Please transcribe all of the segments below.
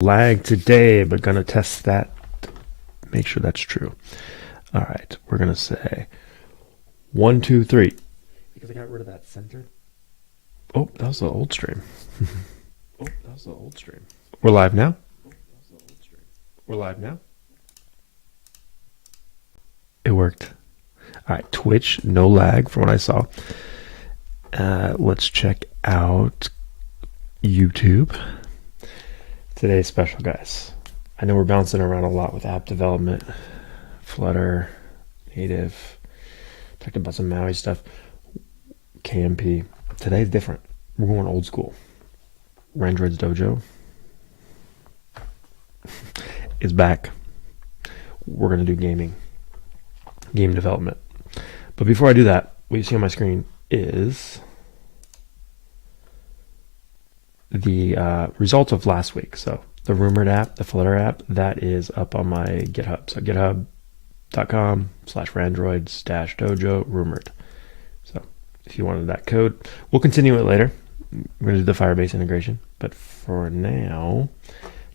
Lag today, but gonna test that, make sure that's true. All right, we're gonna say 1, 2, 3. Because I got rid of that center. Oh, that was the old stream. We're live now. We're live now. It worked. All right, Twitch, no lag from what I saw. Let's check out YouTube. Today's special, guys. I know we're bouncing around a lot with app development, Flutter, native, talked about some Maui stuff, KMP. Today's different. We're going old school. Randroid's dojo is back. We're going to do game development. But before I do that, what you see on my screen is the result of last week. So the Rumored app, the Flutter app, that is up on my GitHub. So github.com/randroids-dojo rumored. So if you wanted that code, we'll continue it later. We're going to do the Firebase integration. But for now,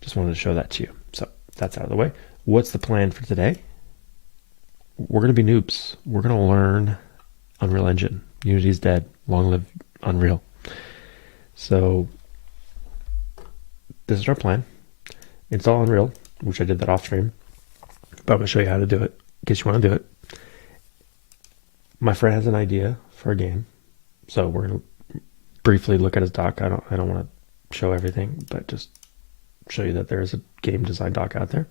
just wanted to show that to you. So that's out of the way. What's the plan for today? We're going to be noobs. We're going to learn Unreal Engine. Unity's dead. Long live Unreal. So this is our plan. Install Unreal, which I did that off stream, but I'm going to show you how to do it in case you want to do it. My friend has an idea for a game, so we're going to briefly look at his doc. I don't want to show everything, but just show you that there is a game design doc out there.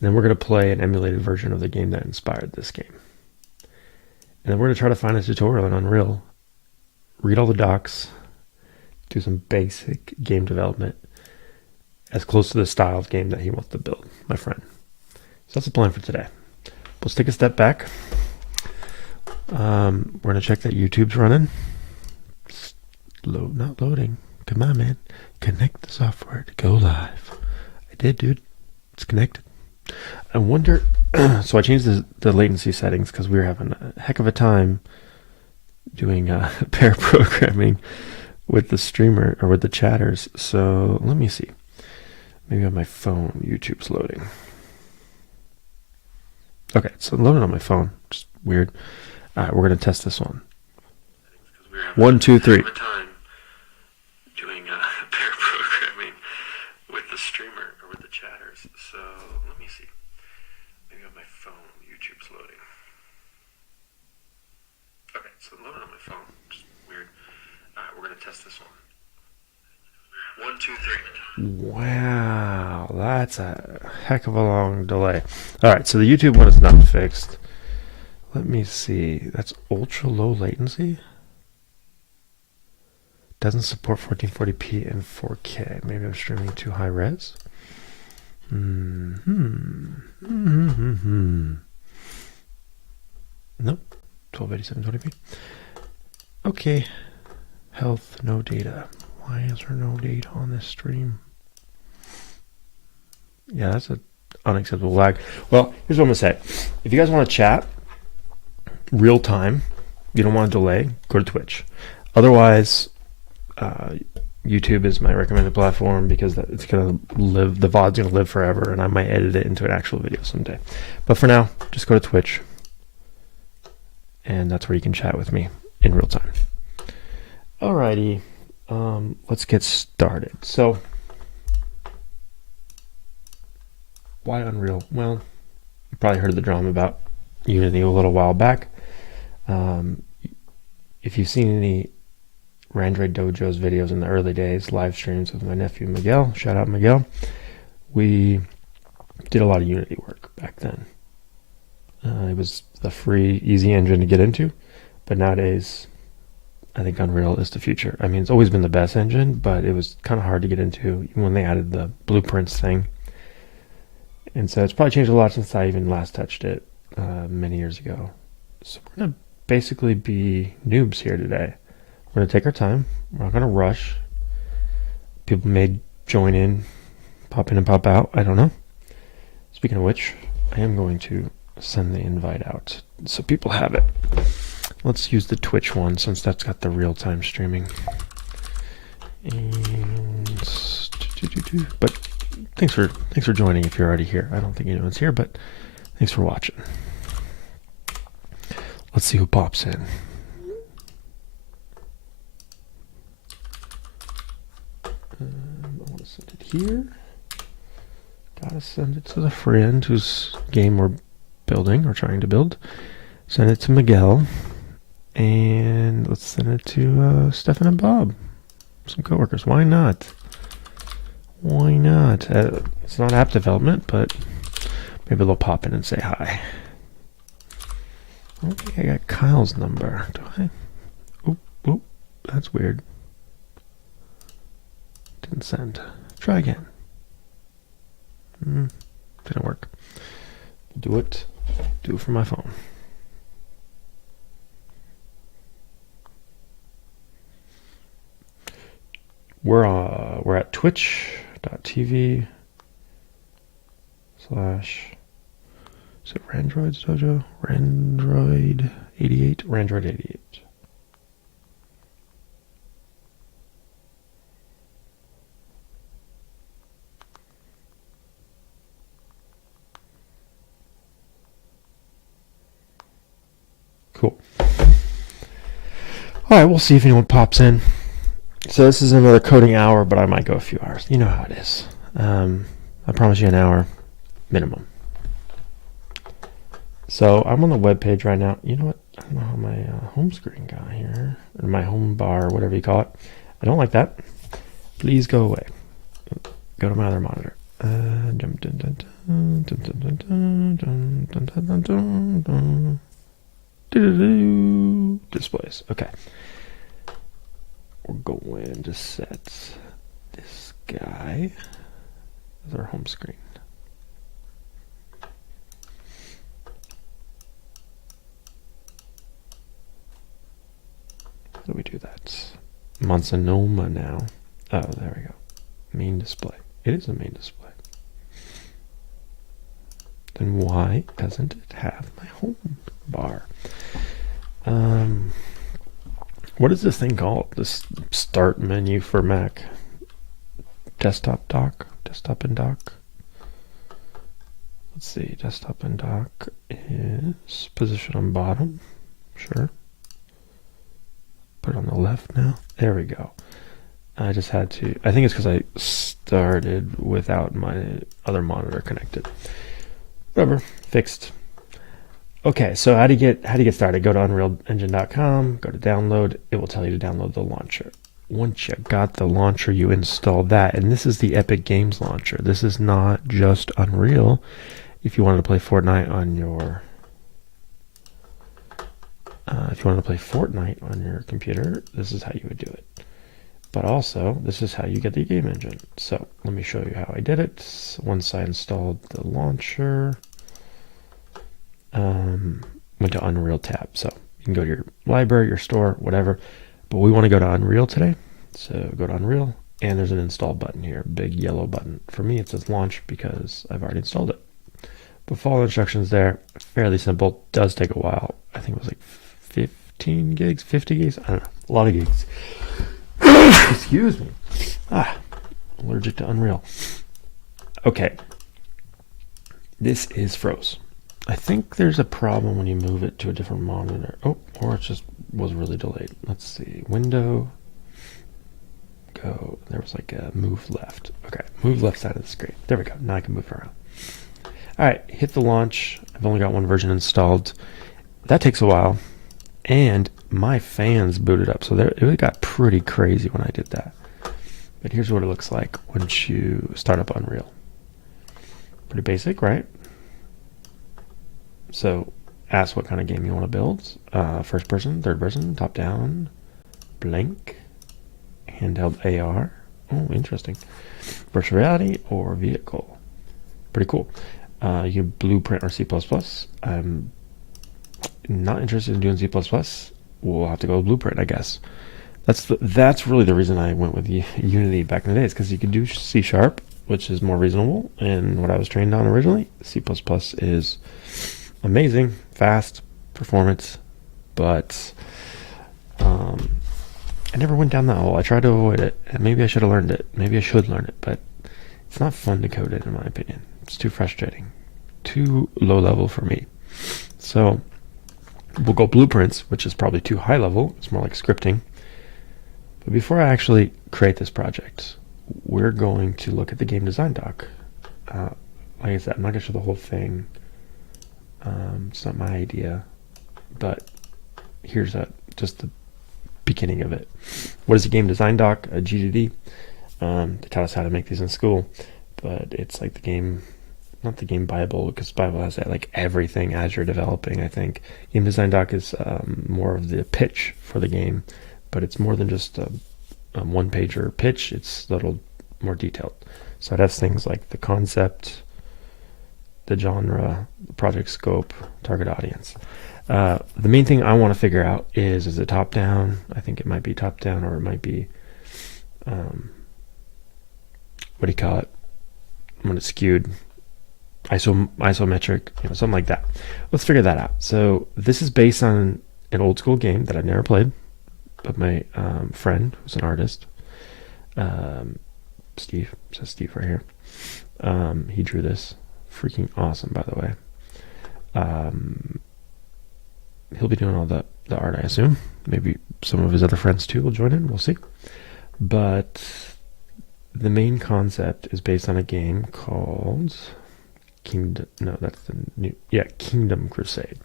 And then we're going to play an emulated version of the game that inspired this game. And then we're going to try to find a tutorial in Unreal, read all the docs, do some basic game development as close to the style of game that he wants to build, my friend. So that's the plan for today. Let's take a step back. We're going to check that YouTube's running. Not loading. Come on, man. Connect the software to go live. I did, dude. It's connected. I wonder, so I changed the latency settings because we were having a heck of a time doing pair programming with the streamer or with the chatters. So let me see. Maybe on my phone, YouTube's loading. Okay, so loading on my phone. Just weird. All right, we're going to test this one. 1, 2, 3. Doing pair programming with the streamer or with the chatters. So let me see. Maybe on my phone, YouTube's loading. Okay, so loading on my phone. Just weird. All right, we're going to test this one. 1, 2, 3. Wow, that's a heck of a long delay. All right, so the YouTube one is not fixed. Let me see. That's ultra low latency. Doesn't support 1440p and 4K. Maybe I'm streaming too high res. Nope. 1280 720p. Okay. Health, no data. Why is there no data on this stream? Yeah, that's an unacceptable lag. Well, here's what I'm going to say. If you guys want to chat real time, you don't want to delay, go to Twitch. Otherwise, YouTube is my recommended platform because it's going to live, the VOD's going to live forever, and I might edit it into an actual video someday. But for now, just go to Twitch, and that's where you can chat with me in real time. Alrighty. Let's get started. So, why Unreal? Well, you probably heard the drama about Unity a little while back. If you've seen any Randroid Dojo's videos in the early days, live streams with my nephew Miguel, shout out Miguel, we did a lot of Unity work back then. It was the free, easy engine to get into, but nowadays, I think Unreal is the future. I mean, it's always been the best engine, but it was kind of hard to get into when they added the blueprints thing. And so it's probably changed a lot since I even last touched it many years ago. So we're going to basically be noobs here today. We're going to take our time. We're not going to rush. People may join in, pop in and pop out. I don't know. Speaking of which, I am going to send the invite out so people have it. Let's use the Twitch one since that's got the real-time streaming. And but thanks for joining if you're already here. I don't think anyone's here, but thanks for watching. Let's see who pops in. I want to send it here. Gotta send it to the friend whose game we're building or trying to build. Send it to Miguel. And let's send it to Stefan and Bob. Some coworkers. Why not? Why not? It's not app development, but maybe they'll pop in and say hi. I don't think I got Kyle's number. Do I? Oop, that's weird. Didn't send. Try again. Didn't work. Do it from my phone. We're at twitch.tv/ is it Randroid's Dojo? Randroid 88? Randroid 88. Cool. Alright, we'll see if anyone pops in. So this is another coding hour, but I might go a few hours. You know how it is. I promise you an hour minimum. So I'm on the web page right now. You know what? I don't know how my home screen got here, or my home bar, whatever you call it. I don't like that. Please go away. Go to my other monitor. Displays. Okay. We're going to set this guy as our home screen. How do we do that? Monsanoma now. Oh, there we go. Main display. It is a main display. Then why doesn't it have my home bar? What is this thing called? This start menu for Mac? Desktop dock? Desktop and dock? Let's see. Desktop and dock is position on bottom. Sure. Put it on the left now. There we go. I just had to. I think it's because I started without my other monitor connected. Whatever. Fixed. Okay, so how do you get started? Go to unrealengine.com, go to download. It will tell you to download the launcher. Once you got the launcher, you install that. And this is the Epic Games launcher. This is not just Unreal. If you wanted to play Fortnite on your computer, this is how you would do it. But also, this is how you get the game engine. So let me show you how I did it. Once I installed the launcher, went to Unreal tab. So you can go to your library, your store, whatever. But we want to go to Unreal today. So go to Unreal, and there's an install button here, big yellow button. For me, it says launch because I've already installed it. But follow instructions there. Fairly simple. Does take a while. I think it was like 15 gigs, 50 gigs. I don't know. A lot of gigs. Excuse me. Allergic to Unreal. Okay. This is froze. I think there's a problem when you move it to a different monitor. Oh, or it just was really delayed. Let's see. Window. Go. There was like a move left. Okay. Move left side of the screen. There we go. Now I can move around. All right. Hit the launch. I've only got one version installed. That takes a while. And my fans booted up. So it got pretty crazy when I did that. But here's what it looks like once you start up Unreal. Pretty basic, right? So ask what kind of game you want to build. First person, third person, top down, blank, handheld AR. Oh, interesting. Virtual reality or vehicle. Pretty cool. You can blueprint or C++. I'm not interested in doing C++. We'll have to go with blueprint, I guess. That's really the reason I went with Unity back in the days, because you could do C#, which is more reasonable, and what I was trained on originally. C++ is amazing, fast, performance, but I never went down that hole. I tried to avoid it, and maybe I should have learned it. Maybe I should learn it, but It's not fun to code it, in my opinion. It's too frustrating. Too low level for me. So we'll go blueprints, which is probably too high level. It's more like scripting. But before I actually create this project, we're going to look at the game design doc. Like I said, I'm not going to show the whole thing. It's not my idea. But here's just the beginning of it. What is a game design doc? A GDD. They taught us how to make these in school. But it's like the game, not the game Bible, because Bible has like everything as you're developing, I think. Game design doc is more of the pitch for the game. But it's more than just a one-pager pitch. It's a little more detailed. So it has things like the concept, the genre, the project scope, target audience. The main thing I want to figure out is it top-down? I think it might be top-down, or it might be, what do you call it? When it's skewed, isometric, something like that. Let's figure that out. So this is based on an old school game that I've never played, but my friend, who's an artist, Steve, says Steve right here. He drew this. Freaking awesome, by the way. He'll be doing all the art, I assume. Maybe some of his other friends too will join in. We'll see. But the main concept is based on a game called Kingdom. No, that's the new. Yeah, Kingdom Crusade.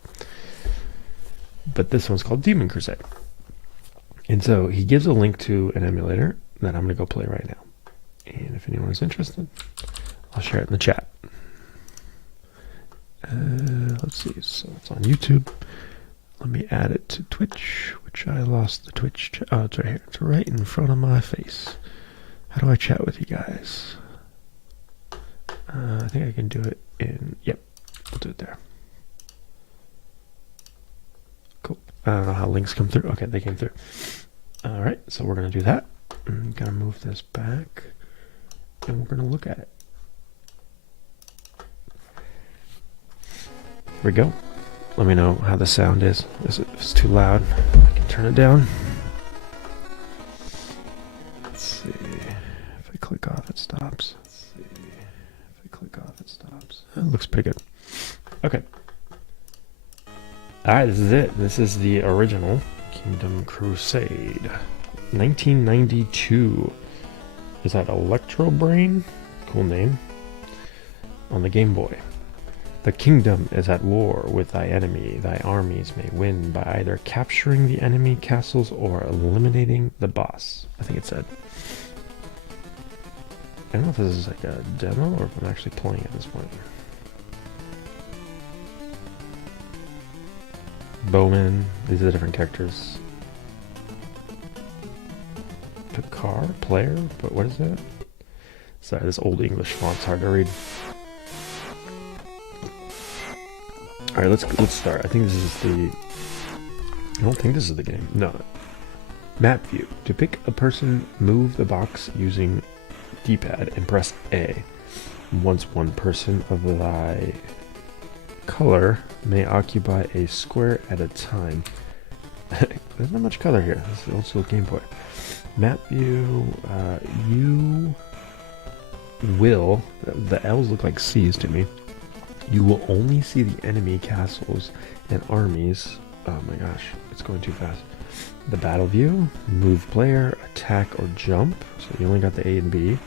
But this one's called Demon Crusade. And so he gives a link to an emulator that I'm going to go play right now. And if anyone is interested, I'll share it in the chat. Let's see. So it's on YouTube. Let me add it to Twitch, which I lost the Twitch. Oh, it's right here. It's right in front of my face. How do I chat with you guys? I think I can do it in... Yep, we'll do it there. Cool. I don't know how links come through. Okay, they came through. All right, so we're going to do that. I'm going to move this back, and we're going to look at it. Here we go. Let me know how the sound is. If it's too loud, I can turn it down. Let's see. If I click off, it stops. Let's see. If I click off, it stops. It looks pretty good. Okay. Alright, this is it. This is the original Kingdom Crusade. 1992. Is that Electro Brain? Cool name. On the Game Boy. The kingdom is at war with thy enemy. Thy armies may win by either capturing the enemy castles or eliminating the boss. I think it said. I don't know if this is like a demo or if I'm actually playing at this point. Bowman. These are the different characters. Picard, player, but what is that? Sorry, this old English font's hard to read. Alright, let's start. I think this is the... I don't think this is the game. No. Map view. To pick a person, move the box using D-pad and press A. Once one person of thy color may occupy a square at a time. There's not much color here. This is old school Game Boy. Map view. You will... The L's look like C's to me. You will only see the enemy castles and armies. Oh my gosh, it's going too fast. The battle view, move player, attack or jump. So you only got the A and B.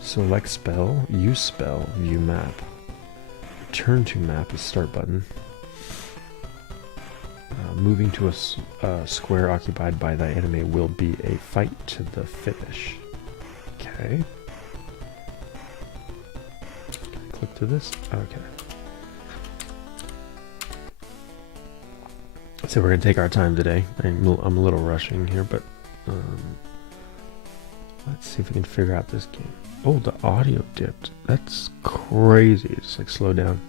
Select spell, use spell, view map. Return to map is start button. Moving to a square occupied by thy enemy will be a fight to the finish. Okay. Click to this. Okay. So we're gonna take our time today. I'm a little rushing here, but let's see if we can figure out this game. Oh, the audio dipped. That's crazy. Just like slow down.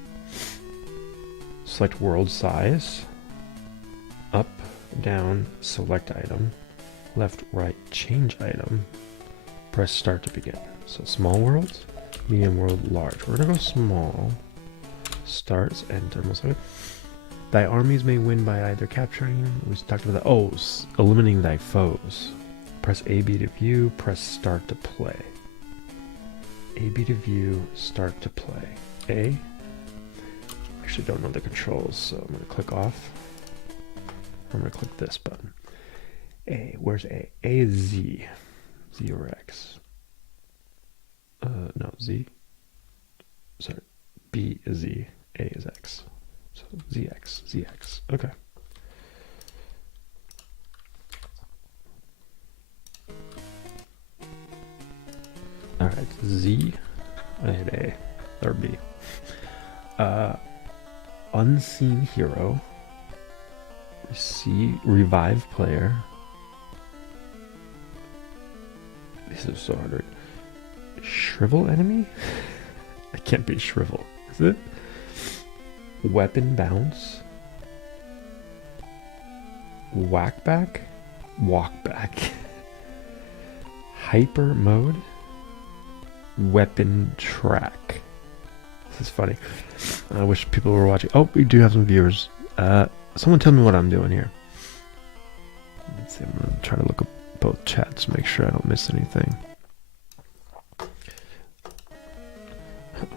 Select world size. Up, down, select item. Left, right, change item. Press start to begin. So small world, medium world, large. We're gonna go small. Starts, enter. Thy armies may win by either capturing, we talked about that. Oh, eliminating thy foes. Press A, B to view, press start to play. AB to view, start to play. A. Actually don't know the controls, so I'm going to click off. I'm going to click this button. A. Where's A? A is Z. Z or X. No, Z. Sorry. B is Z. A is X. So ZX. ZX. Okay. Alright, Z. I hit A. Or B. Unseen hero. Revive player. This is so hard. Shrivel enemy? I can't be shrivel, is it? Weapon bounce. Whack back? Walk back. Hyper mode. Weapon track. This is funny. I wish people were watching. Oh, we do have some viewers. Someone tell me what I'm doing here. Let's see, I'm going to try to look up both chats, make sure I don't miss anything.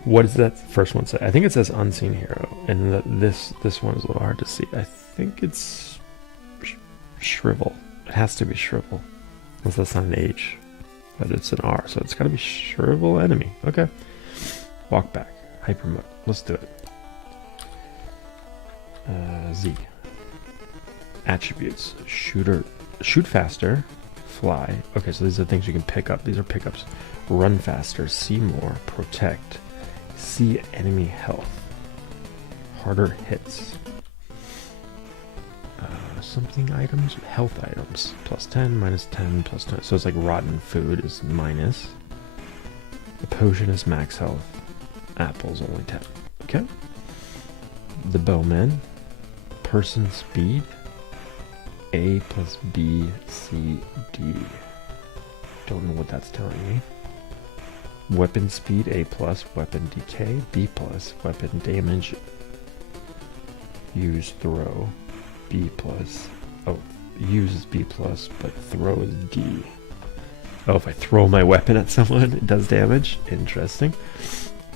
What does that first one say? I think it says unseen hero, and this one is a little hard to see. I think it's shrivel. It has to be shrivel, unless that's not an H, but it's an R, so it's got to be shrivel enemy. Okay. Walk back. Hyper mode. Let's do it. Z. Attributes. Shoot faster. Fly. Okay, so these are things you can pick up. These are pickups. Run faster. See more. Protect. See enemy health. Harder hits. Something items. Health items. Plus 10, minus 10, plus 10. So it's like rotten food is minus. The potion is max health. Apples only 10. Okay. The bowman. Person speed. A plus B, C, D. Don't know what that's telling me. Weapon speed, A plus. Weapon decay, B plus. Weapon damage, use throw, B plus. Oh, use is B plus, but throw is D. Oh, if I throw my weapon at someone, it does damage. Interesting.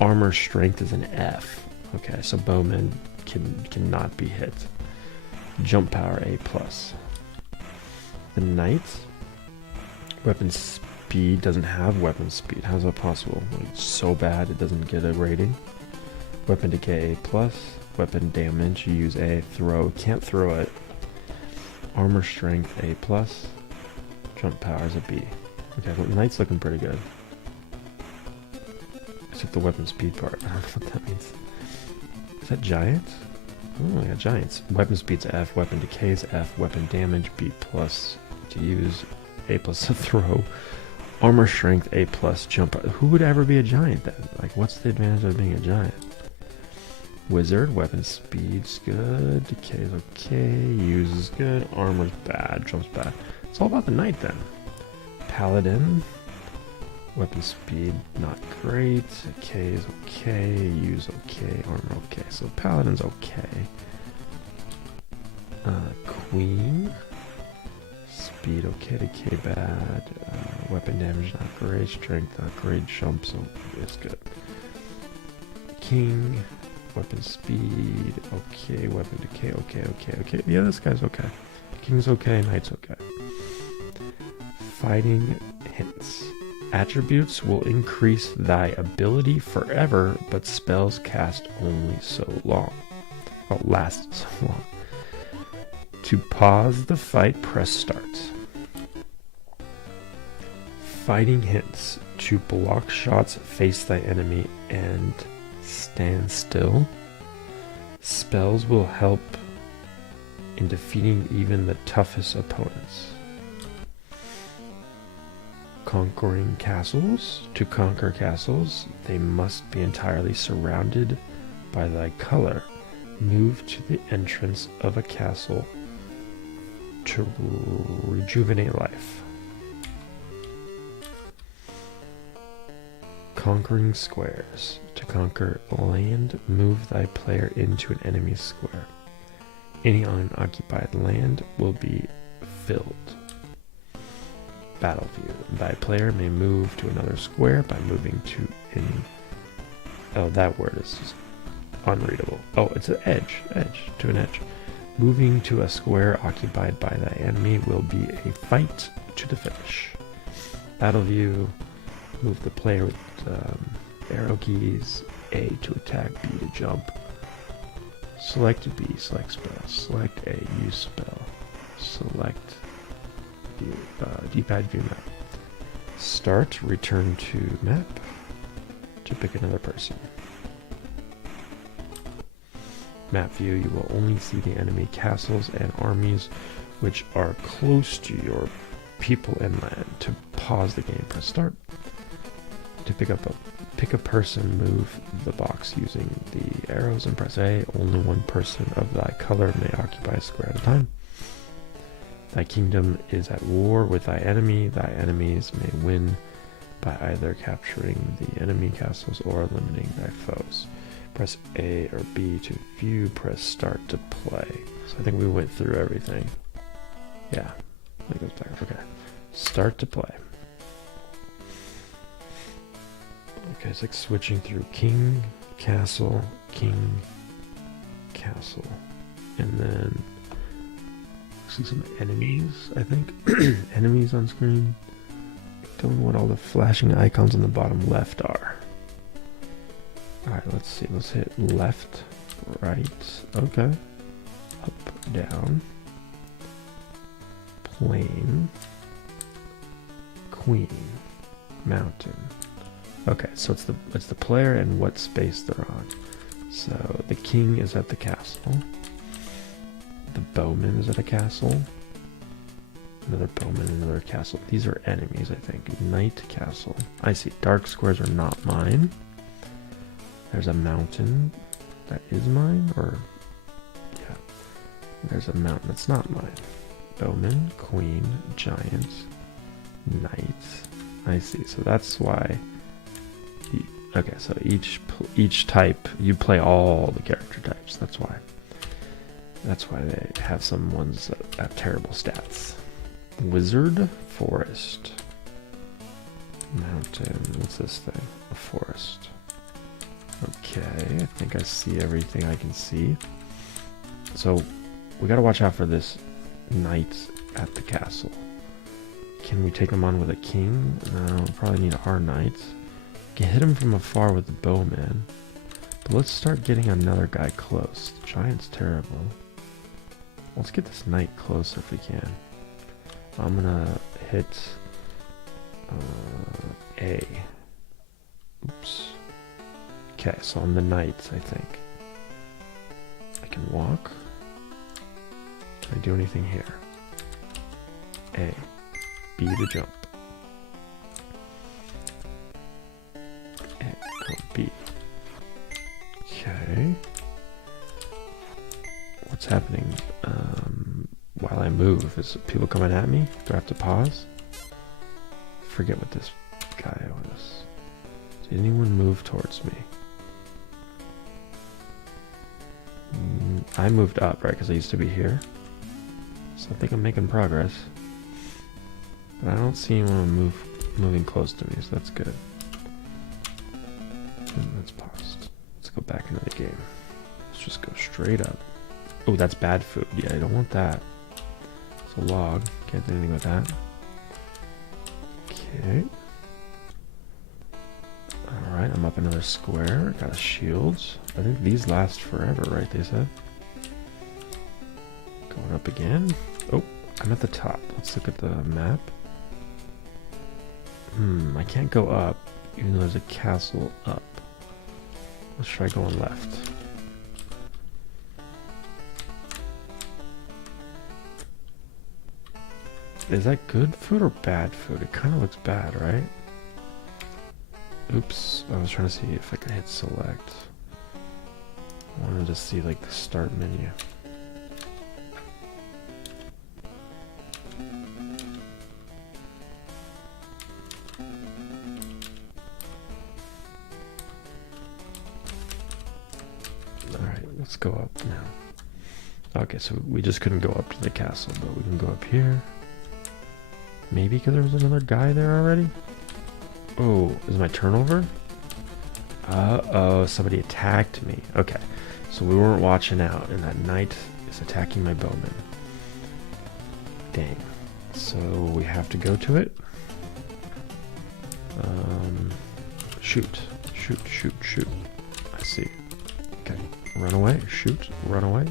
Armor strength is an F. Okay, so bowman cannot be hit. Jump power, A plus. The knight, weapon speed doesn't have weapon speed. How's that possible? It's so bad it doesn't get a rating. Weapon decay, A plus. Weapon damage, you use A. Throw, can't throw it. Armor strength, A plus. Jump power is a B. Okay, well, knight's looking pretty good. Except the weapon speed part. I don't know what that means. Is that giant? Oh, I got giants. Weapon speed's F, weapon decay's F, weapon damage B plus to use, A plus to throw, armor strength A plus, jump. Who would ever be a giant then? Like, what's the advantage of being a giant? Wizard, weapon speed's good, decay's okay, use is good, armor's bad, jump's bad. It's all about the knight then. Paladin, weapon speed not great, decay is okay, use okay, armor okay, so paladin's okay. Queen, speed okay, decay bad, weapon damage not great, strength not great, jump so it's good. King, weapon speed okay, weapon decay okay. Yeah, this guy's okay. King's okay, knight's okay. Fighting hints. Attributes will increase thy ability forever, but spells cast only so long. Oh, last so long. To pause the fight, press start. Fighting hints. To block shots, face thy enemy, and stand still. Spells will help in defeating even the toughest opponents. Conquering castles. To conquer castles, they must be entirely surrounded by thy color. Move to the entrance of a castle to rejuvenate life. Conquering squares. To conquer land, move thy player into an enemy square. Any unoccupied land will be filled. Battle view. Thy player may move to another square by moving to in... Oh, that word is just unreadable. Oh, it's an edge. Edge. To an edge. Moving to a square occupied by the enemy will be a fight to the finish. Battle view. Move the player with arrow keys. A to attack, B to jump. Select B, select spell. Select A, use spell. Select view, D-pad view map. Start, return to map to pick another person. Map view, you will only see the enemy castles and armies which are close to your people and land. To pause the game, press start. To pick a person, move the box using the arrows and press A. Only one person of thy color may occupy a square at a time. Thy kingdom is at war with thy enemy. Thy enemies may win by either capturing the enemy castles or eliminating thy foes. Press A or B to view. Press start to play. So I think we went through everything. Yeah, it goes back. Okay, start to play. Okay, it's like switching through king, castle, and then see some enemies, I think. Enemies on screen. Don't know what all the flashing icons on the bottom left are. Alright, let's see. Let's hit left, right, okay. Up, down. Plane. Queen. Mountain. Okay, so it's the player and what space they're on. So the king is at the castle. The bowman is at a castle. Another bowman, another castle. These are enemies, I think. Knight castle. I see. Dark squares are not mine. There's a mountain that is mine, or yeah. There's a mountain that's not mine. Bowman, queen, giant, knight. I see. So that's why. Okay, so each type, you play all the character types. That's why. That's why they have some ones that have terrible stats. Wizard, forest, mountain. What's this thing? A forest. Okay, I think I see everything I can see. So we gotta watch out for this knight at the castle. Can we take him on with a king? No, we'll probably need our knight. Can hit him from afar with the bowman. But let's start getting another guy close. The giant's terrible. Let's get this knight closer if we can. I'm gonna hit A. Oops. Okay, so I'm the knight, I think. I can walk. Can I do anything here? A. B to jump. B. Okay. What's happening? While I move, is people coming at me? Do I have to pause? Forget what this guy was. Did anyone move towards me? I moved up, right? Because I used to be here. So I think I'm making progress. But I don't see anyone moving close to me, so that's good. That's paused. Let's go back into the game. Let's just go straight up. Oh, that's bad food. Yeah, I don't want that. It's a log. Can't do anything with that. Okay. Alright, I'm up another square. Got a shield. I think these last forever, right? They said. Going up again. Oh, I'm at the top. Let's look at the map. I can't go up, even though there's a castle up. Let's try going left. Is that good food or bad food? It kind of looks bad, right? Oops, I was trying to see if I could hit select. I wanted to see like the start menu. Let's go up now. Okay, so we just couldn't go up to the castle, but we can go up here. Maybe because there was another guy there already? Oh, is my turnover? Uh-oh, somebody attacked me. Okay, so we weren't watching out, and that knight is attacking my bowman. Dang. So we have to go to it. Shoot. Shoot, shoot, shoot. I see. Okay, run away, shoot, run away.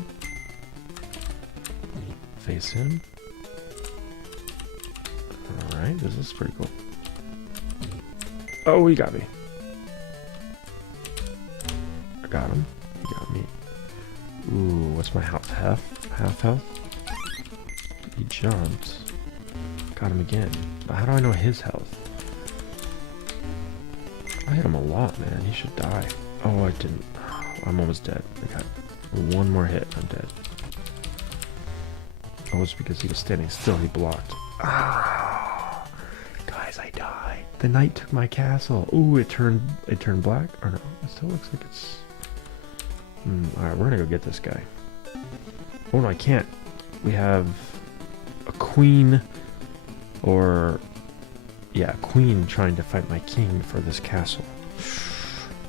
Face him. Alright, this is pretty cool. Oh, he got me. I got him. He got me. Ooh, what's my health? Half health? He jumped. Got him again. But how do I know his health? I hit him a lot, man. He should die. Oh, I didn't. I'm almost dead. I got one more hit. I'm dead. Oh, it's because he was standing still. He blocked. Ah, guys, I died. The knight took my castle. Ooh, it turned black. Or no, it still looks like it's. All right, we're gonna go get this guy. Oh no, I can't. We have a queen, or yeah, a queen trying to fight my king for this castle.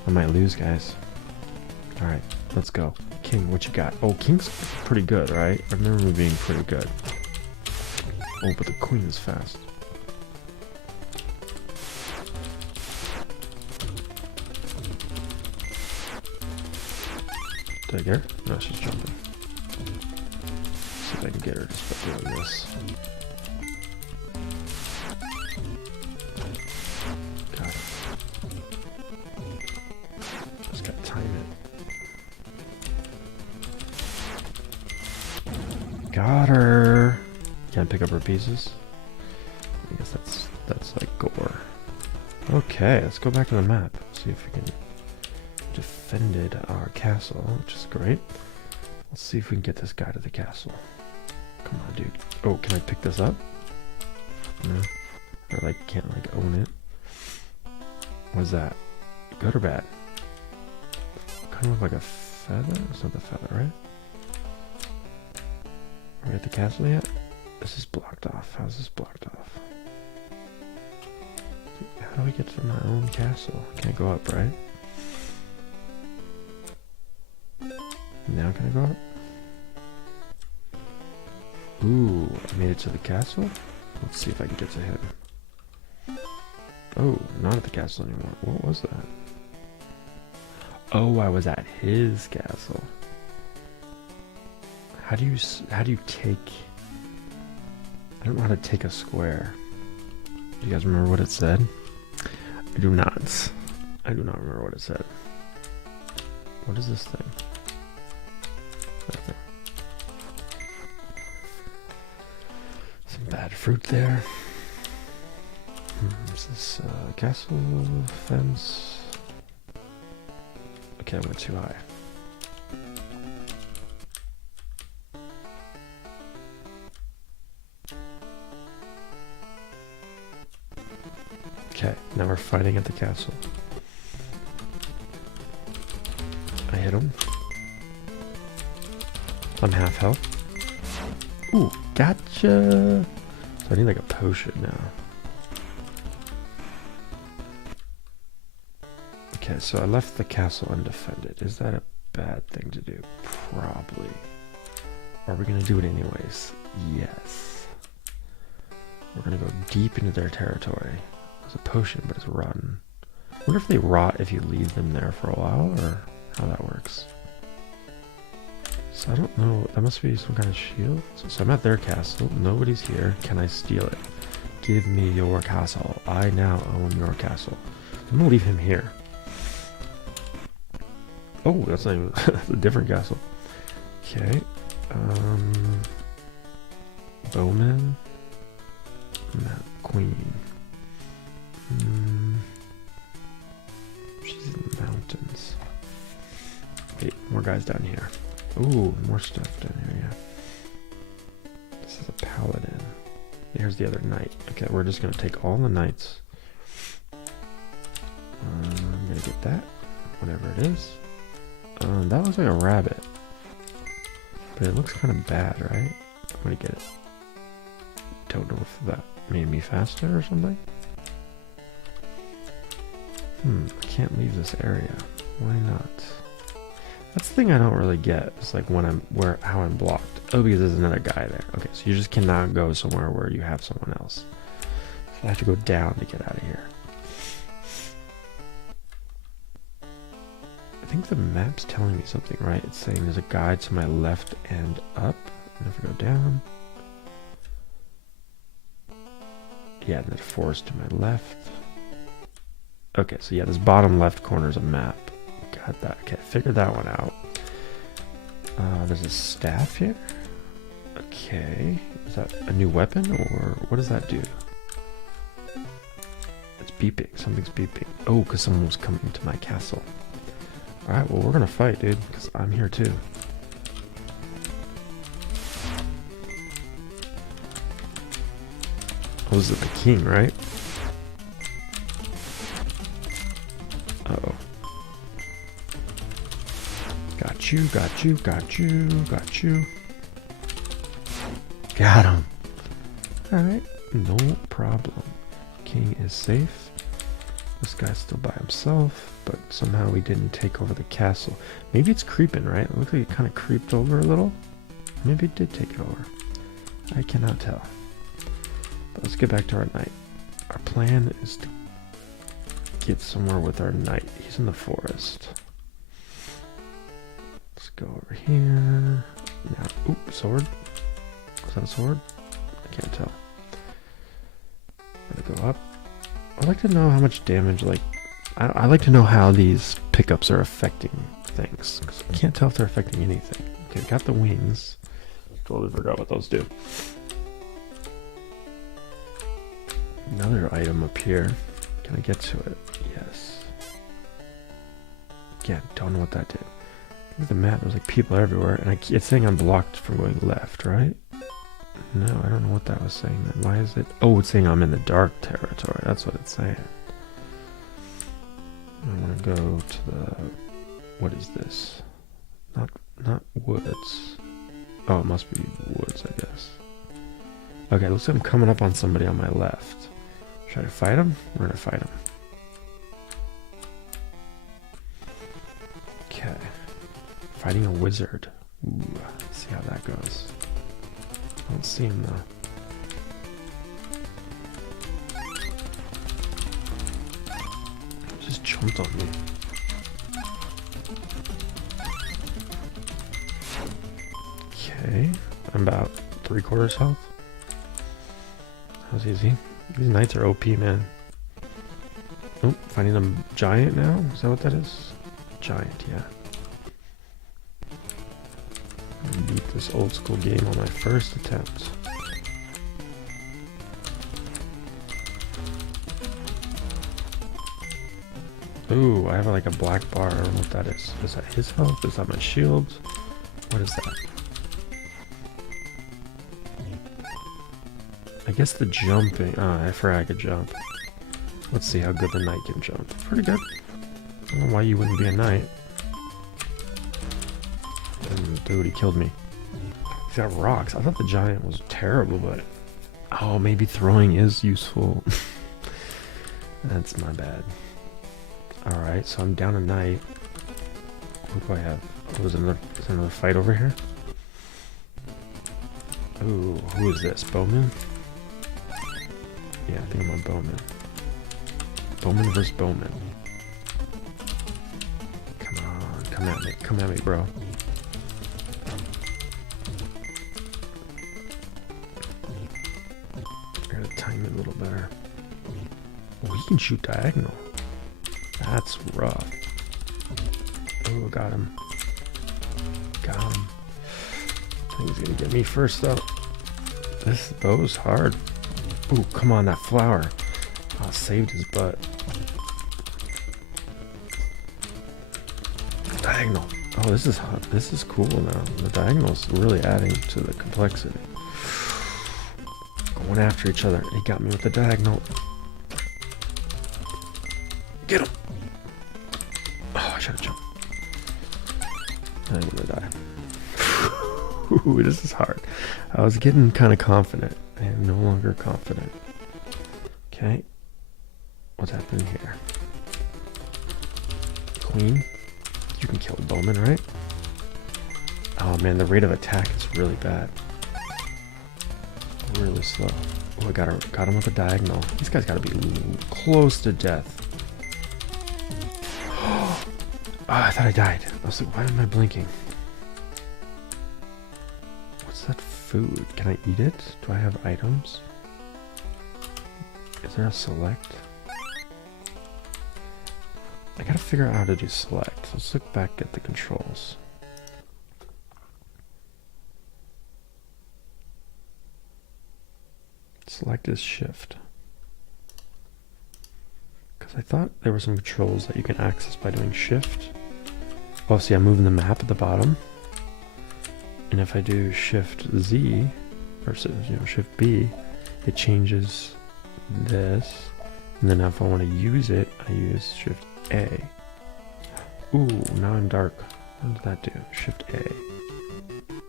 I might lose, guys. All right, let's go. King, what you got? Oh, king's pretty good, right? I remember him being pretty good. Oh, but the queen is fast. Did I get her? No, she's jumping. See if I can get her just by doing this. Got it. Just gotta time it. Got her. Can't pick up her pieces. I guess that's like gore. Okay, let's go back to the map. See if we can defended our castle, which is great. Let's see if we can get this guy to the castle. Come on, dude. Oh, can I pick this up? No. Or like can't like own it. What is that? Good or bad? Kind of look like a feather? It's not the feather, right? Are we at the castle yet? This is blocked off. How's this blocked off? How do we get to my own castle? Can't go up, right? Now can I go up? Ooh, I made it to the castle? Let's see if I can get to him. Oh, not at the castle anymore. What was that? Oh, I was at his castle. How do you take... I don't know how to take a square. Do you guys remember what it said? I do not. I do not remember what it said. What is this thing? Some bad fruit there. Is this castle fence? Okay, I went too high. Okay, now we're fighting at the castle. I hit him. I'm half health. Ooh, gotcha! So I need like a potion now. Okay, so I left the castle undefended. Is that a bad thing to do? Probably. Are we gonna do it anyways? Yes. We're gonna go deep into their territory. There's a potion, but it's rotten. I wonder if they rot if you leave them there for a while, or how that works. So I don't know. That must be some kind of shield. So I'm at their castle. Nobody's here. Can I steal it? Give me your castle. I now own your castle. I'm gonna leave him here. Oh, that's not even that's a different castle. Okay. Bowman. Queen. She's in the mountains. Okay, more guys down here. Ooh, more stuff down here, yeah. This is a paladin. Here's the other knight. Okay, we're just gonna take all the knights. I'm gonna get that. Whatever it is. That looks like a rabbit. But it looks kind of bad, right? I'm gonna get it. Don't know if that made me faster or something. I can't leave this area. Why not? That's the thing I don't really get. It's like when how I'm blocked. Oh, because there's another guy there. Okay, so you just cannot go somewhere where you have someone else. So I have to go down to get out of here. I think the map's telling me something, right? It's saying there's a guide to my left and up. And if I go down. Yeah, and there's a forest to my left. Okay, so yeah, this bottom left corner is a map. Got that. Okay, figured that one out. There's a staff here. Okay, is that a new weapon or what does that do? It's beeping. Something's beeping. Oh, because someone was coming to my castle. All right, well we're gonna fight, dude, because I'm here too. Oh, this is the king, right? Uh-oh. Got you, got you, got you, got you. Got him. Alright, no problem. King is safe. This guy's still by himself, but somehow he didn't take over the castle. Maybe it's creeping, right? It looks like it kind of creeped over a little. Maybe it did take it over. I cannot tell. But let's get back to our knight. Our plan is to get somewhere with our knight. He's in the forest. Let's go over here. Now, oop, sword. Is that a sword? I can't tell. Gotta go up. I'd like to know how much damage, like, I like to know how these pickups are affecting things. Because I can't tell if they're affecting anything. Okay, got the wings. Totally forgot what those do. Another item up here. Can I get to it? Yes. Again, don't know what that did. Look at the map. There's like people everywhere, and it's saying I'm blocked from going left, right? No, I don't know what that was saying then. Why is it? Oh, it's saying I'm in the dark territory. That's what it's saying. I want to go to the... What is this? Not woods. Oh, it must be woods, I guess. Okay, looks like I'm coming up on somebody on my left. Should I fight him? We're gonna fight him. Okay. Fighting a wizard. Ooh, let's see how that goes. I don't see him though. He just jumped on me. Okay. I'm about 3/4 health. That was easy. These knights are OP, man. Oh, finding a giant now? Is that what that is? Giant, yeah. I beat this old school game on my first attempt. Ooh, I have like a black bar. I don't know what that is. Is that his health? Is that my shield? What is that? I guess the jumping. I forgot I could jump. Let's see how good the knight can jump. Pretty good. I don't know why you wouldn't be a knight. Dude, he killed me. He's got rocks. I thought the giant was terrible, but... Oh, maybe throwing is useful. That's my bad. Alright, so I'm down a knight. What do I have? Oh, is there another fight over here? Ooh, who is this? Bowman? Yeah, I think I'm on Bowman. Bowman versus Bowman. Come on, come at me. Come at me, bro. I gotta time it a little better. Oh, he can shoot diagonal. That's rough. Oh, got him. Got him. I think he's gonna get me first, though. This bow's hard. Ooh, come on, that flower. Oh, saved his butt. Diagonal. Oh, this is hot. This is cool now. The diagonal's really adding to the complexity. Going after each other. He got me with the diagonal. Get him. Oh, I should have jumped. I'm gonna die. Ooh, this is hard. I was getting kind of confident. I am no longer confident. Okay. What's happening here? Queen. You can kill a bowman, right? Oh man, the rate of attack is really bad. Really slow. Oh, I got him with a diagonal. These guys gotta be close to death. Oh, I thought I died. I was like, why am I blinking? What's that food? Can I eat it? Do I have items? Is there a select? I gotta figure out how to do select. Let's look back at the controls. Select is shift. Because I thought there were some controls that you can access by doing shift. Oh, see, I'm moving the map at the bottom. And if I do shift Z, or shift B, it changes this. And then if I want to use it, I use shift A. Ooh, now I'm dark. What does that do? Shift A.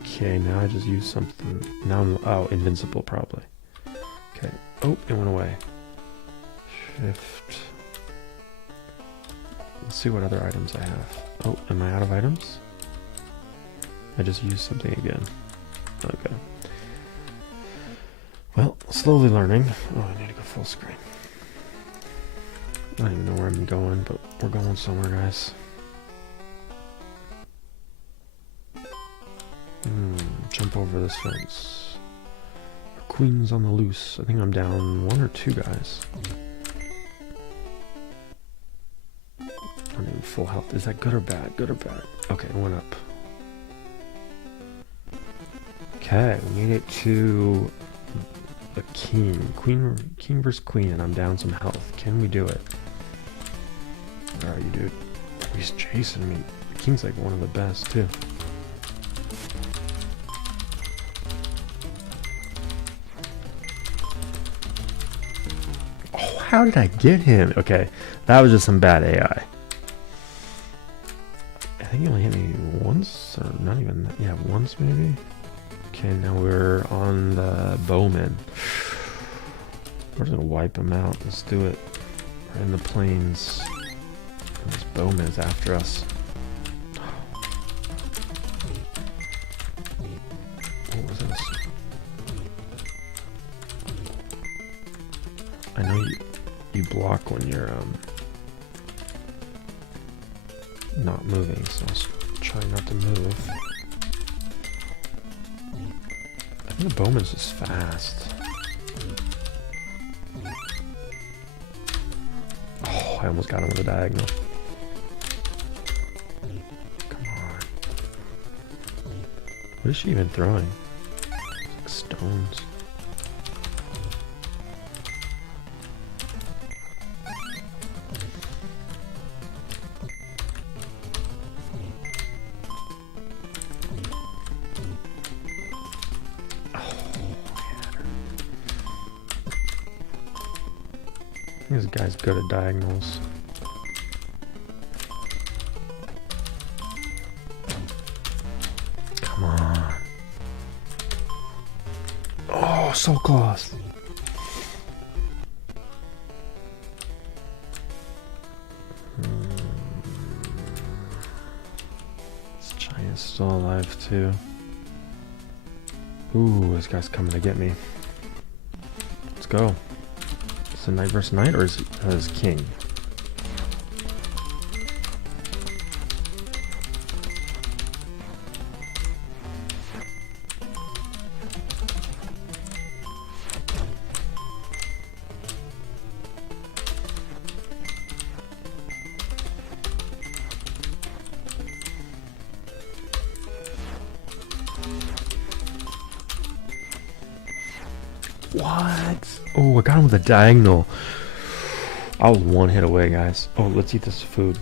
Okay, now I just use something. Now I'm, oh, invincible probably. Okay. Oh, it went away. Shift. Let's see what other items I have. Oh, am I out of items? I just used something again. Okay. Well, slowly learning. Oh, I need to go full screen. I don't even know where I'm going, but we're going somewhere, guys. Jump over this fence. Queen's on the loose. I think I'm down 1 or 2 guys. I'm in full health. Is that good or bad? Good or bad? Okay, it went up. Okay, we made it to the king. King versus queen, and I'm down some health. Can we do it? Where are you, dude? He's chasing me. The king's like one of the best, too. Oh, how did I get him? Okay, that was just some bad AI. I think he only hit me once, or not even, yeah, once maybe? Okay, now we're on the bowman. We're just gonna wipe him out. Let's do it. We're in the plains. This bowman is after us. What was this? I know you block when you're not moving, so I'll try not to move. I think the bowman's just fast. Oh, I almost got him with a diagonal. Come on. What is she even throwing? It's like stones. This guy's good at diagonals. Come on. Oh, so close. This giant's still alive too. Ooh, this guy's coming to get me. Let's go. Is it knight versus knight, or is it king? What? Oh, I got him with a diagonal. I was one hit away, guys. Oh, let's eat this food.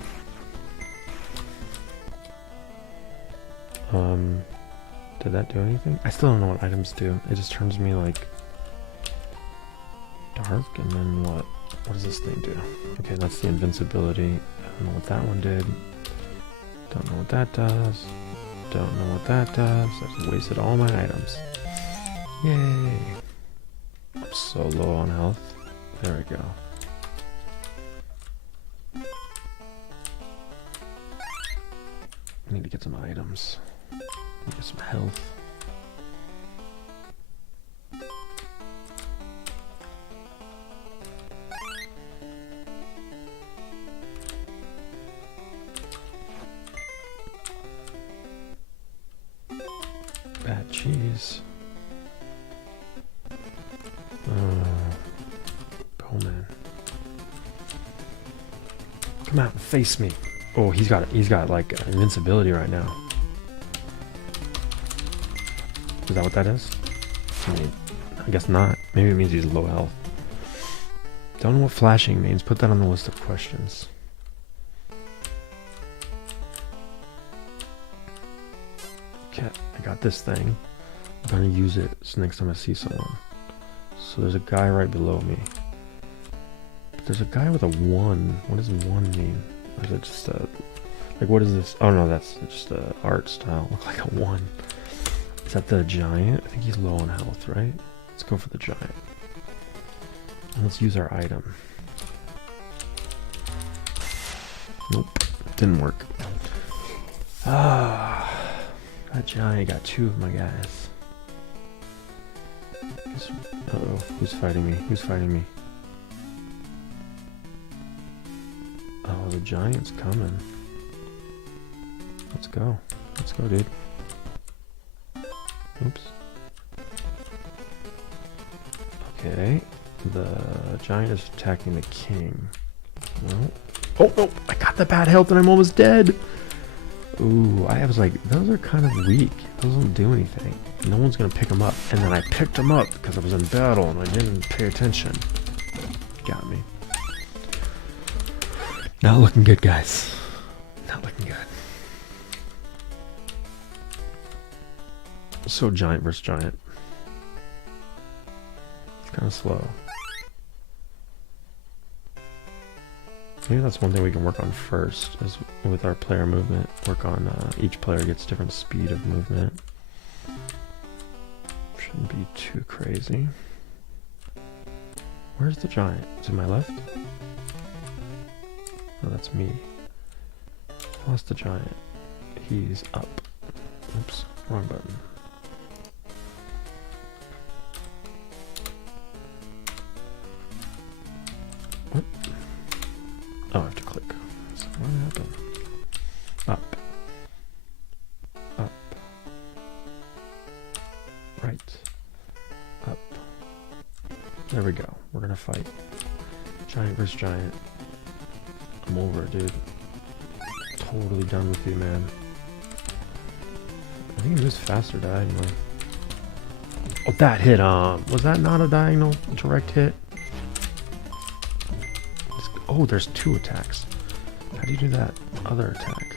Did that do anything? I still don't know what items do. It just turns me like dark, and then what? What does this thing do? Okay, that's the invincibility. I don't know what that one did. Don't know what that does. Don't know what that does. I just wasted all my items. Yay! I'm so low on health. There we go. I need to get some items. Get some health. Bad cheese. Bowman. Come out and face me. Oh, he's got like invincibility right now. Is that what that is? I mean, I guess not. Maybe it means he's low health. Don't know what flashing means. Put that on the list of questions. Okay, I got this thing. I'm gonna use it next time I see someone. So there's a guy right below me. But there's a guy with a 1. What does 1 mean? Or is it just a... Like, what is this? Oh no, that's just a art style. Look like a 1. Is that the giant? I think he's low on health, right? Let's go for the giant. And let's use our item. Nope, didn't work. Ah, that giant got 2 of my guys. Uh-oh, who's fighting me? Who's fighting me? Oh, the giant's coming. Let's go. Let's go, dude. Oops. Okay, the giant is attacking the king. No. Oh, no! I got the bad health and I'm almost dead! Ooh, I was like, those are kind of weak. Those don't do anything. No one's gonna pick them up. And then I picked them up because I was in battle and I didn't pay attention. Got me. Not looking good, guys. Not looking good. So giant versus giant. It's kind of slow. Maybe that's one thing we can work on first, is with our player movement. Work on each player gets different speed of movement. Shouldn't be too crazy. Where's the giant? To my left? Oh, that's me. I lost the giant. He's up. Oops, wrong button. What? Oh, I have to click. So what happened? Up. Up. Right. Up. There we go. We're gonna fight. Giant versus giant. I'm over it, dude. Totally done with you, man. I think it moves faster diagonally. Oh, that hit, was that not a diagonal direct hit? Oh, there's 2 attacks. How do you do that other attack?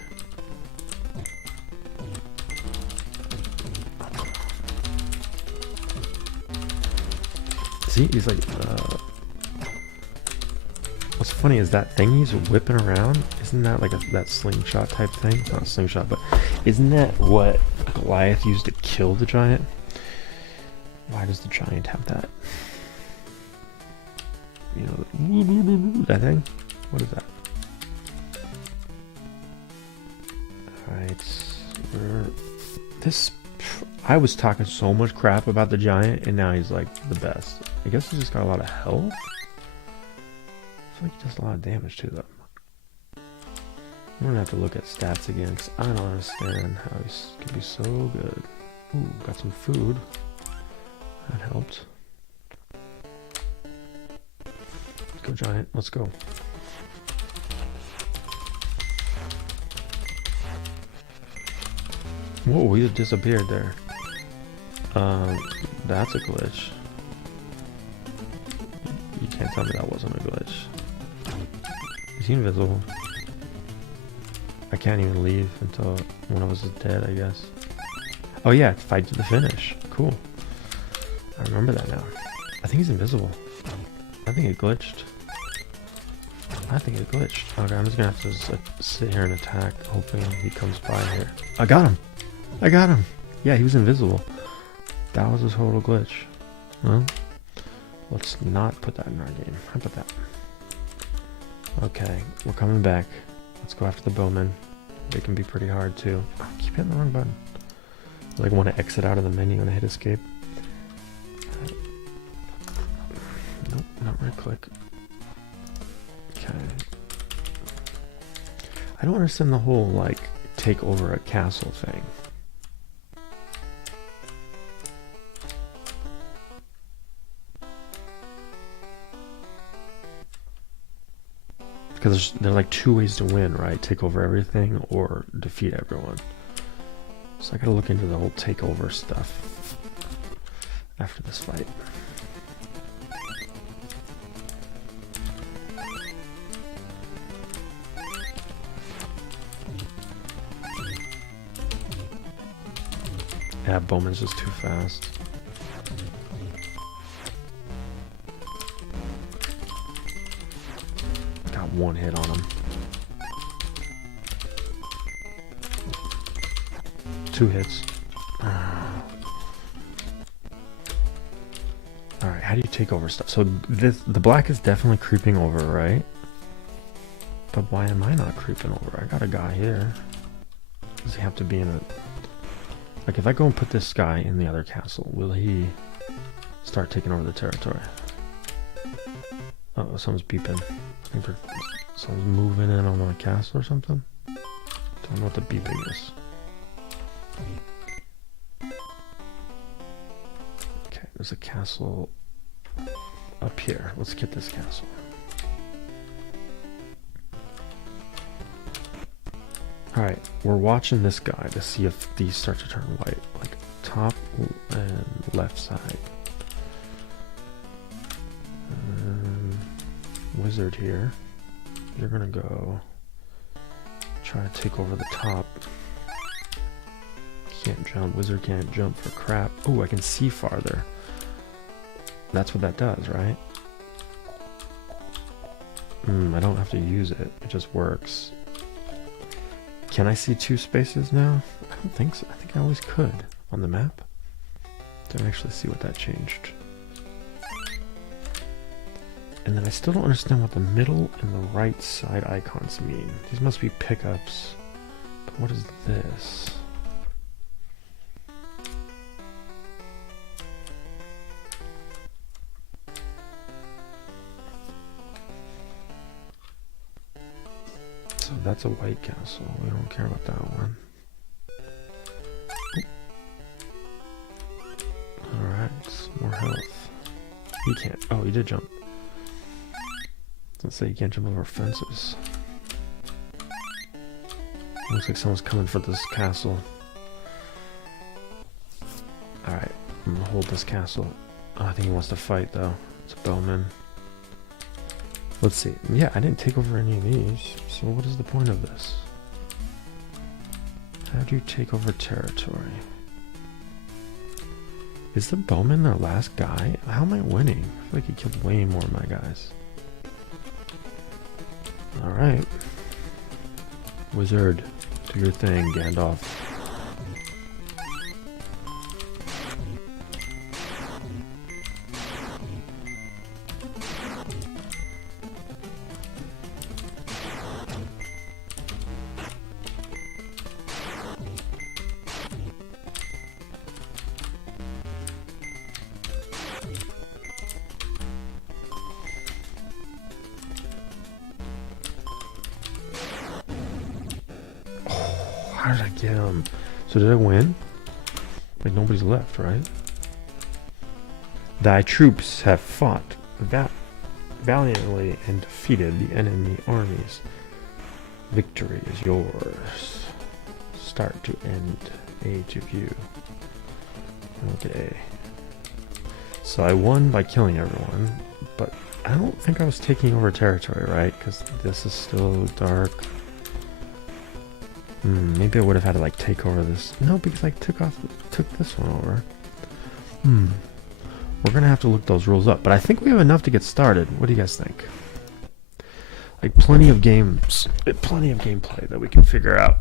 See, he's like, what's funny is that thing he's whipping around, isn't that like that slingshot type thing? Not a slingshot, but isn't that what Goliath used to kill the giant? Why does the giant have that? You know, that thing? What is that? Alright, I was talking so much crap about the giant, and now he's like the best. I guess he's just got a lot of health. I feel like he does a lot of damage to them. I'm gonna have to look at stats again, because I don't understand how he can be so good. Ooh, got some food. That helped. Go giant, let's go. Whoa, he just disappeared there. That's a glitch. You can't tell me that wasn't a glitch. Is he invisible? I can't even leave until one of us is dead, I guess. Oh yeah, fight to the finish. Cool. I remember that now. I think he's invisible. I think it glitched. I think it glitched. Okay, I'm just gonna have to sit here and attack, hoping he comes by here. I got him! I got him! Yeah, he was invisible. That was a total glitch. Well, let's not put that in our game. How about that? Okay, we're coming back. Let's go after the bowman. they can be pretty hard too. Oh, keep hitting the wrong button. Like want to exit out of the menu and I hit escape. Nope, not right click. Okay. I don't understand the whole like take over a castle thing. Because there are like two ways to win, right? Take over everything or defeat everyone. So I gotta look into the whole takeover stuff after this fight. Yeah, Bowman's just too fast. Got one hit on him. Two hits. Alright, how do you take over stuff? So the black is definitely creeping over, right? But why am I not creeping over? I got a guy here. Does he have to be in a... Like, if I go and put this guy in the other castle, will he start taking over the territory? Uh-oh, someone's beeping. I think someone's moving in on my castle or something. Don't know what the beeping is. Okay, there's a castle up here. Let's get this castle. Alright, we're watching this guy to see if these start to turn white. Like top and left side. Wizard here. You're gonna go try to take over the top. Can't jump. Wizard can't jump for crap. Oh, I can see farther. That's what that does, right? I don't have to use it. It just works. Can I see two spaces now? I don't think so. I think I always could on the map. Don't actually see what that changed. And then I still don't understand what the middle and the right side icons mean. These must be pickups. But what is this? So that's a white castle. We don't care about that one. Alright, more health. He can't. Oh, he did jump. Let's say you can't jump over fences. Looks like someone's coming for this castle. Alright, I'm gonna hold this castle. Oh, I think he wants to fight though. It's a bowman. Let's see. Yeah, I didn't take over any of these. So what is the point of this? How do you take over territory? Is the bowman their last guy? How am I winning? I feel like he killed way more of my guys. Alright. Wizard, do your thing, Gandalf. How did I get him? So did I win? Like nobody's left, right? Thy troops have fought valiantly and defeated the enemy armies. Victory is yours. Start to end. A to view. Okay. So I won by killing everyone, but I don't think I was taking over territory, right? Because this is still dark. Maybe I would have had to like take over this. No, because I took this one over. We're gonna have to look those rules up, but I think we have enough to get started. What do you guys think? Like plenty of games, plenty of gameplay that we can figure out.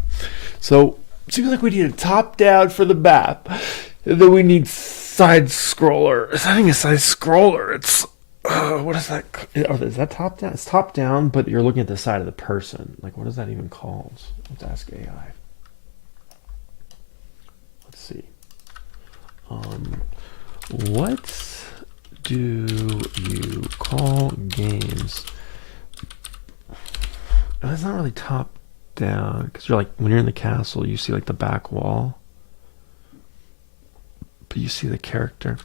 So it seems like we need a top down for the map, and then we need side scroller. It's not even a side scroller. It's What is that? Is that top down? It's top down, but you're looking at the side of the person. Like, what is that even called? Let's ask AI. Let's see. What do you call games? That's not really top down because you're like when you're in the castle, you see like the back wall, but you see the character.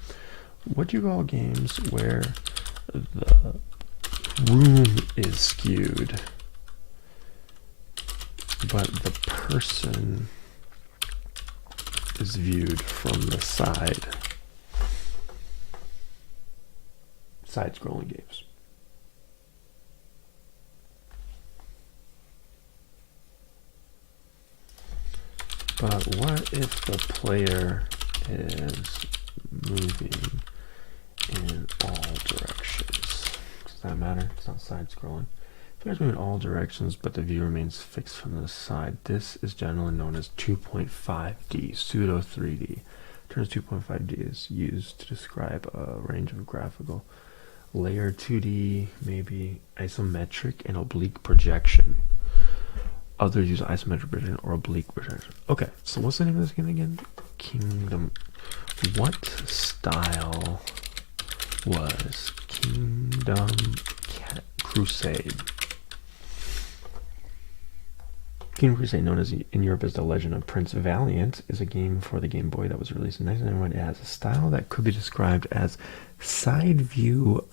What do you call games where the room is skewed, but the person is viewed from the side? Side-scrolling games. But what if the player is moving in all directions? Does that matter? It's not side-scrolling. Players move in all directions, but the view remains fixed from the side. This is generally known as 2.5D, pseudo 3D. Terms 2.5D is used to describe a range of graphical layer 2D, maybe isometric and oblique projection. Others use isometric projection or oblique projection. Okay, so what's the name of this game again? Kingdom. What style was Kingdom Crusade? Kingdom Crusade, known as in Europe as The Legend of Prince Valiant, is a game for the Game Boy that was released in 1991. It has a style that could be described as side view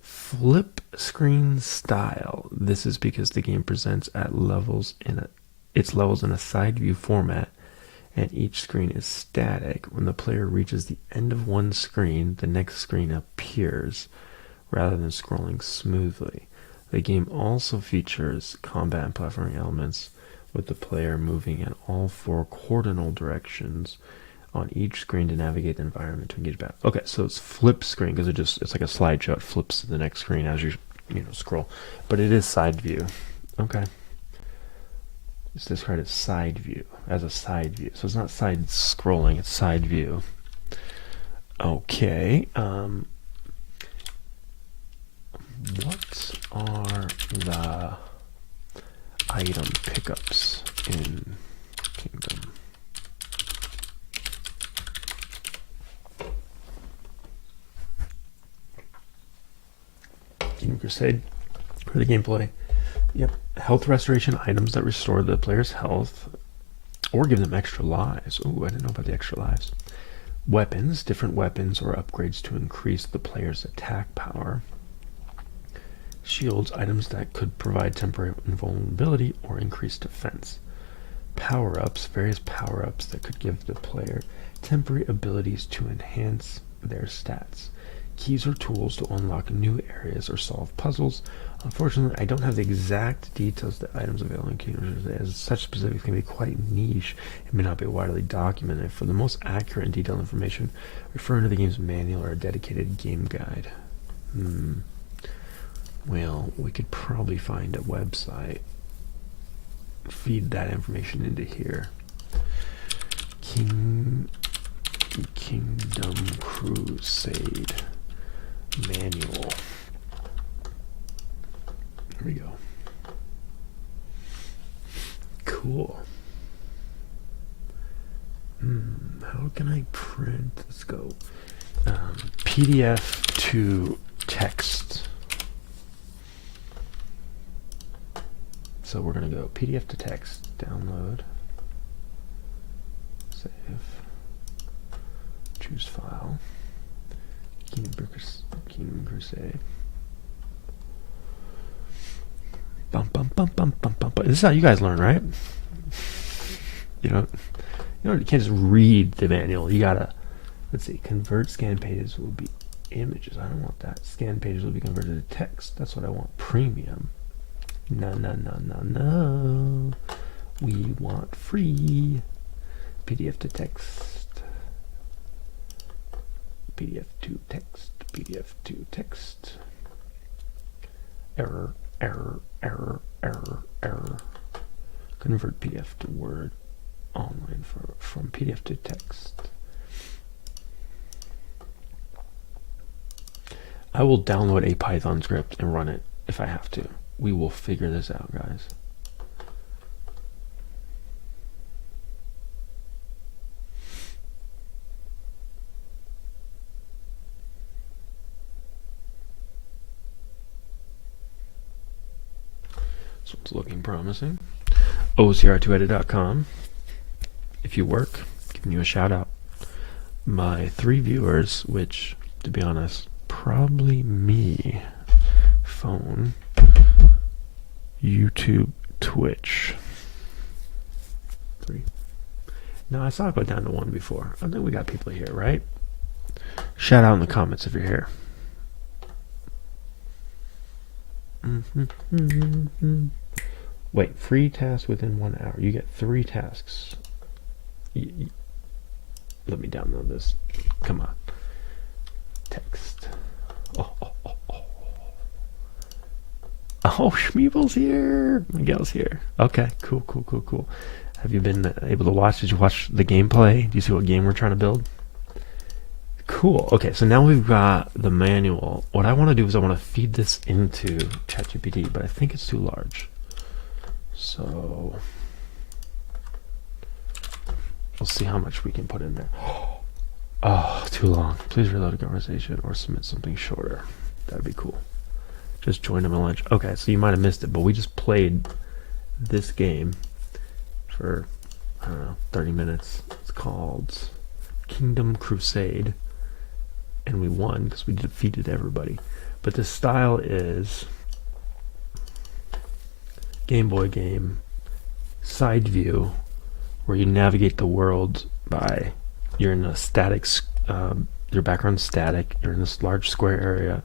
flip screen style. This is because the game presents at levels in its levels in a side view format, and each screen is static. When the player reaches the end of one screen, the next screen appears rather than scrolling smoothly. The game also features combat and platforming elements, with the player moving in all four cardinal directions on each screen to navigate the environment to engage back. Okay, so it's flip screen because it's like a slideshow. It flips to the next screen as you scroll, but it is side view. Okay, it's described as side view, as a side view. So it's not side scrolling; it's side view. Okay. What are the item pickups in Kingdom? Kingdom Crusade for the gameplay. Yep, health restoration items that restore the player's health or give them extra lives. Oh, I didn't know about the extra lives. Weapons, different weapons or upgrades to increase the player's attack power. Shields, items that could provide temporary invulnerability or increased defense. Power-ups, various power-ups that could give the player temporary abilities to enhance their stats. Keys or tools to unlock new areas or solve puzzles. Unfortunately, I don't have the exact details of the items available in Kingdom, as such specifics can be quite niche and may not be widely documented. For the most accurate and detailed information, refer to the game's manual or a dedicated game guide. Well, we could probably find a website, feed that information into here. Kingdom Crusade manual. There we go. Cool. How can I print? Let's go. PDF to text. So we're going to go PDF to text, download, save, choose file, Kingdom Crusade. Bum, bum, bum, bum, bum, bum, bum. This is how you guys learn, right? You can't just read the manual. You gotta, let's see, convert scan pages will be images. I don't want that. Scan pages will be converted to text. That's what I want. Premium. No. We want free. PDF to text. PDF to text. PDF to text. Error. Convert PDF to Word online from PDF to text. I will download a Python script and run it if I have to. We will figure this out, guys. So it's looking promising. OCR2edit.com. If you work, giving you a shout out. My 3 viewers, which, to be honest, probably me. Phone, YouTube, Twitch. 3. No, I saw it go down to 1 before. I think we got people here, right? Shout out in the comments if you're here. Wait, free task within 1 hour. You get 3 tasks. Let me download this. Come on. Text. Oh, Schmeebel's here. Miguel's here. Okay, cool. Have you been able to watch? Did you watch the gameplay? Do you see what game we're trying to build? Cool. Okay, so now we've got the manual. What I want to do is I want to feed this into ChatGPT, but I think it's too large. So we'll see how much we can put in there. Oh, too long. Please reload a conversation or submit something shorter. That'd be cool. Just join them at lunch. Okay, so you might have missed it, but we just played this game for, I don't know, 30 minutes. It's called Kingdom Crusade, and we won because we defeated everybody. But the style is Game Boy game, side view, where you navigate the world by, you're in a static, your background's static, you're in this large square area,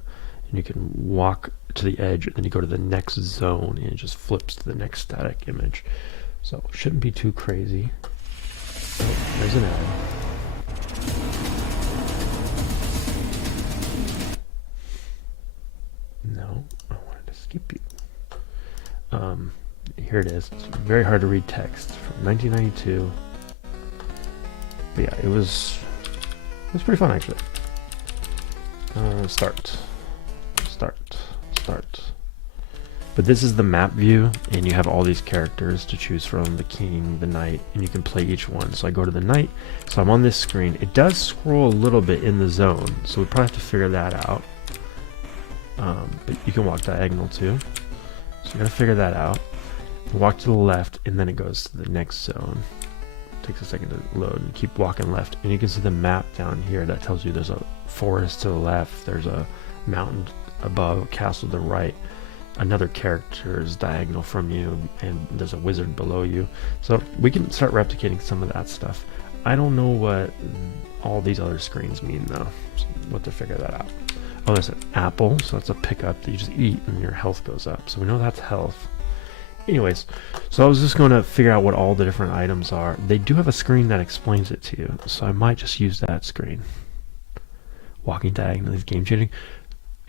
and you can walk to the edge, and then you go to the next zone, and it just flips to the next static image. So shouldn't be too crazy. Oh, there's an ad. No, I wanted to skip you. Here it is. It's very hard to read text from 1992. But yeah, it was pretty fun actually. Start. But this is the map view, and you have all these characters to choose from: the king, the knight, and you can play each one. So I go to the knight, so I'm on this screen. It does scroll a little bit in the zone, so we probably have to figure that out. But you can walk diagonal too, so you gotta figure that out. Walk to the left, and then it goes to the next zone. It takes a second to load, and keep walking left, and you can see the map down here that tells you there's a forest to the left, there's a mountain above, a castle to the right, another character is diagonal from you, and there's a wizard below you. So we can start replicating some of that stuff. I don't know what all these other screens mean though, so we'll have to figure that out. Oh, there's an apple, so that's a pickup that you just eat and your health goes up, so we know that's health. Anyways, so I was just going to figure out what all the different items are. They do have a screen that explains it to you, so I might just use that screen. Walking diagonally is game changing.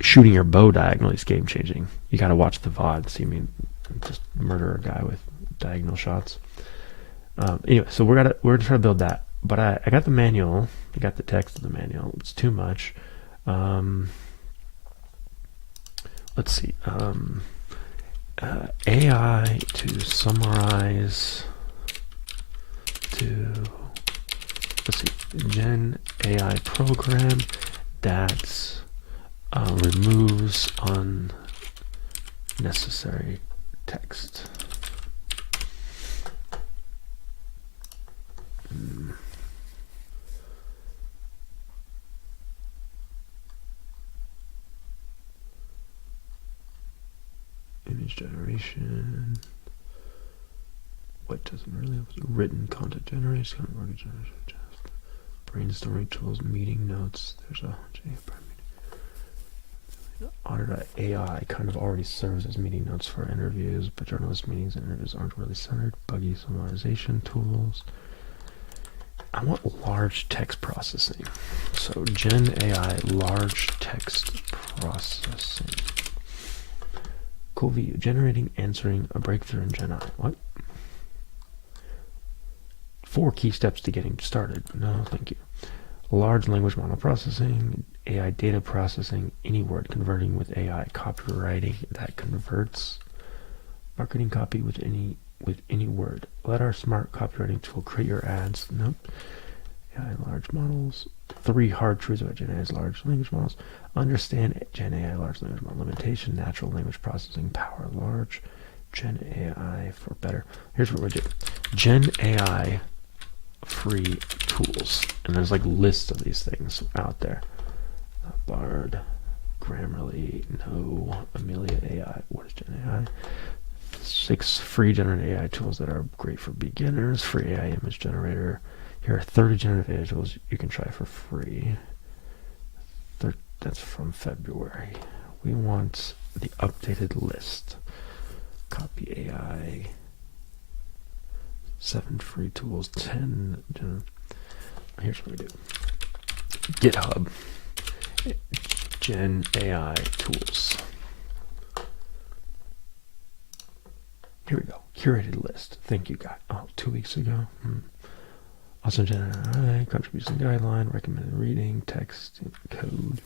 Shooting your bow diagonally is game changing. You got to watch the VOD to see me just murder a guy with diagonal shots. Anyway, so we're gonna try to build that. But I got the manual. I got the text of the manual. It's too much. Let's see. AI to summarize to, let's see, Gen AI program that removes unnecessary text. Image generation. What doesn't really have written content generation, brainstorming tools, meeting notes. There's a Otter.ai kind of already serves as meeting notes for interviews, but journalist meetings and interviews aren't really centered. Buggy summarization tools. I want large text processing. So Gen AI large text processing. Cool view. Generating, answering, a breakthrough in Gen AI. What? 4 key steps to getting started. No, thank you. large language model processing, AI data processing, any word converting with AI, copywriting that converts marketing copy with any word. Let our smart copywriting tool create your ads. Nope. AI large models. 3 hard truths about Gen AI's large language models. Understand Gen AI large language model limitation, natural language processing power, large Gen AI for better. Here's what we're doing. Gen AI free tools. And there's like lists of these things out there. Bard, Grammarly, No, Amelia AI. What is Gen AI? 6 free generative AI tools that are great for beginners. Free AI image generator. Here are 30 generative AI tools you can try for free. That's from February. We want the updated list. Copy AI. 7 free tools. 10. Here's what we do. GitHub. Gen AI tools. Here we go. Curated list. Thank you, guy. Oh, 2 weeks ago. Also, Gen AI contribution guideline, recommended reading, text, code,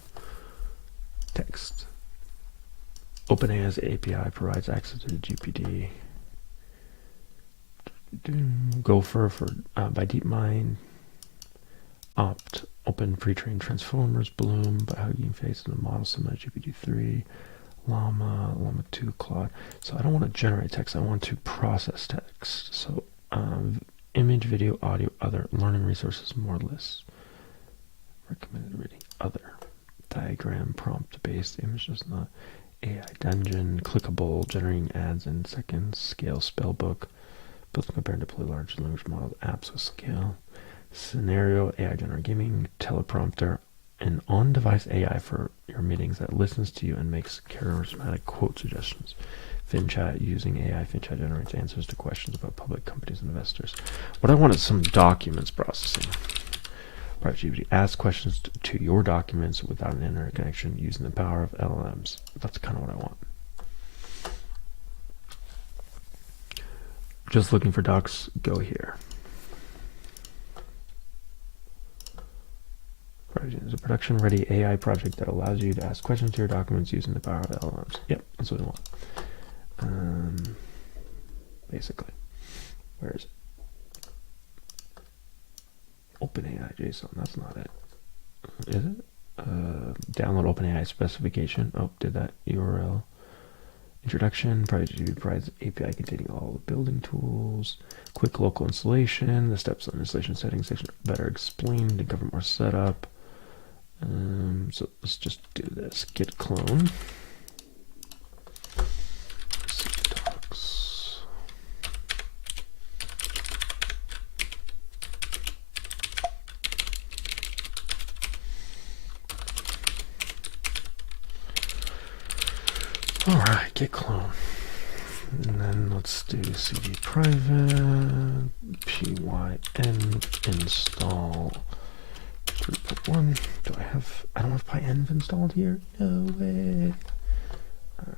text. OpenAI's API provides access to the GPT. Gopher by DeepMind. Opt, open pre-trained transformers, Bloom by Hugging Face and the model similar to GPT-3. Llama 2, Claude. So I don't want to generate text, I want to process text. So image, video, audio, other, learning resources, more lists. Recommended reading, other. Diagram, prompt-based, image does not. AI dungeon, clickable, generating ads in seconds, scale spellbook, built and compare and deploy large language models, apps with scale. Scenario, AI generated gaming, teleprompter, an on-device AI for your meetings that listens to you and makes charismatic quote suggestions. FinChat, using AI, FinChat generates answers to questions about public companies and investors. What I want is some documents processing. Private GPT, ask questions to your documents without an internet connection using the power of LLMs. That's kind of what I want. Just looking for docs, go here. Project is a production-ready AI project that allows you to ask questions to your documents using the power of LLMs. Yep, that's what I want. Basically, where is it? OpenAI JSON. That's not it. Is it? Download OpenAI specification. Oh, did that URL. Introduction. Project GPT provides API containing all the building tools. Quick local installation. The steps on installation settings section are better explained to cover more setup. So let's just do this. Git clone. Docs. All right, git clone. And then let's do cd private pyn install 3.1. I don't have pyenv installed here? No way. Alright.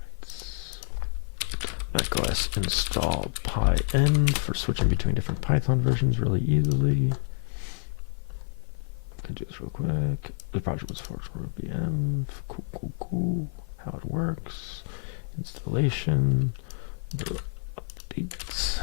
macOS install pyenv for switching between different Python versions really easily. I can do this real quick. The project was forked for ruby-env. Cool. How it works. Installation. Updates.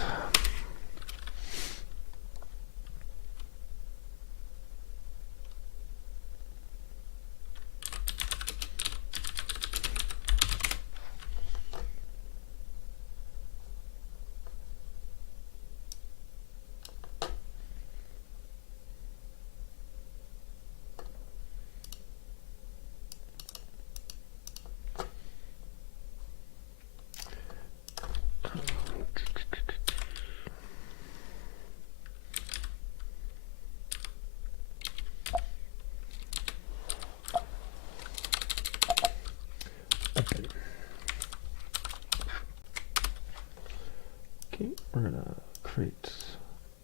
Okay, we're gonna create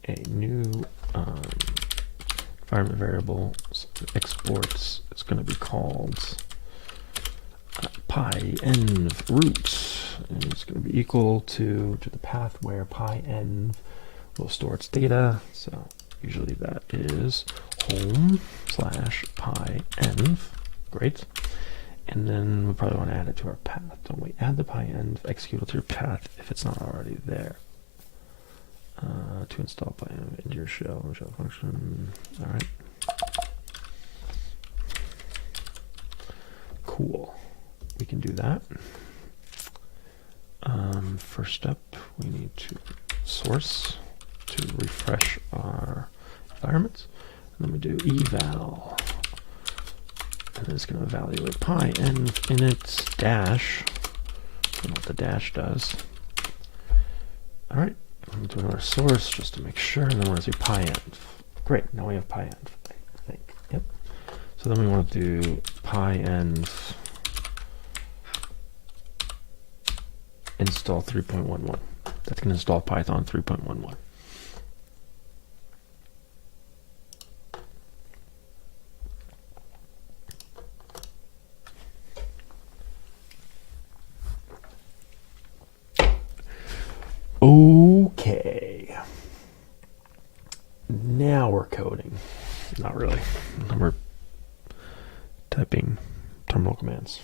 a new environment variable, exports. It's gonna be called pyenv root, and it's gonna be equal to the path where pyenv will store its data. So usually that is home/pyenv. Great. And then we probably want to add it to our path, don't we? Add the pyenv executable to your path if it's not already there. To install pyenv into your shell function. All right. Cool. We can do that. First up, we need to source to refresh our environments. And then we do eval. And then it's going to evaluate pyenv init dash. I don't know what the dash does. All right. I'm doing our source just to make sure. And then we're going to do pyenv. Great. Now we have pyenv, I think. Yep. So then we want to do pyenv install 3.11. That's going to install Python 3.11. Okay. Now we're coding. Not really. We're typing terminal commands.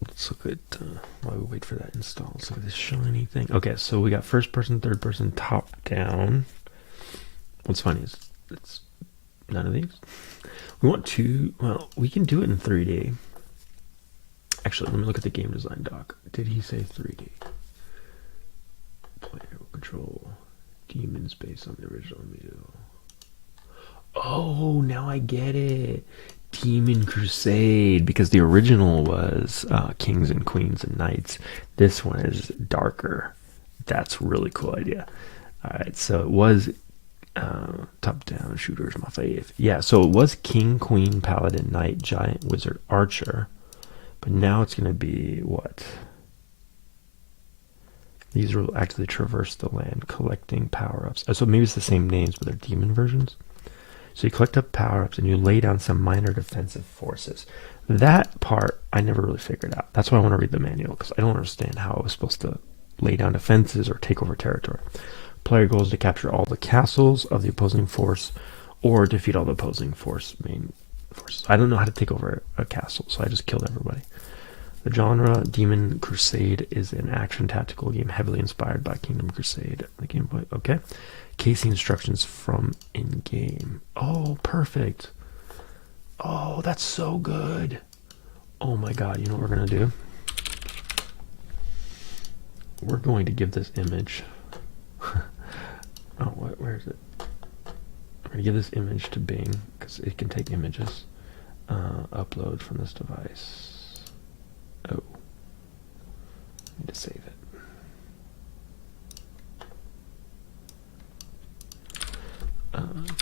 Let's look at while we wait for that install. Let's look at this shiny thing. Okay, so we got first person, third person, top down. What's funny is it's none of these. We want to, well, we can do it in 3D. Actually, let me look at the game design doc. Did he say 3D? Player control demons based on the original video. Oh, now I get it. Demon Crusade, because the original was kings and queens and knights. This one is darker. That's a really cool idea. All right, so it was top-down shooters, my fave. Yeah, so it was king, queen, paladin, knight, giant, wizard, archer. But now it's going to be what? These will actually traverse the land, collecting power-ups. So maybe it's the same names, but they're demon versions. So you collect up power-ups and you lay down some minor defensive forces. That part I never really figured out. That's why I want to read the manual, because I don't understand how I was supposed to lay down defenses or take over territory. Player goal is to capture all the castles of the opposing force or defeat all the opposing main forces. I don't know how to take over a castle, so I just killed everybody. The genre, Demon Crusade, is an action tactical game heavily inspired by Kingdom Crusade. The Game Boy, okay. Casey instructions from in-game. Oh, perfect. Oh, that's so good. Oh my god, you know what we're going to do? We're going to give this image... oh, where is it? We're going to give this image to Bing, because it can take images. Upload from this device. Oh. I need to save it.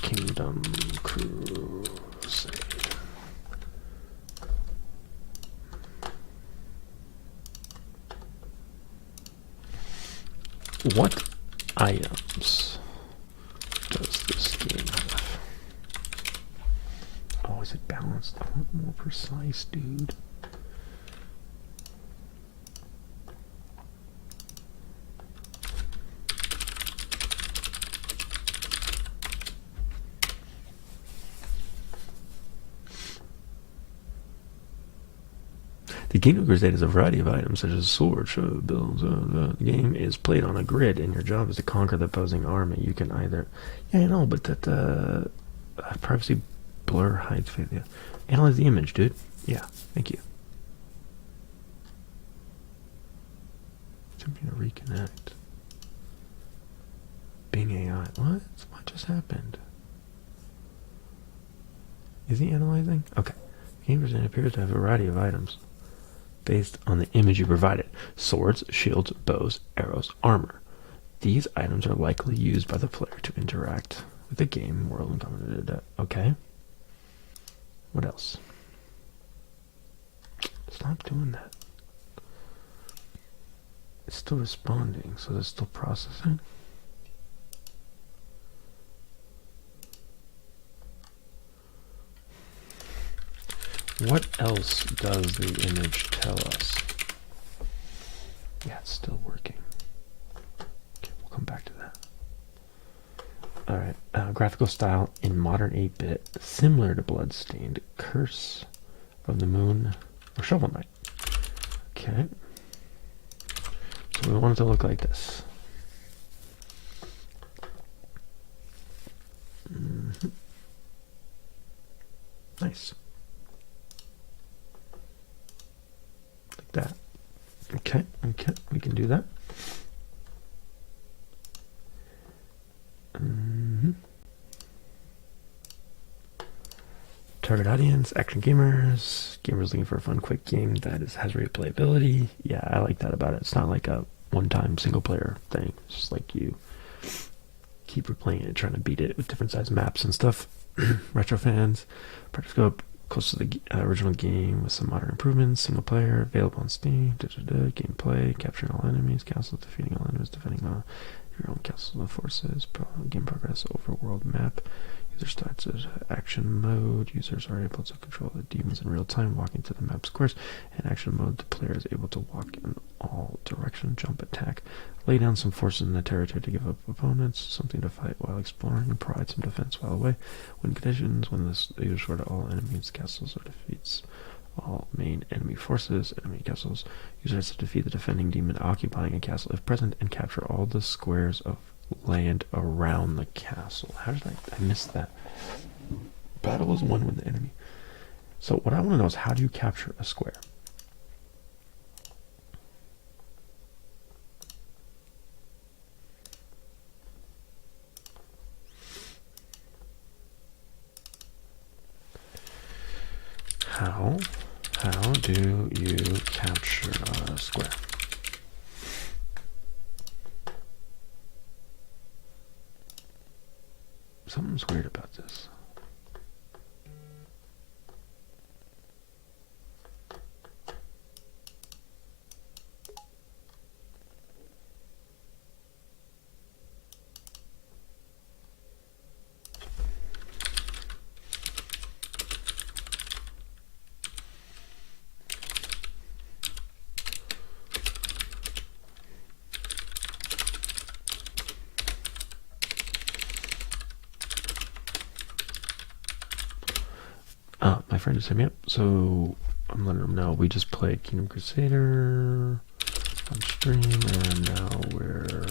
Kingdom Crusade. What items does this game have? Oh, is it balanced? I want more precise, dude. The Kingdom Crusade has a variety of items such as sword, shield, builds. The game is played on a grid, and your job is to conquer the opposing army. You can either, yeah, I know, but that privacy blur hides failure. Analyze the image, dude. Yeah, thank you. Attempting to reconnect. Bing AI. What? What just happened? Is he analyzing? Okay. The Game Crusade appears to have a variety of items based on the image you provided. Swords, shields, bows, arrows, armor. These items are likely used by the player to interact with the game world and comment. Okay. What else? Stop doing that. It's still responding, so it's still processing. What else does the image tell us? Yeah, it's still working. Okay, we'll come back to that. All right, graphical style in modern 8-bit, similar to Bloodstained, Curse of the Moon, or Shovel Knight. Okay, so we want it to look like this. Nice. Like that. Okay, we can do that. Target audience, action gamers. Gamers looking for a fun, quick game that has replayability. Yeah, I like that about it. It's not like a one-time single-player thing. It's just like you keep replaying it, trying to beat it with different size maps and stuff. Retro fans, Partiscope, close to the original game with some modern improvements. Single player, available on Steam. Gameplay, capturing all enemies, castles, defeating all enemies, defending all your own castles and forces. Game progress, overworld map. User starts at action mode. Users are able to control the demons in real time, walking to the map squares. In action mode, the player is able to walk in all directions, jump, attack, lay down some forces in the territory to give up opponents, something to fight while exploring, and provide some defense while away. Win conditions, when the user sort of all enemies, castles, or defeats all main enemy forces, enemy castles. User has to defeat the defending demon occupying a castle if present, and capture all the squares of land around the castle. How did I miss that? Battle is won with the enemy. So what I want to know is, how do you capture a square? How do you capture a square? Something's weird about this. My friend just hit me up, so I'm letting him know we just played Kingdom Crusader on stream, and now we're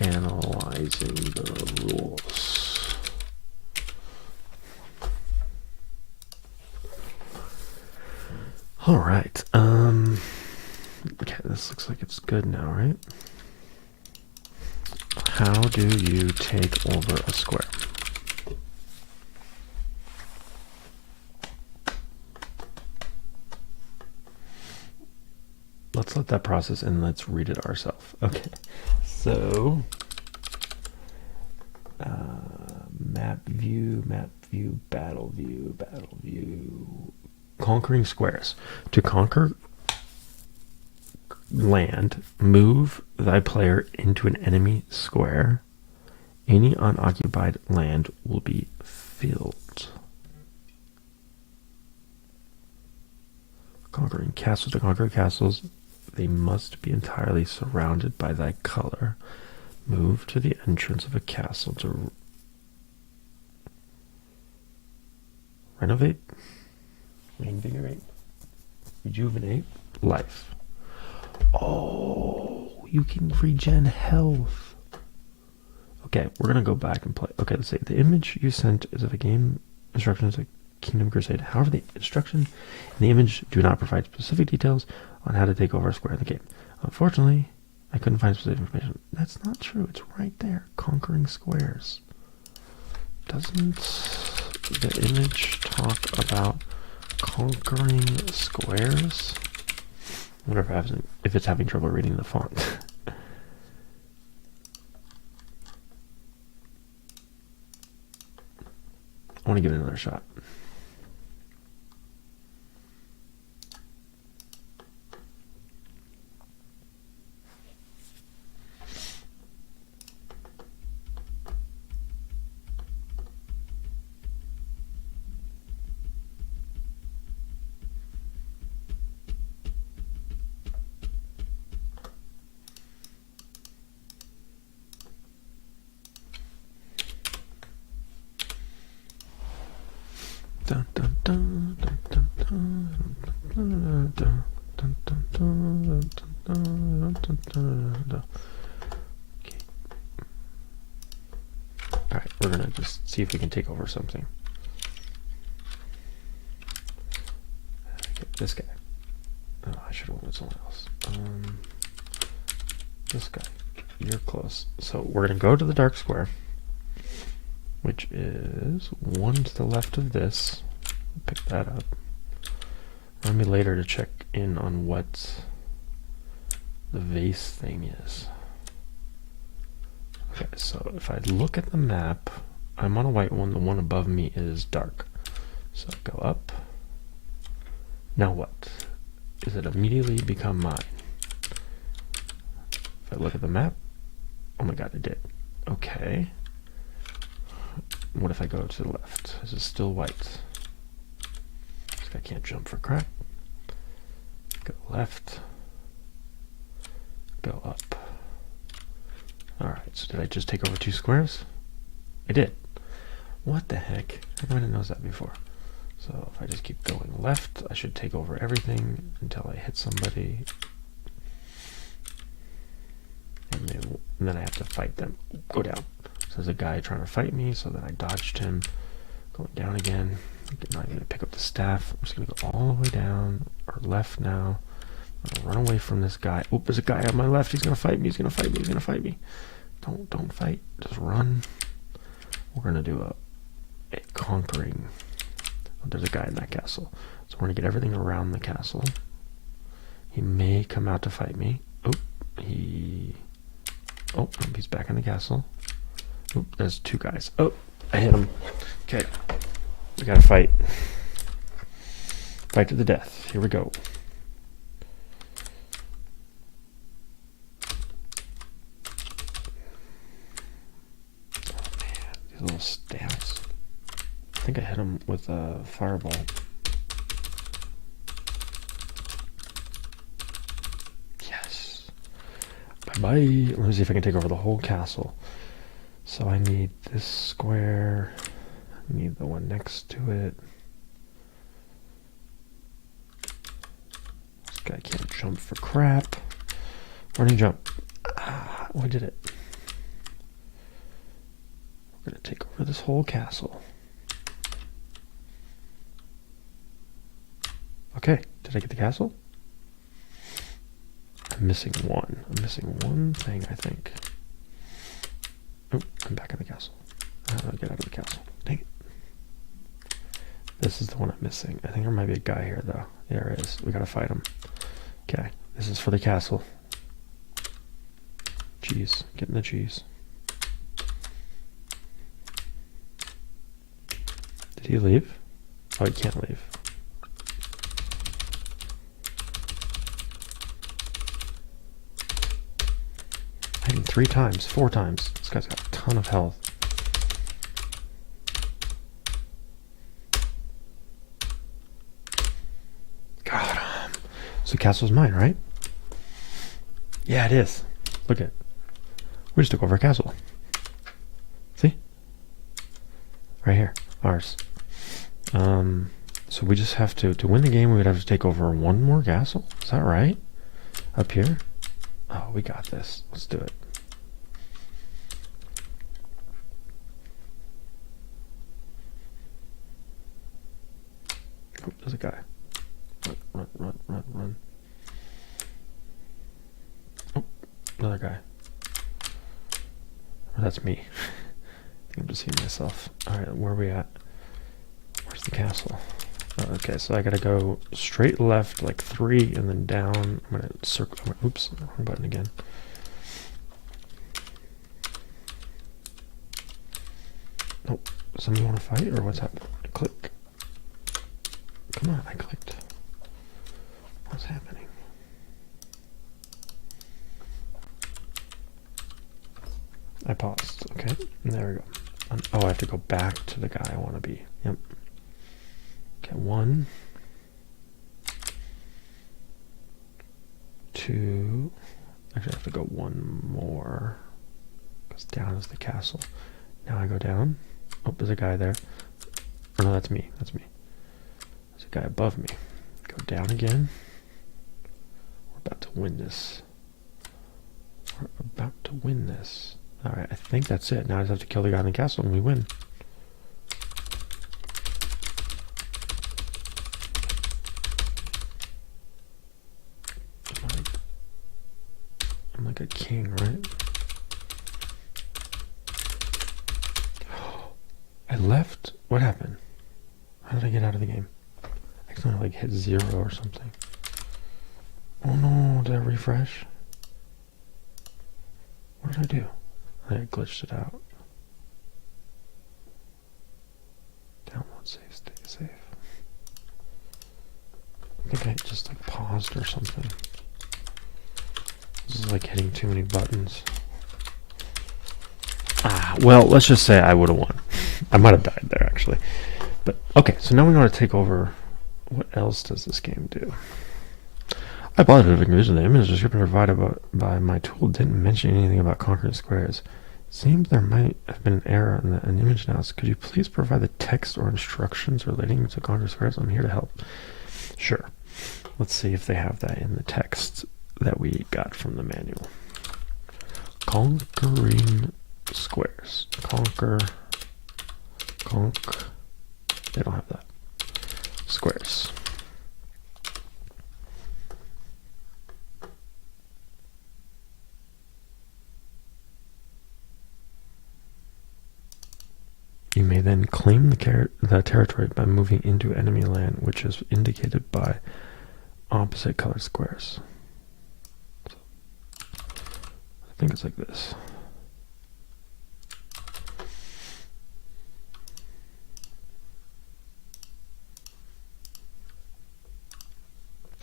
analyzing the rules. All right. Okay, this looks like it's good now, right? How do you take over a square? Let's let that process and let's read it ourselves. Okay, so map view, battle view, conquering squares. To conquer land, move thy player into an enemy square. Any unoccupied land will be filled. Conquering castles. To conquer castles, they must be entirely surrounded by thy color. Move to the entrance of a castle to renovate, reinvigorate, rejuvenate life. Oh, you can regen health. Okay, we're gonna go back and play. Okay, let's say the image you sent is of a game instructions like Kingdom Crusade. However, the instruction and the image do not provide specific details on how to take over a square in the game. Unfortunately, I couldn't find specific information. That's not true. It's right there. Conquering squares. Doesn't the image talk about conquering squares? I wonder if it's having trouble reading the font. I want to give it another shot. see if we can take over something. Okay, this guy. Oh, I should have went with someone else. This guy. You're close. So we're going to go to the dark square, which is one to the left of this. Pick that up. Remind me later to check in on what the vase thing is. Okay, so if I look at the map, I'm on a white one. The one above me is dark. So go up. Now what? Does it immediately become mine? If I look at the map, oh my god, it did. Okay. What if I go to the left? Is it still white? This guy can't jump for crap. Go left. Go up. Alright, so did I just take over 2 squares? I did. What the heck? I didn't know that before. So if I just keep going left, I should take over everything until I hit somebody. And then I have to fight them. Go down. So there's a guy trying to fight me, so then I dodged him. Going down again. I'm not even going to pick up the staff. I'm just going to go all the way down, or left now. I'm going to run away from this guy. Oh, there's a guy on my left. He's going to fight me. He's going to fight me. He's going to fight me. Don't fight. Just run. We're going to do a conquering. Oh, there's a guy in that castle. So we're going to get everything around the castle. He may come out to fight me. Oh, he's back in the castle. Oh, there's 2 guys. Oh, I hit him. Okay. We got to fight. Fight to the death. Here we go. Little staffs. I think I hit him with a fireball. Yes. Bye-bye. Let me see if I can take over the whole castle. So I need this square. I need the one next to it. This guy can't jump for crap. Where did he jump? Ah, we did it. We're going to take over this whole castle. Okay, did I get the castle? I'm missing one. I'm missing one thing, I think. Oh, I'm back in the castle. How do I get out of the castle? Dang it. This is the one I'm missing. I think there might be a guy here, though. There is. We got to fight him. Okay, this is for the castle. Cheese. Getting the cheese. Did he leave? Oh, he can't leave. I hit him 3 times, 4 times. This guy's got a ton of health. Got him. So the castle's mine, right? Yeah, it is. Look at it. We just took over a castle. See? Right here. Ours. So we just have to win the game, we would have to take over 1 more castle? Is that right? Up here? Oh, we got this. Let's do it. Oh, there's a guy. Run. Oh, another guy. Oh, that's me. I think I'm just seeing myself. Alright, where are we at? Where's the castle? Oh, okay, so I gotta go straight left, like 3, and then down. I'm gonna circle. Oops, wrong button again. Oh, somebody want to fight, or what's happening? Click. Come on, I clicked. What's happening? I paused. Okay, and there we go. Oh, I have to go back to the guy I want to be. Yep. Okay, 1, 2. Actually, I have to go 1 more. Because down is the castle. Now I go down. Oh, there's a guy there. Oh, no, that's me. That's me. There's a guy above me. Go down again. We're about to win this. We're about to win this. Alright, I think that's it. Now I just have to kill the guy in the castle and we win. like a king, right? I left. What happened? How did I get out of the game? I accidentally like hit 0 or something. Oh no, did I refresh? What did I do? I glitched it out. Download save, stay safe. I think I just like paused or something. This is like hitting too many buttons. Well, let's just say I would have won. I might have died there actually. But okay, so now we want to take over. What else does this game do? I apologize if the image description provided by my tool didn't mention anything about conquering squares. Seems there might have been an error in an image now. So could you please provide the text or instructions relating to conquer squares? I'm here to help. Sure. Let's see if they have that in the text that we got from the manual. Conquering squares. They don't have that. Squares. You may then claim the territory by moving into enemy land, which is indicated by opposite colored squares. So, I think it's like this.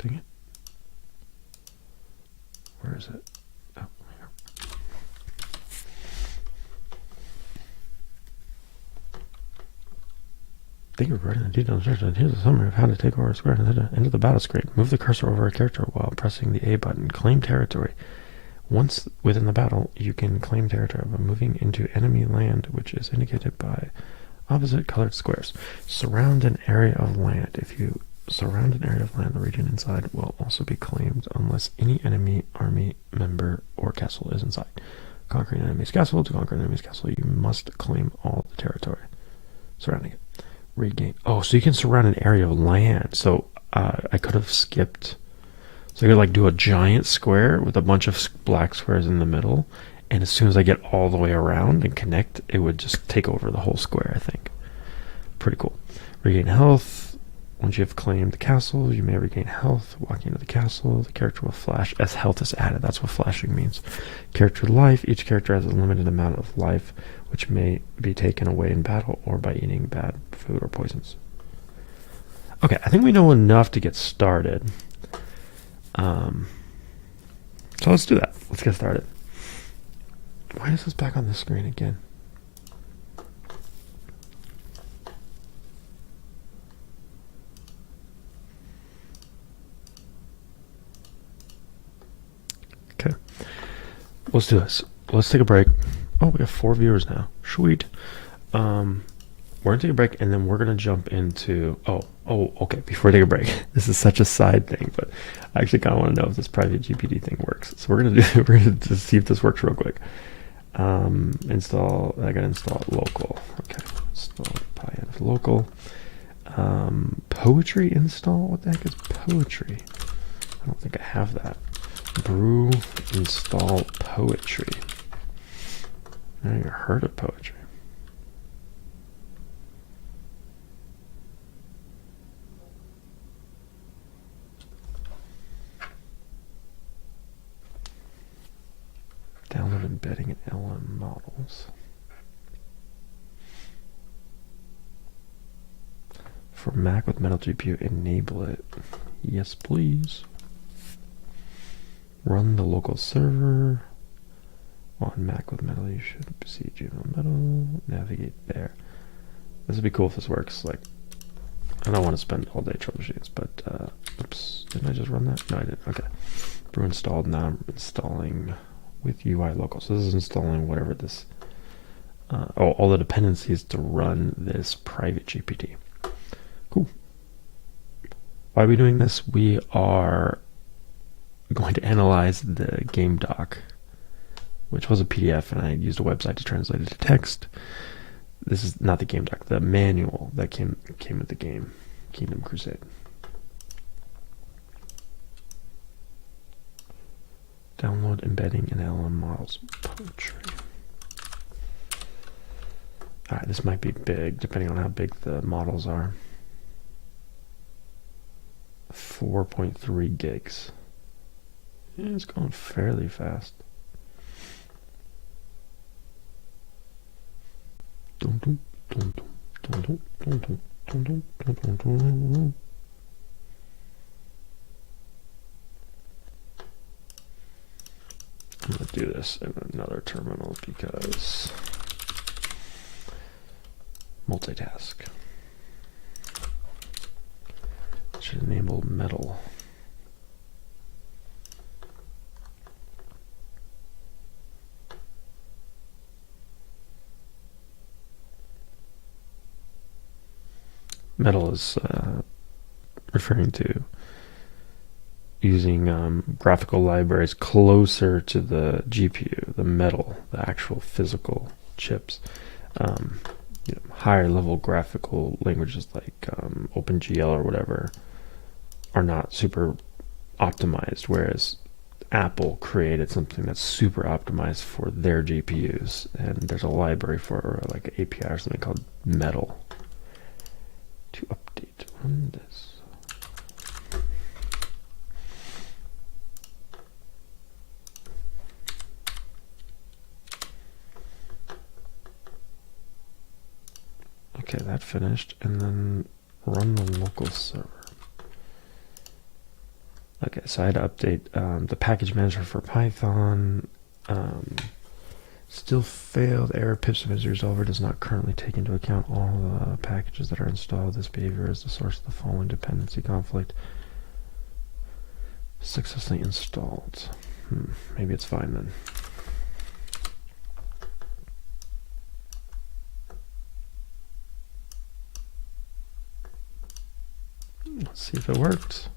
Dang it. Where is it? Oh, here. Thank you for writing the detailed instructions. Here's a summary of how to take over a square and enter the battle screen. Move the cursor over a character while pressing the A button. Claim territory. Once within the battle, you can claim territory by moving into enemy land, which is indicated by opposite colored squares. Surround an area of land. If you surround an area of land, the region inside will also be claimed unless any enemy army member or castle is inside. Conquering an enemy's castle. To conquer an enemy's castle, you must claim all the territory surrounding it. Regain. Oh, so you can surround an area of land. So I could have skipped. So I could like do a giant square with a bunch of black squares in the middle, and as soon as I get all the way around and connect, it would just take over the whole square, I think. Pretty cool. Regain health. Once you have claimed the castle, you may regain health. Walking into the castle, the character will flash as health is added. That's what flashing means. Character life. Each character has a limited amount of life, which may be taken away in battle or by eating bad food or poisons. Okay, I think we know enough to get started. So let's do that. Let's get started. Why is this back on the screen again? Okay. Let's do this. Let's take a break. Oh, we have 4 viewers now. Sweet. We're gonna take a break and then we're gonna jump into okay, before we take a break. This is such a side thing, but I actually kinda wanna know if this private GPT thing works. So we're gonna just see if this works real quick. Install, I gotta install local. Okay, install PyEnv local. Poetry install? What the heck is poetry? I don't think I have that. Brew install poetry. I never heard of poetry. Download embedding in LM models. For Mac with Metal GPU, enable it. Yes, please. Run the local server. On Mac with Metal, you should see GML Metal. Navigate there. This would be cool if this works. Like, I don't want to spend all day troubleshooting, but oops, didn't I just run that? No, I didn't. Okay. Brew installed. Now I'm installing with UI local. So this is installing whatever this. All the dependencies to run this private GPT. Cool. Why are we doing this? We are going to analyze the game doc, which was a PDF, and I used a website to translate it to text. This is not the game doc, the manual that came with the game, Kingdom Crusade. Download embedding in LM models. Poetry. Alright, this might be big, depending on how big the models are. 4.3 gigs. Yeah, it's going fairly fast. I'm going to do this in another terminal because multitask. Should enable metal. Metal is referring to using graphical libraries closer to the GPU, the metal, the actual physical chips. Higher level graphical languages like OpenGL or whatever are not super optimized, whereas Apple created something that's super optimized for their GPUs, and there's a library for like an API or something called Metal. To update on this. Okay, that finished, and then run the local server. Okay, so I had to update the package manager for Python. Still failed. Error pips of his resolver does not currently take into account all the packages that are installed. This behavior is the source of the following dependency conflict. Successfully installed. Maybe it's fine then. Let's see if it works.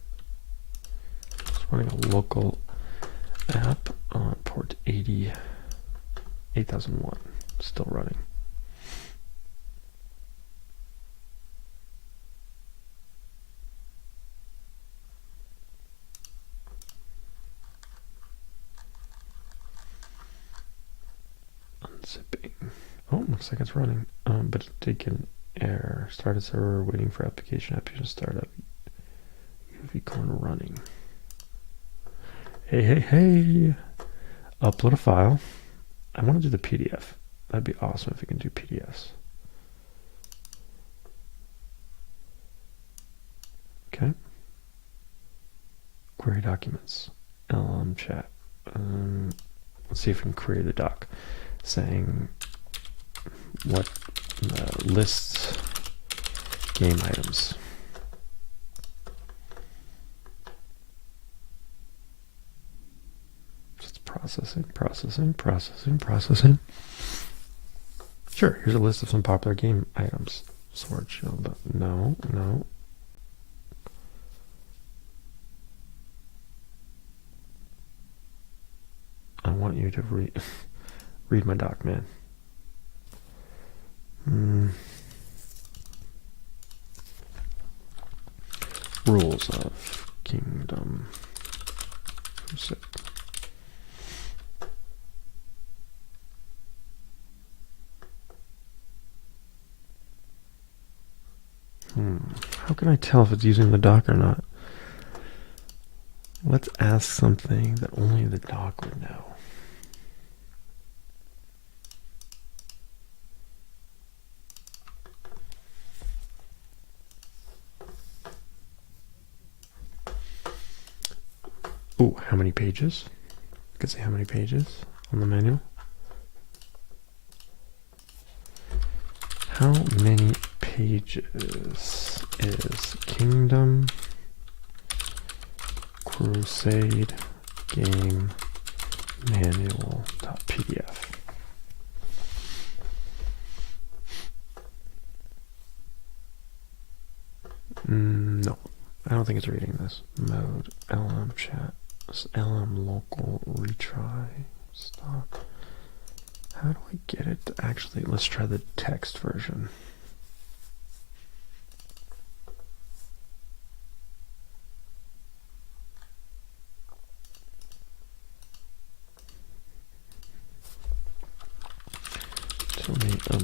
It's running a local app on port 8001. Still running. Unzipping. Oh, looks like it's running. But it's taking error. Started server, waiting for application startup. UV corner running. Hey. Upload a file. I want to do the PDF. That'd be awesome if we can do PDFs. Okay. Query documents. LM chat. Let's see if we can query the doc saying what lists game items. Just processing. Sure, here's a list of some popular game items. Sword, shield, but no. I want you to read my doc, man. Rules of Kingdom. How can I tell if it's using the doc or not? Let's ask something that only the doc would know. Ooh, how many pages? I could say how many pages on the manual. How many pages is Kingdom Crusade Game Manual.pdf? No, I don't think it's reading this. Mode, LM chat, LM local, retry, stop. How do I get it to actually, let's try the text version.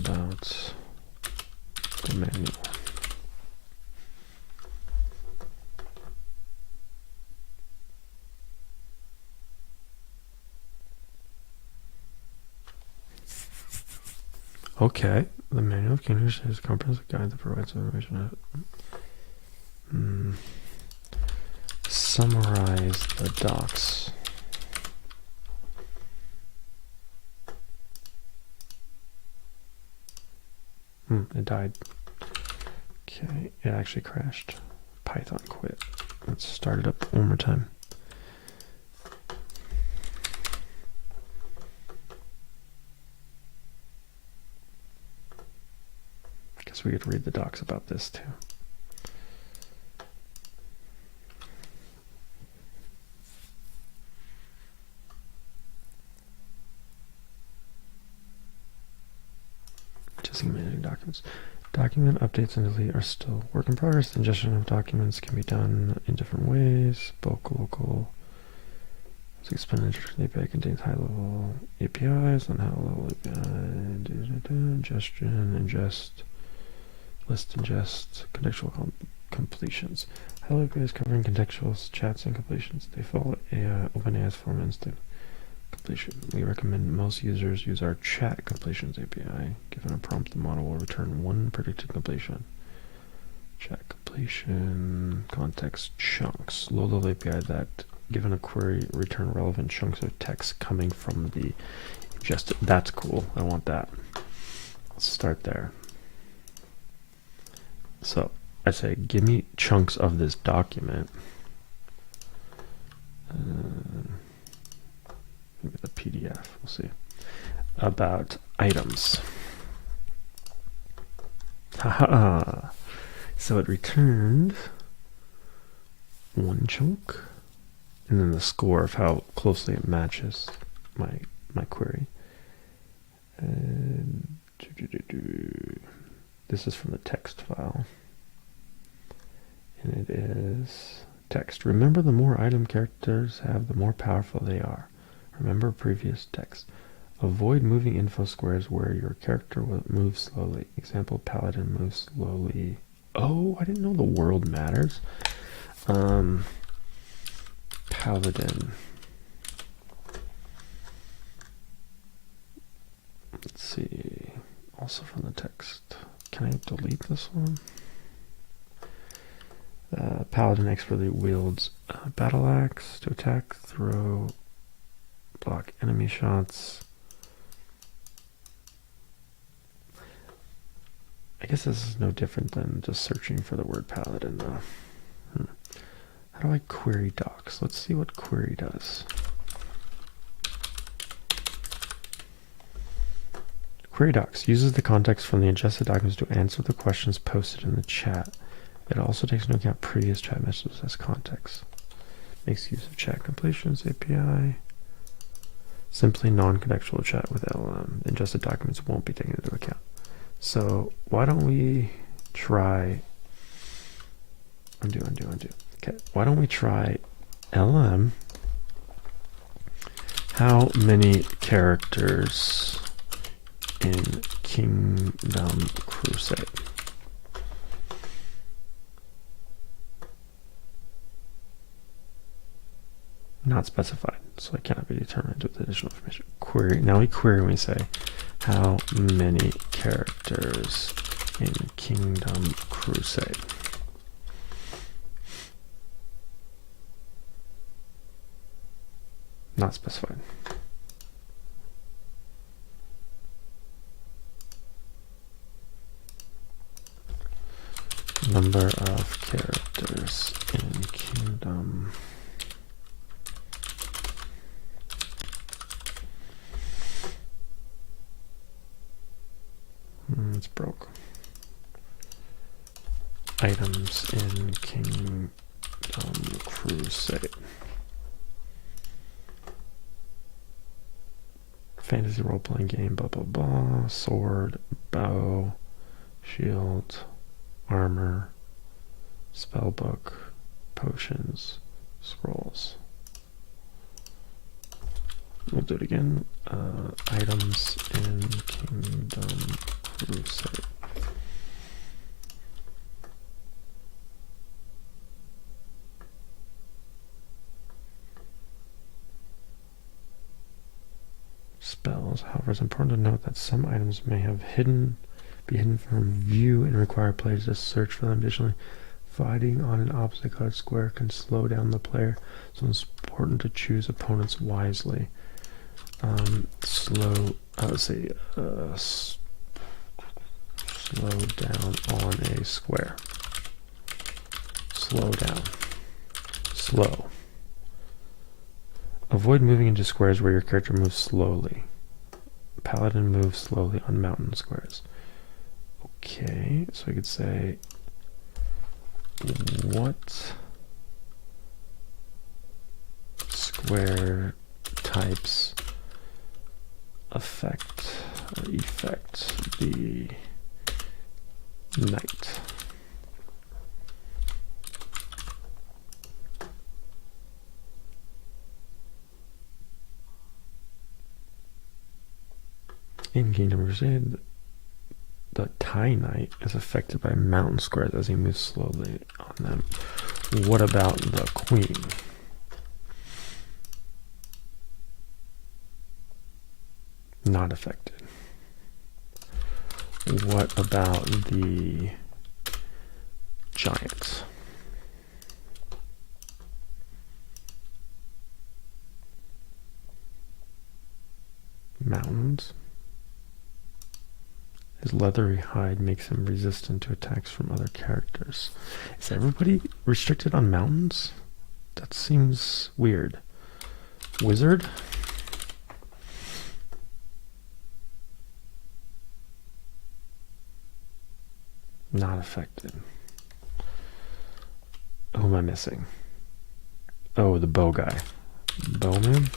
about the manual. Okay, the manual of Kingdoms is a comprehensive guide that provides information. Summarize the docs. It died. Okay, it actually crashed. Python quit. Let's start it up one more time. Guess we could read the docs about this too. Managing documents. Document updates and delete are still work in progress. Ingestion of documents can be done in different ways. Bulk, local. Expenditure API contains high-level APIs and high-level API. Ingestion, ingest, list, ingest, contextual completions. High-level APIs covering contextuals, chats, and completions. They follow OpenAI's form instant completion. We recommend most users use our chat completions API. Given a prompt, the model will return one predicted completion. Chat completion, context chunks. Low-level API that, given a query, return relevant chunks of text coming from the ingested. That's cool. I want that. Let's start there. So I say, give me chunks of this document. Maybe the PDF, we'll see. About items. Haha. So it returned one chunk, and then the score of how closely it matches my query. And this is from the text file, and it is text. Remember, the more item characters have, the more powerful they are. Remember previous text. Avoid moving info squares where your character will move slowly. Example, paladin moves slowly. Oh, I didn't know the world matters. Paladin. Let's see. Also from the text. Can I delete this one? Paladin expertly wields battle axe to attack, throw, block enemy shots. I guess this is no different than just searching for the word paladin though. How do I query docs? Let's see what query does. Query docs uses the context from the ingested documents to answer the questions posted in the chat. It also takes into account previous chat messages as context. Makes use of chat completions API. Simply non-contextual chat with LLM. Ingested documents won't be taken into account. So why don't we try undo. Okay, why don't we try LLM? How many characters in Kingdom Crusade? Not specified, so it cannot be determined with additional information. Query. Now we query and we say, how many characters in Kingdom Crusade? Not specified. Number of characters in Kingdom. It's broke. Items in Kingdom Crusade. Fantasy role-playing game, blah blah blah. Sword, bow, shield, armor, spellbook, potions, scrolls. We'll do it again. Items in Kingdom save. Spells. However, it's important to note that some items may have be hidden from view and require players to search for them. Additionally, fighting on an opposite colored square can slow down the player, so it's important to choose opponents wisely. Slow down on a square. Slow down. Slow. Avoid moving into squares where your character moves slowly. Paladin moves slowly on mountain squares. Okay, so I could say, what square types affect the knight? In Kingdom Crusade, the Thai Knight is affected by mountain squares as he moves slowly on them. What about the Queen? Not affected. What about the Giant? Mountains. His leathery hide makes him resistant to attacks from other characters. Is everybody restricted on mountains? That seems weird. Wizard? Not affected. Who am I missing? Oh, the bow guy. Bowman?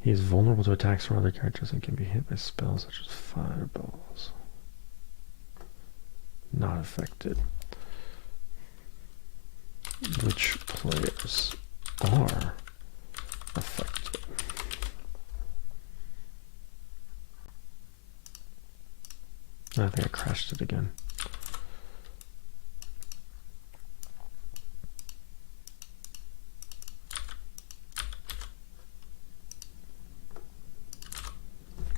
He is vulnerable to attacks from other characters and can be hit by spells such as fireballs. Not affected. Which players are affected? I think I crashed it again.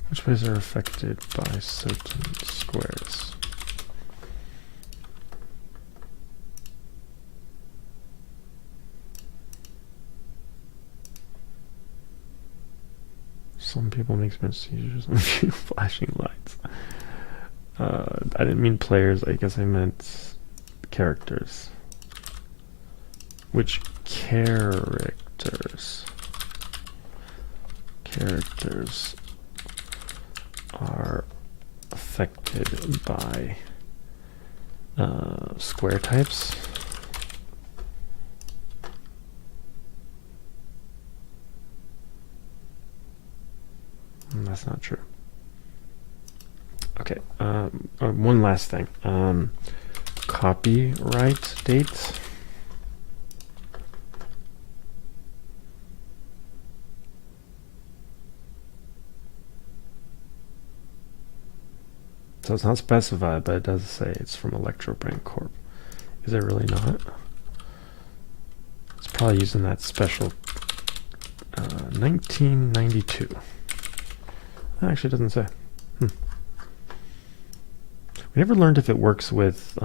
Which players are affected by certain squares? Some people make seizures on a few flashing lights. I didn't mean players, I guess I meant characters. Which characters are affected by square types? That's not true. Okay, one last thing. Copyright dates. So it's not specified, but it does say it's from Electrobrand Corp. Is it really not? It's probably using that special 1992. That actually doesn't say. We never learned if it works with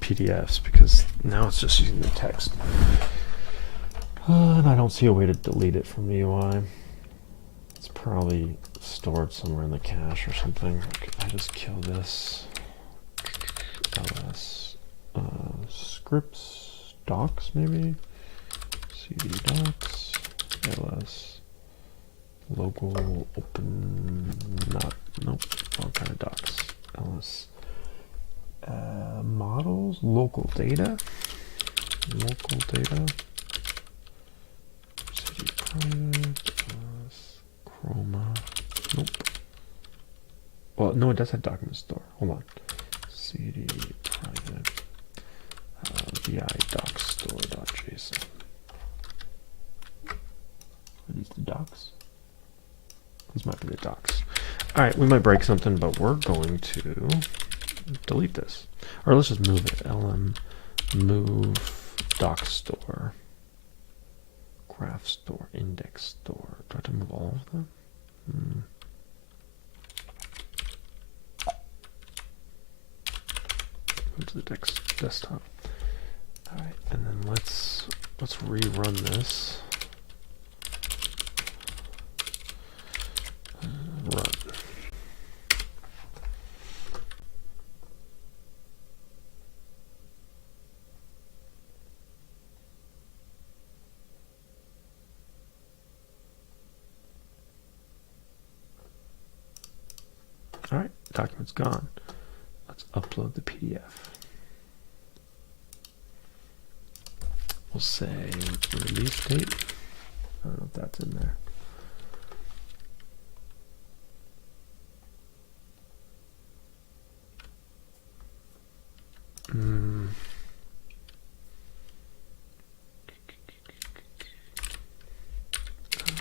PDFs, because now it's just using the text. And I don't see a way to delete it from the UI. It's probably stored somewhere in the cache or something. I just kill this. ls scripts docs maybe. cd docs ls local open nope all kind of docs ls models local data cd private ls chroma nope. Well, no, it does have document store. Hold on. cd private vi docstore.json. Are these the docs? These might be the docs. All right, we might break something, but we're going to delete this. Or let's just move it. lm move doc store, graph store, index store. Do I have to move all of them? Move to the desktop. All right, and then let's rerun this. Run. All right, document's gone. Let's upload the PDF. We'll say release date. I don't know if that's in there.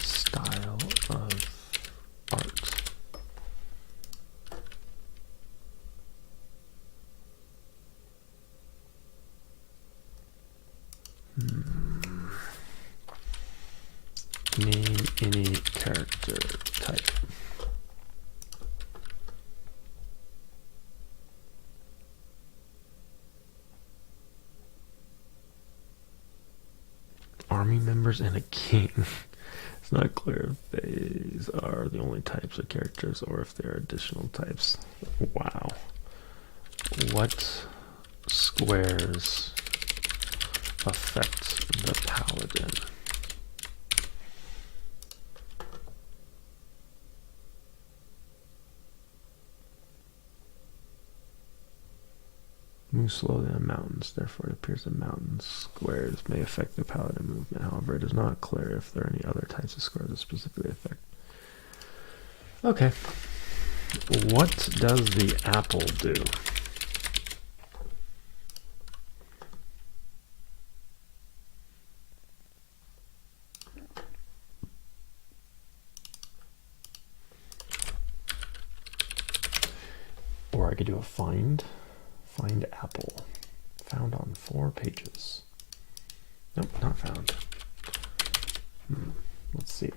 Style of art. Name any character type. Army members and a king. It's not clear if these are the only types of characters or if there are additional types. Wow. What squares affect the paladin? Move slowly on mountains, therefore it appears that mountain squares may affect the paladin movement. However, it is not clear if there are any other types of squares that specifically affect. Okay. What does the apple do? Or I could do a find apple. Found on 4 pages. Nope, not found. Let's see.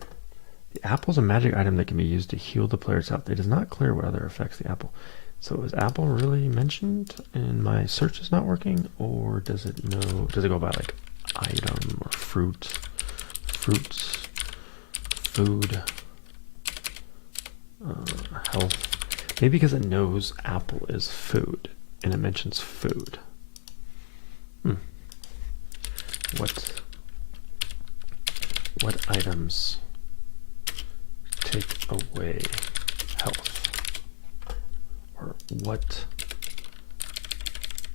The apple is a magic item that can be used to heal the player's health. It is not clear what other affects the apple. So is apple really mentioned and my search is not working? Or does it go by like item or fruits, food, health? Maybe because it knows apple is food. And it mentions food. What items take away health? Or what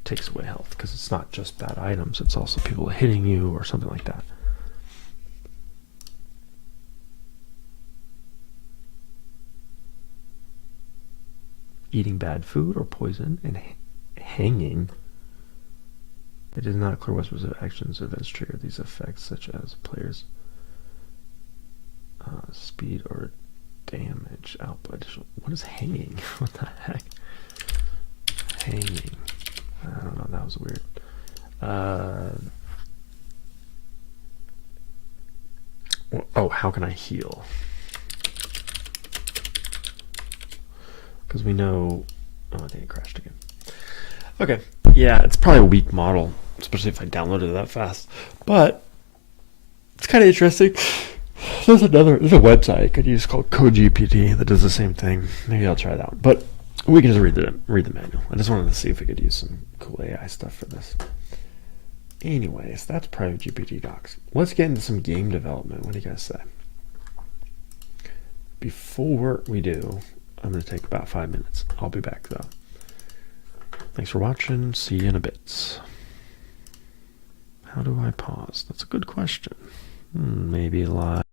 takes away health? Because it's not just bad items, it's also people hitting you or something like that. Eating bad food or poison and hanging. It is not clear what specific actions or events trigger these effects, such as players' speed or damage output. Additional. What is hanging? What the heck? Hanging. I don't know. That was weird. Oh, how can I heal? Because we know. Oh, I think it crashed again. Okay. Yeah, it's probably a weak model, especially if I downloaded it that fast. But it's kind of interesting. There's a website I could use called CodeGPT that does the same thing. Maybe I'll try that one. But we can just read the manual. I just wanted to see if we could use some cool AI stuff for this. Anyways, that's private GPT docs. Let's get into some game development. What do you guys say? Before we do, I'm going to take about 5 minutes. I'll be back though. Thanks for watching. See you in a bit. How do I pause? That's a good question. Maybe live.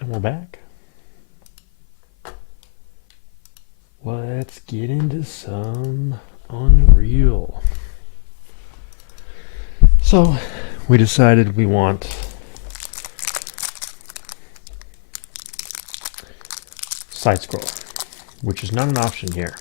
And we're back. Let's get into some Unreal. So we decided we want side scroll, which is not an option here.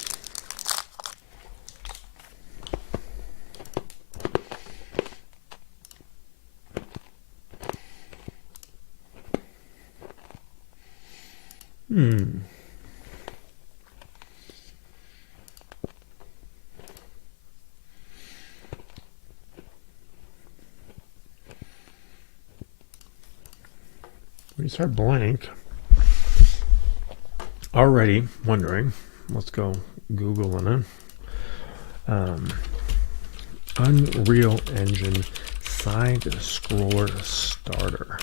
When you start blank, already wondering, let's go Googling it. Unreal Engine side scroller starter.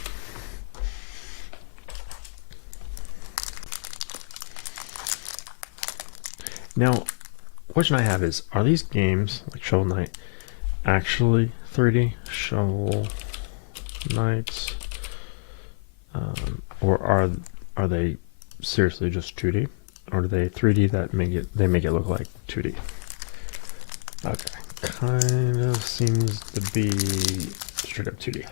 Now, question I have is, are these games like Shovel Knight actually 3D? Shovel Knights, or are they seriously just 2D, or are they 3D that make it look like 2D? Okay, kind of seems to be straight up 2D.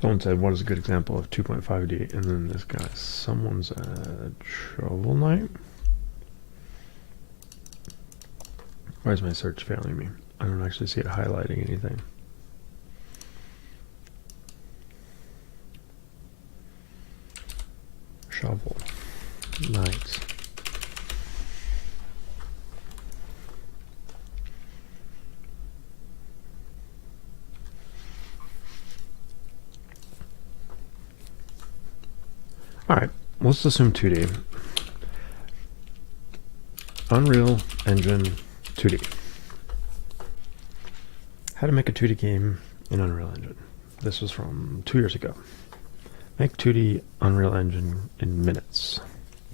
Someone said, what is a good example of 2.5D? And then this guy, someone's at Shovel Knight. Why is my search failing me? I don't actually see it highlighting anything. Shovel Knight. Alright, let's assume 2D. Unreal Engine 2D. How to make a 2D game in Unreal Engine. This was from 2 years ago. Make 2D Unreal Engine in minutes.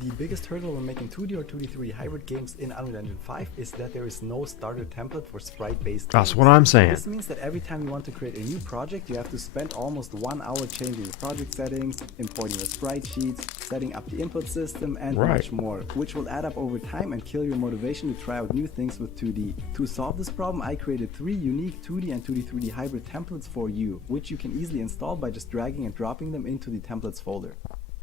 The biggest hurdle when making 2D or 2D 3D hybrid games in Unreal Engine 5 is that there is no starter template for sprite-based games. That's what I'm saying. This means that every time you want to create a new project, you have to spend almost 1 hour changing the project settings, importing the sprite sheets, setting up the input system, and much more, which will add up over time and kill your motivation to try out new things with 2D. To solve this problem, I created 3 unique 2D and 2D 3D hybrid templates for you, which you can easily install by just dragging and dropping them into the templates folder.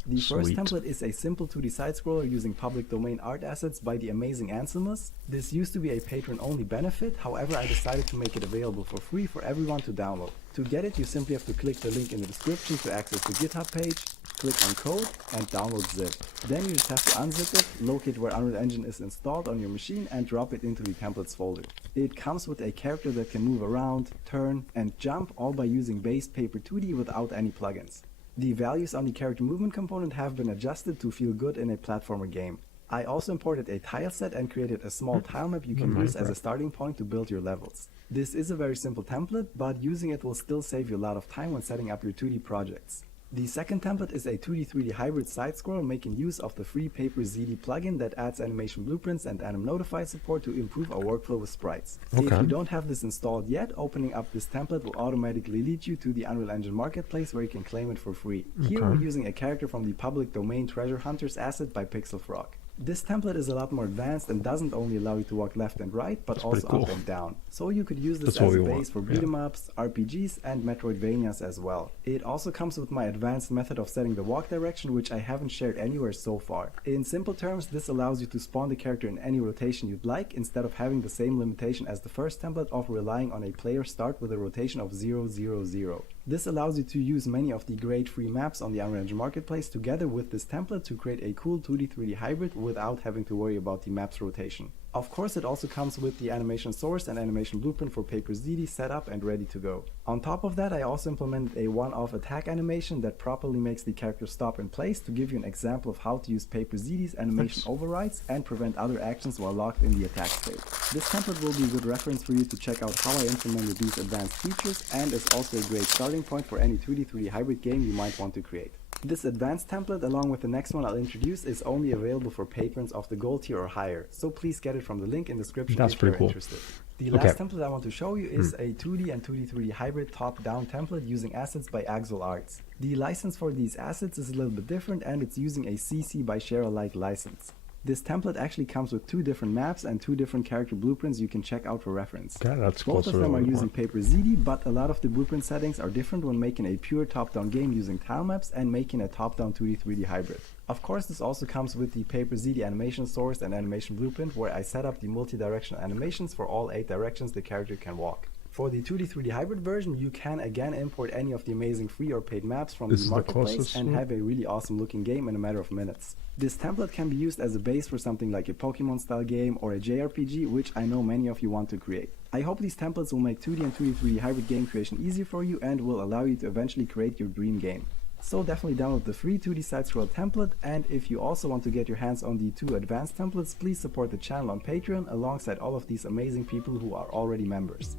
The first template is a simple 2D side-scroller using public domain art assets by the amazing Anselmus. This used to be a patron-only benefit, however I decided to make it available for free for everyone to download. To get it, you simply have to click the link in the description to access the GitHub page, click on code, and download zip. Then you just have to unzip it, locate where Unreal Engine is installed on your machine, and drop it into the templates folder. It comes with a character that can move around, turn, and jump, all by using base paper 2D without any plugins. The values on the character movement component have been adjusted to feel good in a platformer game. I also imported a tile set and created a small tile map you can use as a starting point to build your levels. This is a very simple template, but using it will still save you a lot of time when setting up your 2D projects. The second template is a 2D 3D hybrid side-scroller making use of the free Paper ZD plugin that adds animation blueprints and anim notify support to improve our workflow with sprites. If you don't have this installed yet, opening up this template will automatically lead you to the Unreal Engine Marketplace where you can claim it for free. Here we're using a character from the public domain Treasure Hunters asset by Pixel Frog. This template is a lot more advanced and doesn't only allow you to walk left and right, but also up and down. So you could use this as a base for beat-em-ups, RPGs, and Metroidvanias as well. It also comes with my advanced method of setting the walk direction, which I haven't shared anywhere so far. In simple terms, this allows you to spawn the character in any rotation you'd like, instead of having the same limitation as the first template of relying on a player start with a rotation of 0, 0, 0. This allows you to use many of the great free maps on the Unreal Engine Marketplace together with this template to create a cool 2D 3D hybrid without having to worry about the map's rotation. Of course, it also comes with the animation source and animation blueprint for Paper ZD set up and ready to go. On top of that, I also implemented a one-off attack animation that properly makes the character stop in place to give you an example of how to use Paper ZD's animation overrides and prevent other actions while locked in the attack state. This template will be a good reference for you to check out how I implemented these advanced features, and is also a great starting point for any 2D 3D hybrid game you might want to create. This advanced template, along with the next one I'll introduce, is only available for patrons of the gold tier or higher, so please get it from the link in the description if you're interested. The last template I want to show you is a 2D and 2D 3D hybrid top-down template using assets by Axel Arts. The license for these assets is a little bit different, and it's using a CC by share alike license. This template actually comes with 2 different maps and 2 different character blueprints you can check out for reference. Okay, that's Both of them are using Paper ZD, but a lot of the blueprint settings are different when making a pure top-down game using tile maps and making a top-down 2D 3D hybrid. Of course, this also comes with the Paper ZD animation source and animation blueprint, where I set up the multi-directional animations for all 8 directions the character can walk. For the 2D 3D hybrid version, you can again import any of the amazing free or paid maps from the marketplace and have a really awesome looking game in a matter of minutes. This template can be used as a base for something like a Pokemon style game or a JRPG, which I know many of you want to create. I hope these templates will make 2D and 2D 3D hybrid game creation easier for you and will allow you to eventually create your dream game. So definitely download the free 2D side scroll template, and if you also want to get your hands on the 2 advanced templates, please support the channel on Patreon alongside all of these amazing people who are already members.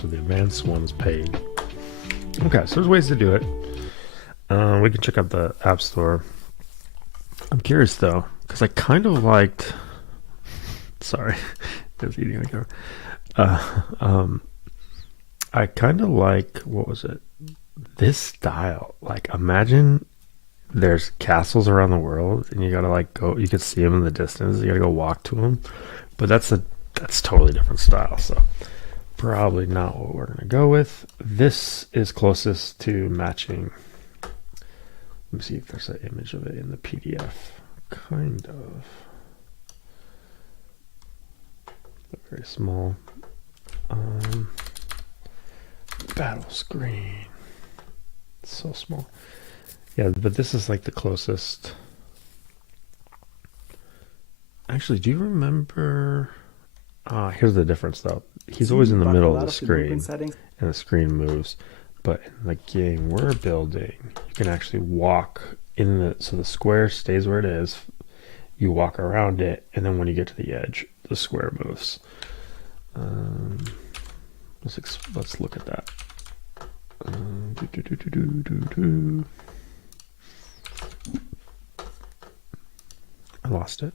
So the advanced one's paid. Okay, so there's ways to do it. We can check out the App Store. I'm curious though, because I kind of liked. Sorry, I was eating the camera. I kind of like, what was it? This style. Like, imagine there's castles around the world, and you gotta like go. You can see them in the distance. You gotta go walk to them, but that's totally different style. So. Probably not what we're going to go with. This is closest to matching. Let me see if there's an image of it in the PDF. Kind of. Very small. Battle screen. It's so small. Yeah, but this is like the closest. Actually, do you remember... here's the difference though. He's always in the middle of the screen, and the screen moves. But in the game we're building, you can actually walk in the, so the square stays where it is. You walk around it, and then when you get to the edge, the square moves. Let's look at that. I lost it.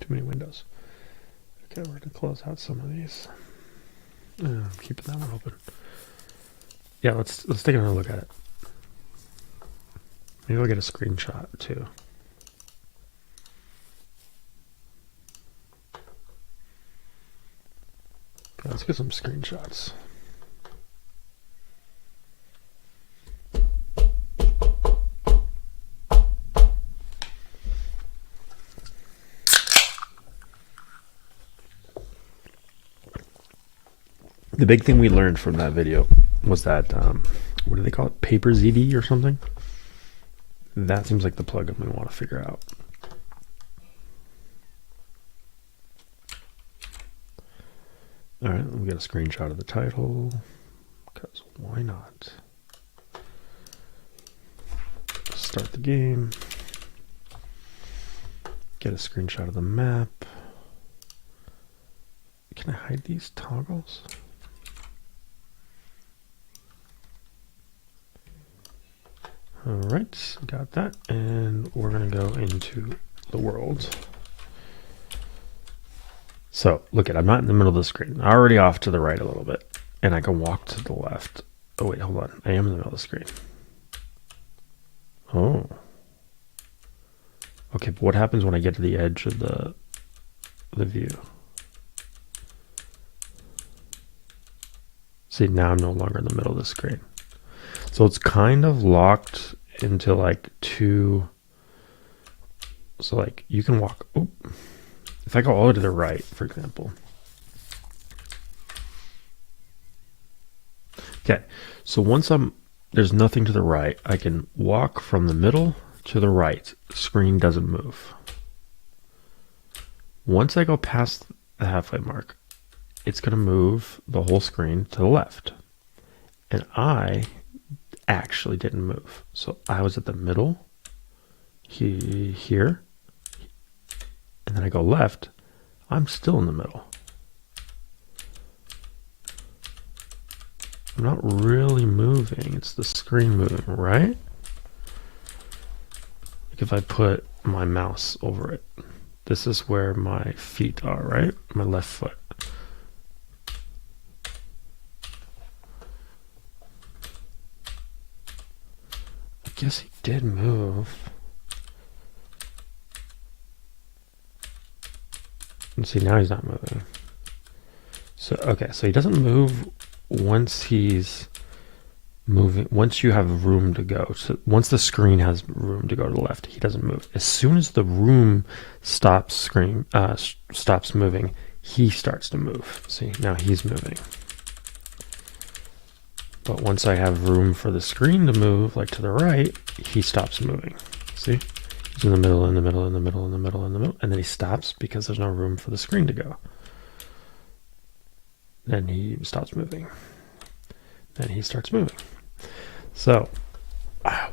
Too many windows. Okay, we're gonna close out some of these. Keeping that one open. Yeah, let's take another look at it. Maybe we'll get a screenshot too. Okay, let's get some screenshots. The big thing we learned from that video was that, what do they call it? Paper ZD or something? That seems like the plugin we want to figure out. All right, we'll get a screenshot of the title, because why not? Start the game. Get a screenshot of the map. Can I hide these toggles? All right, got that, and we're gonna go into the world. So look at, I'm not in the middle of the screen. I'm already off to the right a little bit, and I can walk to the left. Oh wait, hold on, I am in the middle of the screen. Oh, okay, but what happens when I get to the edge of the view? See, now I'm no longer in the middle of the screen. So it's kind of locked into like two. So like you can walk. Oh, if I go all the way to the right, for example. Okay, so once there's nothing to the right, I can walk from the middle to the right, screen doesn't move. Once I go past the halfway mark, it's going to move the whole screen to the left. And I actually didn't move. So I was at the middle, here, and then I go left, I'm still in the middle. I'm not really moving, it's the screen moving, right? Like if I put my mouse over it, this is where my feet are, right? My left foot. I guess he did move. And see, now he's not moving. So, okay, so he doesn't move once he's moving. Once you have room to go. So once the screen has room to go to the left, he doesn't move. As soon as the room stops moving, he starts to move. See, now he's moving. But once I have room for the screen to move, like to the right, he stops moving. See? He's in the middle, in the middle, in the middle, in the middle, in the middle. And then he stops because there's no room for the screen to go. Then he stops moving. Then he starts moving. So,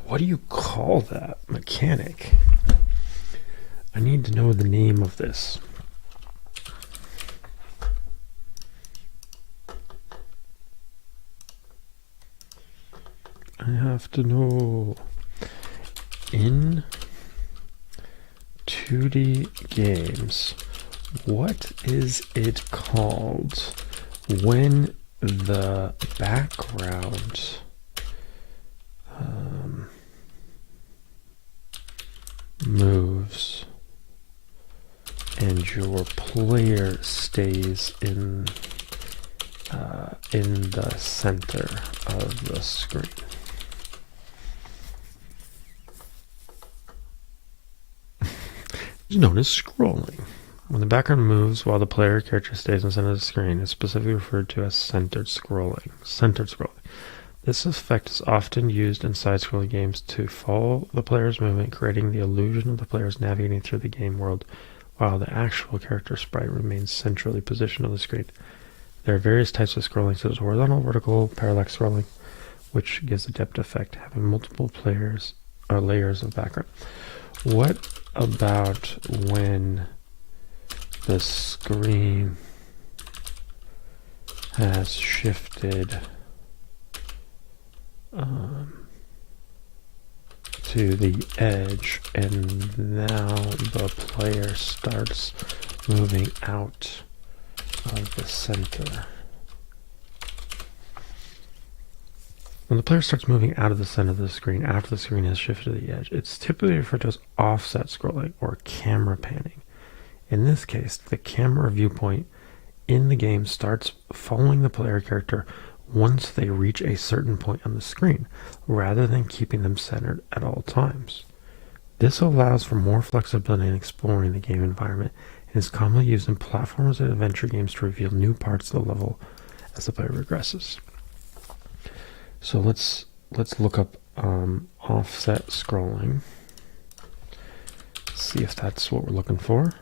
what do you call that mechanic? I need to know the name of this. I have to know. In 2D games, what is it called when the background moves and your player stays in the center of the screen? It's known as scrolling. When the background moves while the player character stays in the center of the screen, it's specifically referred to as centered scrolling. Centered scrolling. This effect is often used in side-scrolling games to follow the player's movement, creating the illusion of the players navigating through the game world while the actual character sprite remains centrally positioned on the screen. There are various types of scrolling, such as horizontal, vertical, parallax scrolling, which gives a depth effect, having multiple layers of background. What about when the screen has shifted to the edge and now the player starts moving out of the center? When the player starts moving out of the center of the screen after the screen has shifted to the edge, it's typically referred to as offset scrolling or camera panning. In this case, the camera viewpoint in the game starts following the player character once they reach a certain point on the screen, rather than keeping them centered at all times. This allows for more flexibility in exploring the game environment and is commonly used in platformers and adventure games to reveal new parts of the level as the player progresses. So let's look up offset scrolling. See if that's what we're looking for.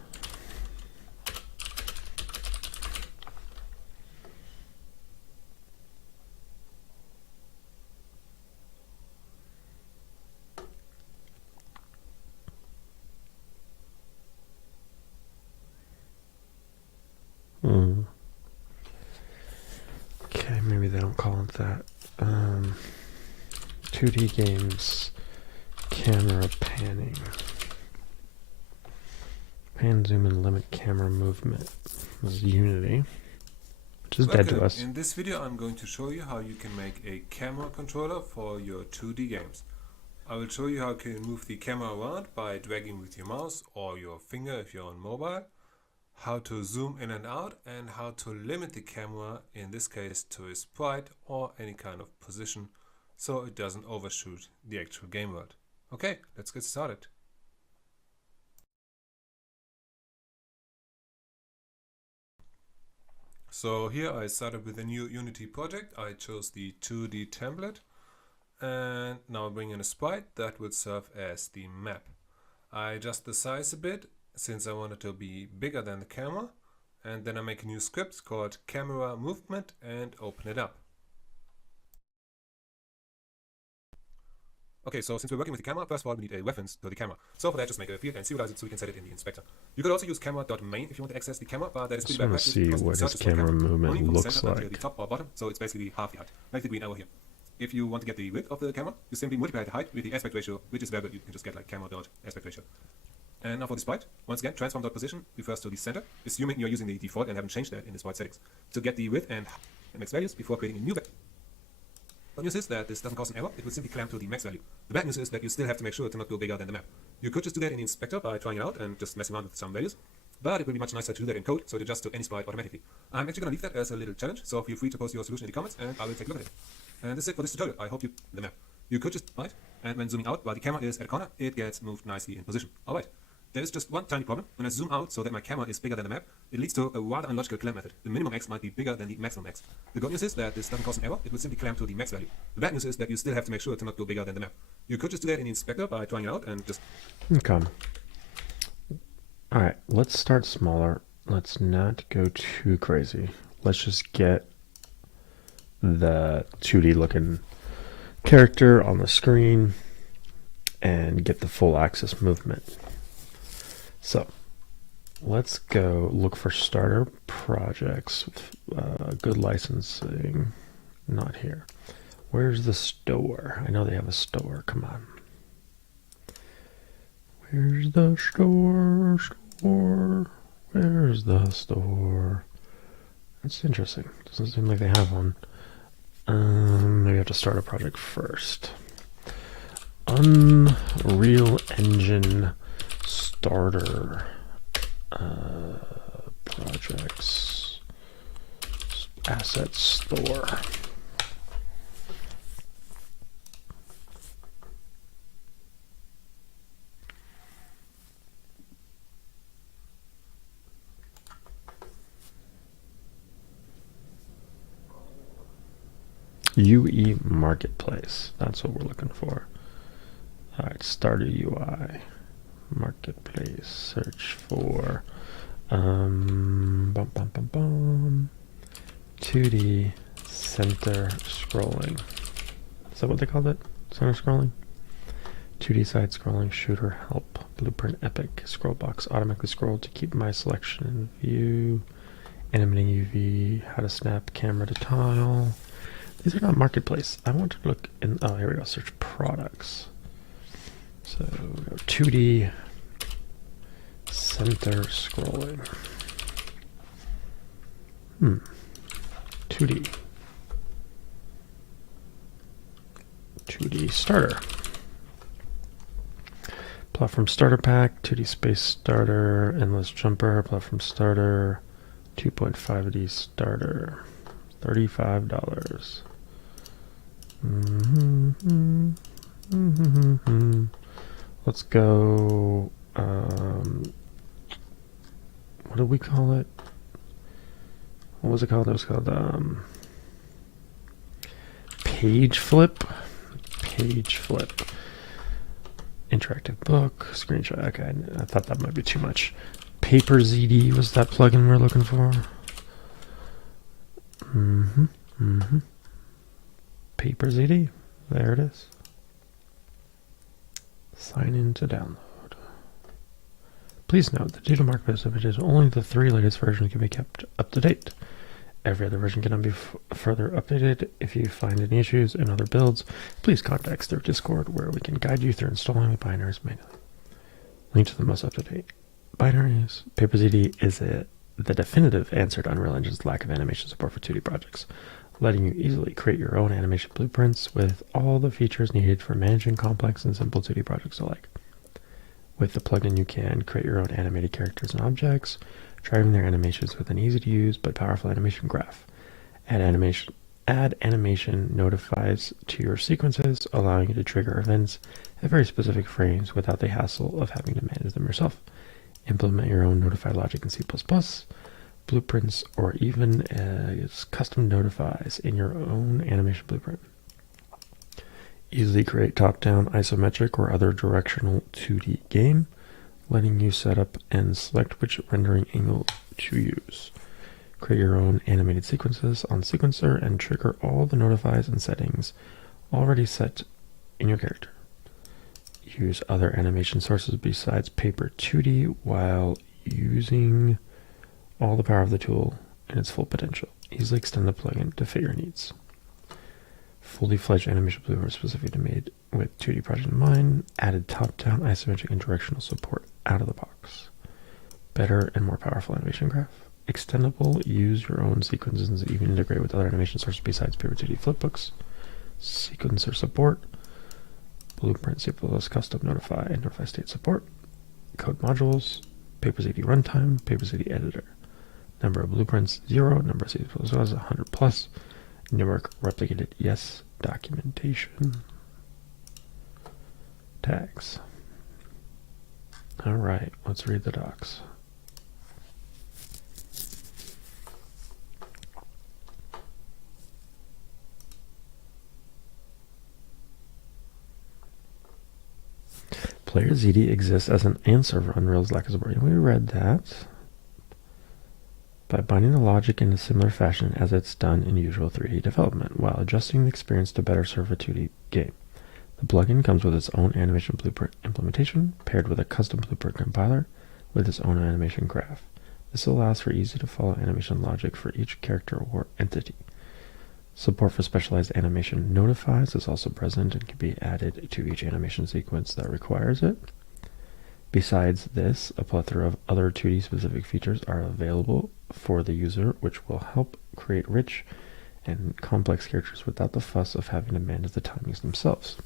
Okay, maybe they don't call it that. 2D games, camera panning. Pan, zoom, and limit camera movement. This is Unity, which is dead to us. In this video I'm going to show you how you can make a camera controller for your 2D games. I will show you how you can move the camera around by dragging with your mouse or your finger if you're on mobile, how to zoom in and out, and how to limit the camera, in this case to a sprite or any kind of position, so it doesn't overshoot the actual game world. Okay, let's get started. So here I started with a new Unity project. I chose the 2D template And now I bring in a sprite that would serve as the map. I adjust the size a bit since I want it to be bigger than the camera, and then I make a new script called camera movement and open it up. Okay, so since we're working with the camera, first of all we need a reference to the camera. So for that, just make a field and serialize it so we can set it in the inspector. You could also use camera.main if you want to access the camera, but that is pretty bad practice. See what his camera movement looks like. The top or bottom, so it's basically half the height, like the green arrow here. If you want to get the width of the camera, you simply multiply the height with the aspect ratio, which is variable. You can just get like camera.aspect ratio. And now for the sprite, once again, transform.position refers to the center, assuming you're using the default and haven't changed that in the sprite settings. To get the width and max values before creating a new vector. The news is that this doesn't cause an error, it will simply clamp to the max value. The bad news is that you still have to make sure to not go bigger than the map. You could just do that in the inspector by trying it out and just messing around with some values, but it will be much nicer to do that in code, so it adjusts to any sprite automatically. I'm actually going to leave that as a little challenge, so feel free to post your solution in the comments and I will take a look at it. And this is it for this tutorial. I hope you the map. You could just right, and when zooming out while the camera is at a corner, it gets moved nicely in position. Alright. There is just one tiny problem. When I zoom out so that my camera is bigger than the map, it leads to a rather unlogical clamp method. The minimum X might be bigger than the maximum X. The good news is that this doesn't cause an error, it will simply clamp to the max value. The bad news is that you still have to make sure to not go bigger than the map. You could just do that in the inspector by trying it out and just... Okay. Alright, let's start smaller. Let's not go too crazy. Let's just get the 2D looking character on the screen and get the full axis movement. So let's go look for starter projects with good licensing. Not here. Where's the store? I know they have a store. Come on. Where's the store? Where's the store? That's interesting. Doesn't seem like they have one. Maybe I have to start a project first. Unreal Engine starter projects asset store. UE Marketplace. That's what we're looking for. Alright, starter UI. Marketplace. Search for 2D center scrolling. Is that what they called it? Center scrolling? 2D side scrolling, shooter, help, blueprint, epic, scroll box, automatically scroll to keep my selection in view, animating UV, how to snap camera to tile. These are not marketplace. I want to look in, oh, here we go, search products. So 2D center scrolling. 2D. 2D starter. Platform starter pack, 2D space starter, endless jumper, platform starter, 2.5D starter, $35. Let's go, what did we call it? What was it called? It was called page flip. Page flip. Interactive book, screenshot. Okay, I thought that might be too much. Paper ZD was that plugin we're looking for. Paper ZD. There it is. Sign in to download. Please note that due to Marketplace images, only the 3 latest versions can be kept up to date. Every other version cannot be further updated. If you find any issues in other builds, please contact us through Discord, where we can guide you through installing the binaries manually. Link to the most up-to-date binaries. PaperZD is the definitive answer to Unreal Engine's lack of animation support for 2D projects, letting you easily create your own animation blueprints with all the features needed for managing complex and simple 2D projects alike. With the plugin, you can create your own animated characters and objects, driving their animations with an easy-to-use but powerful animation graph. Add animation notifies to your sequences, allowing you to trigger events at very specific frames without the hassle of having to manage them yourself. Implement your own notify logic in C++, blueprints, or even custom notifies in your own animation blueprint. Easily create top-down, isometric, or other directional 2D game, letting you set up and select which rendering angle to use. Create your own animated sequences on Sequencer and trigger all the notifies and settings already set in your character. Use other animation sources besides Paper 2D while using all the power of the tool and its full potential. Easily extend the plugin to fit your needs. Fully fledged animation blueprint specifically made with 2D project in mind. Added top-down isometric and directional support out of the box. Better and more powerful animation graph. Extendable, use your own sequences and even integrate with other animation sources besides Paper 2D flipbooks. Sequencer support. Blueprint C++ custom notify and notify state support. Code modules. PaperZD runtime. PaperZD editor. Number of blueprints 0. Number of C++ 100 plus. Network replicated yes. Documentation. Tags. Alright, let's read the docs. Player ZD exists as an AND server on Rails lack of support. And we read that. By binding the logic in a similar fashion as it's done in usual 3D development, while adjusting the experience to better serve a 2D game. The plugin comes with its own animation blueprint implementation, paired with a custom blueprint compiler with its own animation graph. This allows for easy-to-follow animation logic for each character or entity. Support for specialized animation notifies is also present and can be added to each animation sequence that requires it. Besides this, a plethora of other 2D specific features are available for the user, which will help create rich and complex characters without the fuss of having to manage the timings themselves.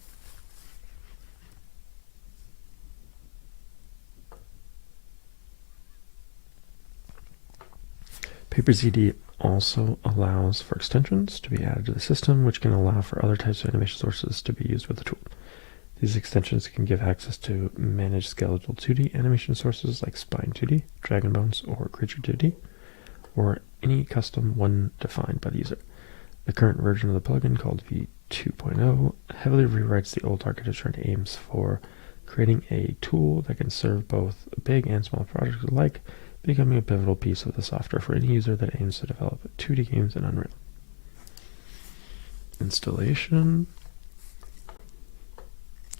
PaperZD also allows for extensions to be added to the system, which can allow for other types of animation sources to be used with the tool. These extensions can give access to managed skeletal 2D animation sources like Spine 2D, Dragon Bones, or Creature 2D, or any custom one defined by the user. The current version of the plugin, called V2.0, heavily rewrites the old architecture and aims for creating a tool that can serve both big and small projects alike, becoming a pivotal piece of the software for any user that aims to develop 2D games in Unreal. Installation.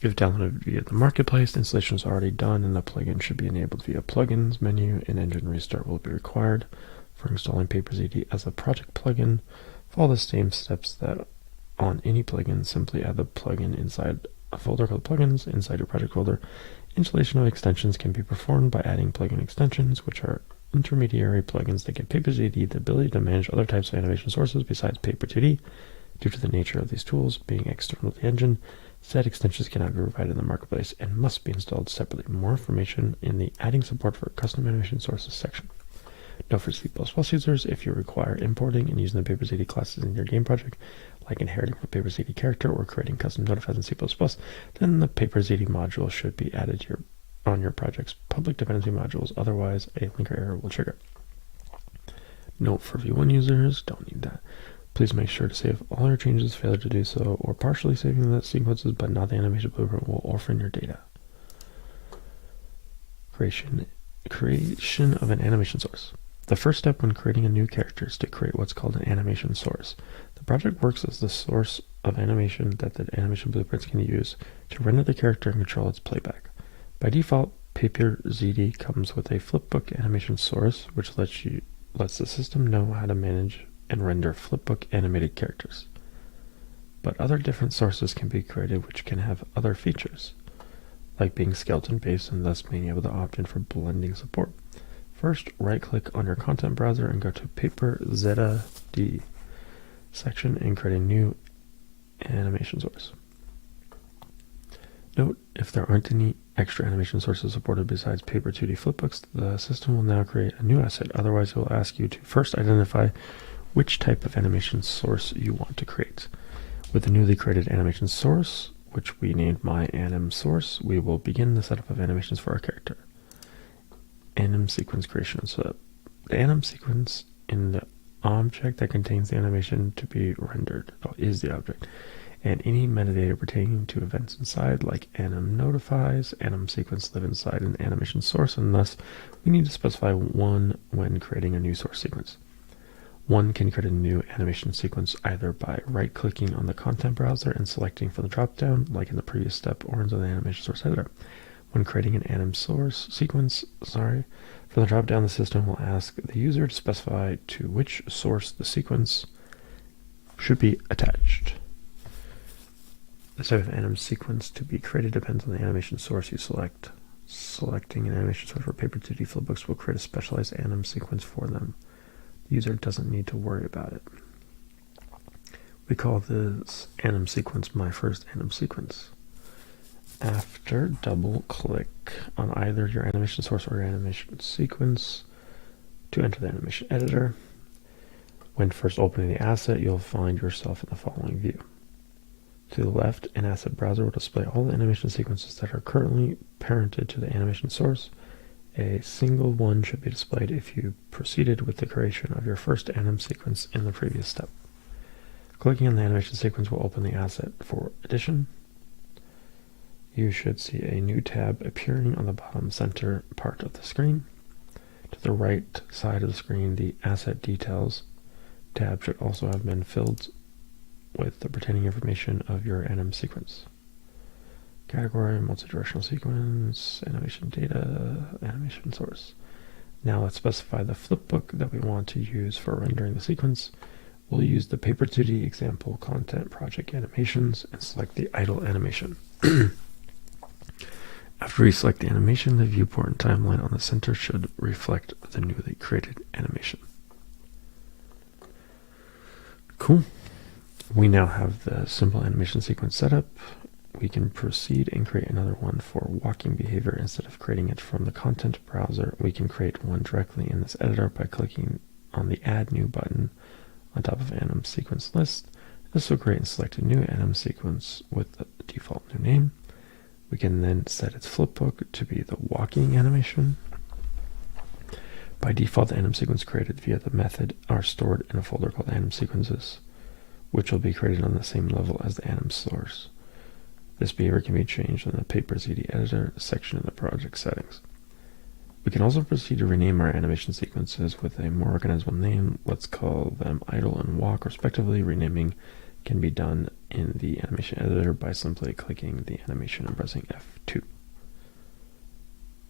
If downloaded via the marketplace, the installation is already done and the plugin should be enabled via plugins menu. An engine restart will be required for installing PaperZD as a project plugin. Follow the same steps that on any plugin. Simply add the plugin inside a folder called plugins inside your project folder. Installation of extensions can be performed by adding plugin extensions, which are intermediary plugins that give PaperZD the ability to manage other types of animation sources besides Paper 2D. Due to the nature of these tools being external to the engine, said extensions cannot be provided in the marketplace and must be installed separately. More information in the Adding Support for Custom Animation Sources section. Note for C++ users, if you require importing and using the PaperZD classes in your game project, like inheriting from a PaperZD character or creating custom notifies in C++, then the PaperZD module should be added on your project's public dependency modules, otherwise a linker error will trigger. Note for V1 users, don't need that. Please make sure to save all your changes. Failure to do so or partially saving the sequences but not the animation blueprint will orphan your data. Creation of an animation source. The first step when creating a new character is to create what's called an animation source. The project works as the source of animation that the animation blueprints can use to render the character and control its playback. By default, PaperZD comes with a flipbook animation source, which lets the system know how to manage and render flipbook animated characters. But other different sources can be created which can have other features, like being skeleton based and thus being able to opt in for blending support. First, right-click on your content browser and go to PaperZD section and create a new animation source. Note, if there aren't any extra animation sources supported besides Paper 2D flipbooks, the system will now create a new asset. Otherwise, it will ask you to first identify which type of animation source you want to create. With the newly created animation source, which we named myAnimSource, we will begin the setup of animations for our character. Anim sequence creation. So the anim sequence in the object that contains the animation to be rendered is the object. and any metadata pertaining to events inside, like anim notifies, anim sequence live inside an animation source, and thus we need to specify one when creating a new source sequence. One can create a new animation sequence either by right-clicking on the content browser and selecting from the dropdown, like in the previous step, or into the animation source editor. When creating an anim source sequence, from the dropdown, the system will ask the user to specify to which source the sequence should be attached. The type of anim sequence to be created depends on the animation source you select. Selecting an animation source for Paper 2D flipbooks will create a specialized anim sequence for them. The user doesn't need to worry about it. We call this anim sequence my first anim sequence. After, double-click on either your animation source or your animation sequence to enter the animation editor. When first opening the asset, you'll find yourself in the following view. To the left, an asset browser will display all the animation sequences that are currently parented to the animation source. A single one should be displayed if you proceeded with the creation of your first anim sequence in the previous step. Clicking on the animation sequence will open the asset for edition. You should see a new tab appearing on the bottom center part of the screen. To the right side of the screen, the Asset Details tab should also have been filled with the pertaining information of your anim sequence. Category, multi-directional sequence, animation data, animation source. Now let's specify the flipbook that we want to use for rendering the sequence. We'll use the Paper 2D example content project animations and select the idle animation. After we select the animation, the viewport and timeline on the center should reflect the newly created animation. Cool. We now have the simple animation sequence set up. We can proceed and create another one for walking behavior. Instead of creating it from the content browser, we can create one directly in this editor by clicking on the Add New button on top of anim sequence list. This will create and select a new anim sequence with the default new name. We can then set its flipbook to be the walking animation. By default, the anim sequence created via the method are stored in a folder called anim sequences, which will be created on the same level as the anim source. This behavior can be changed in the Paper ZD editor section in the project settings. We can also proceed to rename our animation sequences with a more recognizable name. Let's call them idle and walk respectively. Renaming can be done in the animation editor by simply clicking the animation and pressing F2.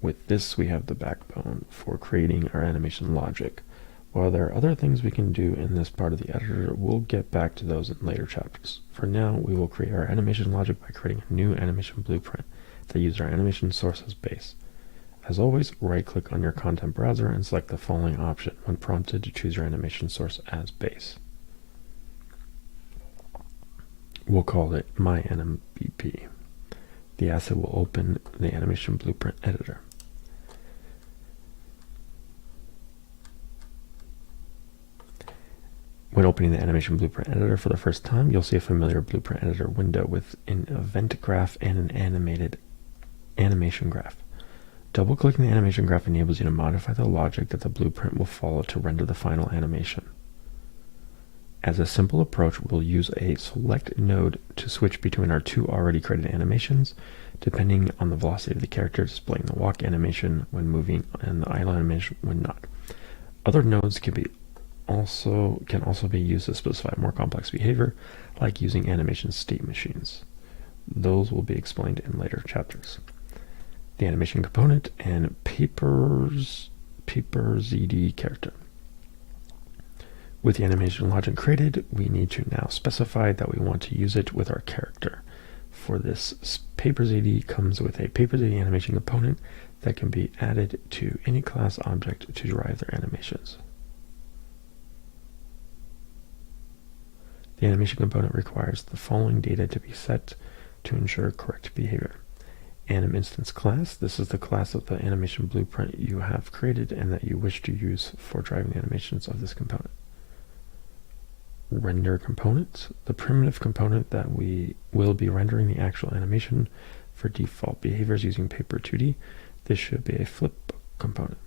With this, we have the backbone for creating our animation logic. While there are other things we can do in this part of the editor, we'll get back to those in later chapters. For now, we will create our animation logic by creating a new animation blueprint that uses our animation source as base. As always, right-click on your content browser and select the following option when prompted to choose your animation source as base. We'll call it MyAnimBP. The asset will open the animation blueprint editor. When opening the animation blueprint editor for the first time, you'll see a familiar blueprint editor window with an event graph and an animated animation graph. Double-clicking the animation graph enables you to modify the logic that the blueprint will follow to render the final animation. As a simple approach, we'll use a select node to switch between our two already created animations, depending on the velocity of the character, displaying the walk animation when moving and the idle animation when not. Other nodes can also be used to specify more complex behavior, like using animation state machines. Those will be explained in later chapters. The animation component and Paper ZD character. With the animation logic created, we need to now specify that we want to use it with our character. For this, Paper ZD comes with a Paper ZD animation component that can be added to any class object to derive their animations. The animation component requires the following data to be set to ensure correct behavior. Anim instance class. This is the class of the animation blueprint you have created and that you wish to use for driving the animations of this component. Render component. The primitive component that we will be rendering the actual animation for default behaviors using Paper 2D. This should be a flip component.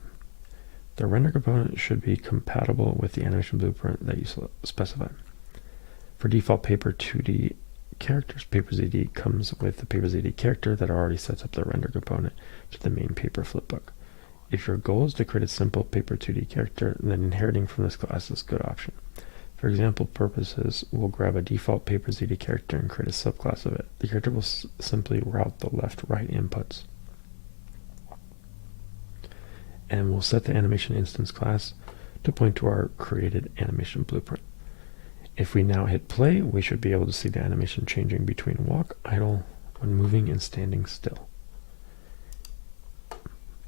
The render component should be compatible with the animation blueprint that you specify. For default Paper 2D characters, PaperZD comes with the PaperZD character that already sets up the render component to the main paper flipbook. If your goal is to create a simple paper 2D character, then inheriting from this class is a good option. For example purposes, we'll grab a default PaperZD character and create a subclass of it. The character will simply route the left-right inputs. And we'll set the animation instance class to point to our created animation blueprint. If we now hit play, we should be able to see the animation changing between walk, idle, when moving, and standing still.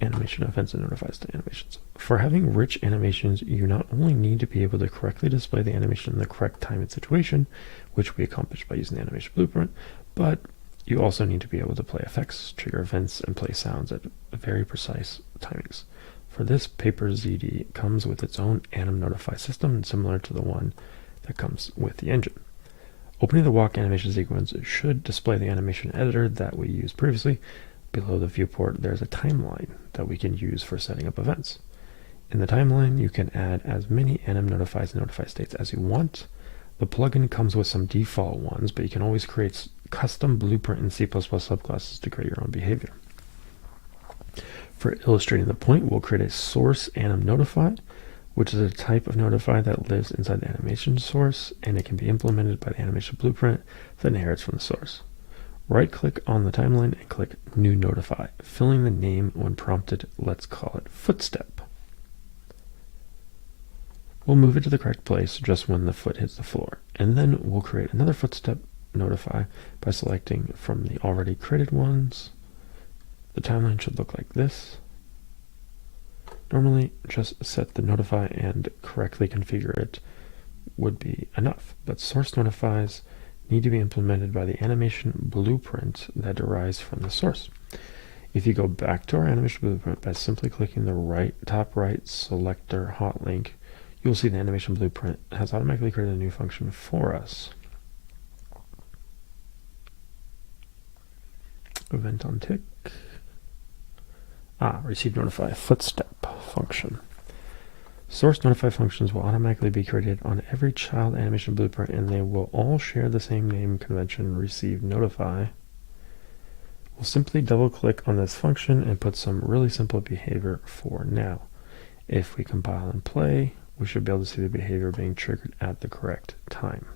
Animation events and notifies the animations. For having rich animations, you not only need to be able to correctly display the animation in the correct time and situation, which we accomplish by using the animation blueprint, but you also need to be able to play effects, trigger events, and play sounds at very precise timings. For this, PaperZD comes with its own anim notify system, similar to the one that comes with the engine. Opening the walk animation sequence should display the animation editor that we used previously. Below the viewport, there's a timeline that we can use for setting up events. In the timeline, you can add as many anim notifies and notify states as you want. The plugin comes with some default ones, but you can always create custom blueprint and C++ subclasses to create your own behavior. For illustrating the point, we'll create a source anim notify, which is a type of notify that lives inside the animation source, and it can be implemented by the animation blueprint that inherits from the source. Right-click on the timeline and click New Notify, filling the name when prompted. Let's call it Footstep. We'll move it to the correct place just when the foot hits the floor, and then we'll create another Footstep notify by selecting from the already created ones. The timeline should look like this. Normally, just set the notify and correctly configure it would be enough, but source notifies need to be implemented by the animation blueprint that derives from the source. If you go back to our animation blueprint by simply clicking the top right selector hot link, you'll see the animation blueprint has automatically created a new function for us. Event on tick. Receive notify footstep function. Source notify functions will automatically be created on every child animation blueprint, and they will all share the same name convention, receive notify. We'll simply double click on this function and put some really simple behavior for now. If we compile and play, we should be able to see the behavior being triggered at the correct time.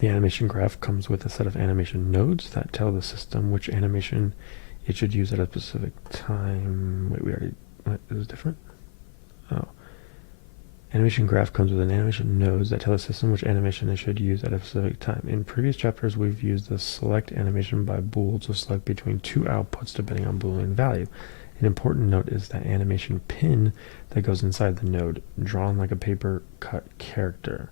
The animation graph comes with a set of animation nodes that tell the system which animation it should use at a specific time. Wait, what, is it different? Oh. Animation graph comes with an animation nodes that tell the system which animation it should use at a specific time. In previous chapters, we've used the select animation by bool to select between two outputs depending on Boolean value. An important note is that animation pin that goes inside the node, drawn like a paper cut character,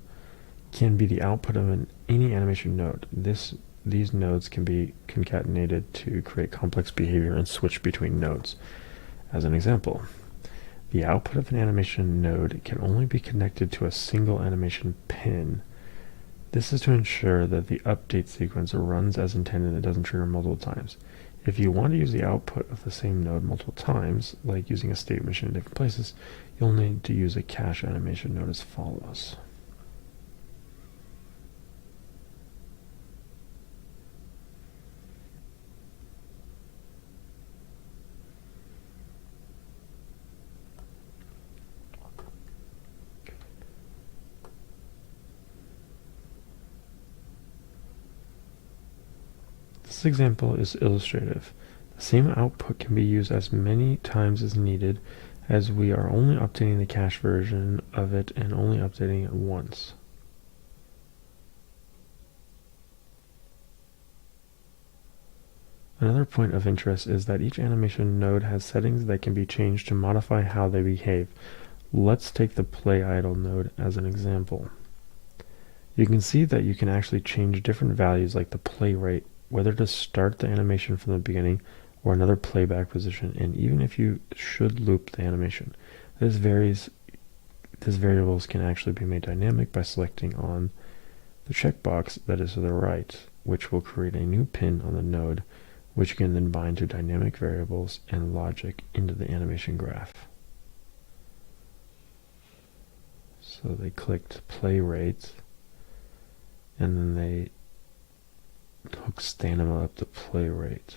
can be the output of any animation node. These nodes can be concatenated to create complex behavior and switch between nodes. As an example, the output of an animation node can only be connected to a single animation pin. This is to ensure that the update sequence runs as intended and it doesn't trigger multiple times. If you want to use the output of the same node multiple times, like using a state machine in different places, you'll need to use a cache animation node as follows. This example is illustrative. The same output can be used as many times as needed, as we are only updating the cache version of it and only updating it once. Another point of interest is that each animation node has settings that can be changed to modify how they behave. Let's take the play idle node as an example. You can see that you can actually change different values like the play rate, whether to start the animation from the beginning or another playback position, and even if you should loop the animation. These variables can actually be made dynamic by selecting on the checkbox that is to the right, which will create a new pin on the node, which can then bind to dynamic variables and logic into the animation graph. So they clicked play rate, and then they hooked stamina up to play rate.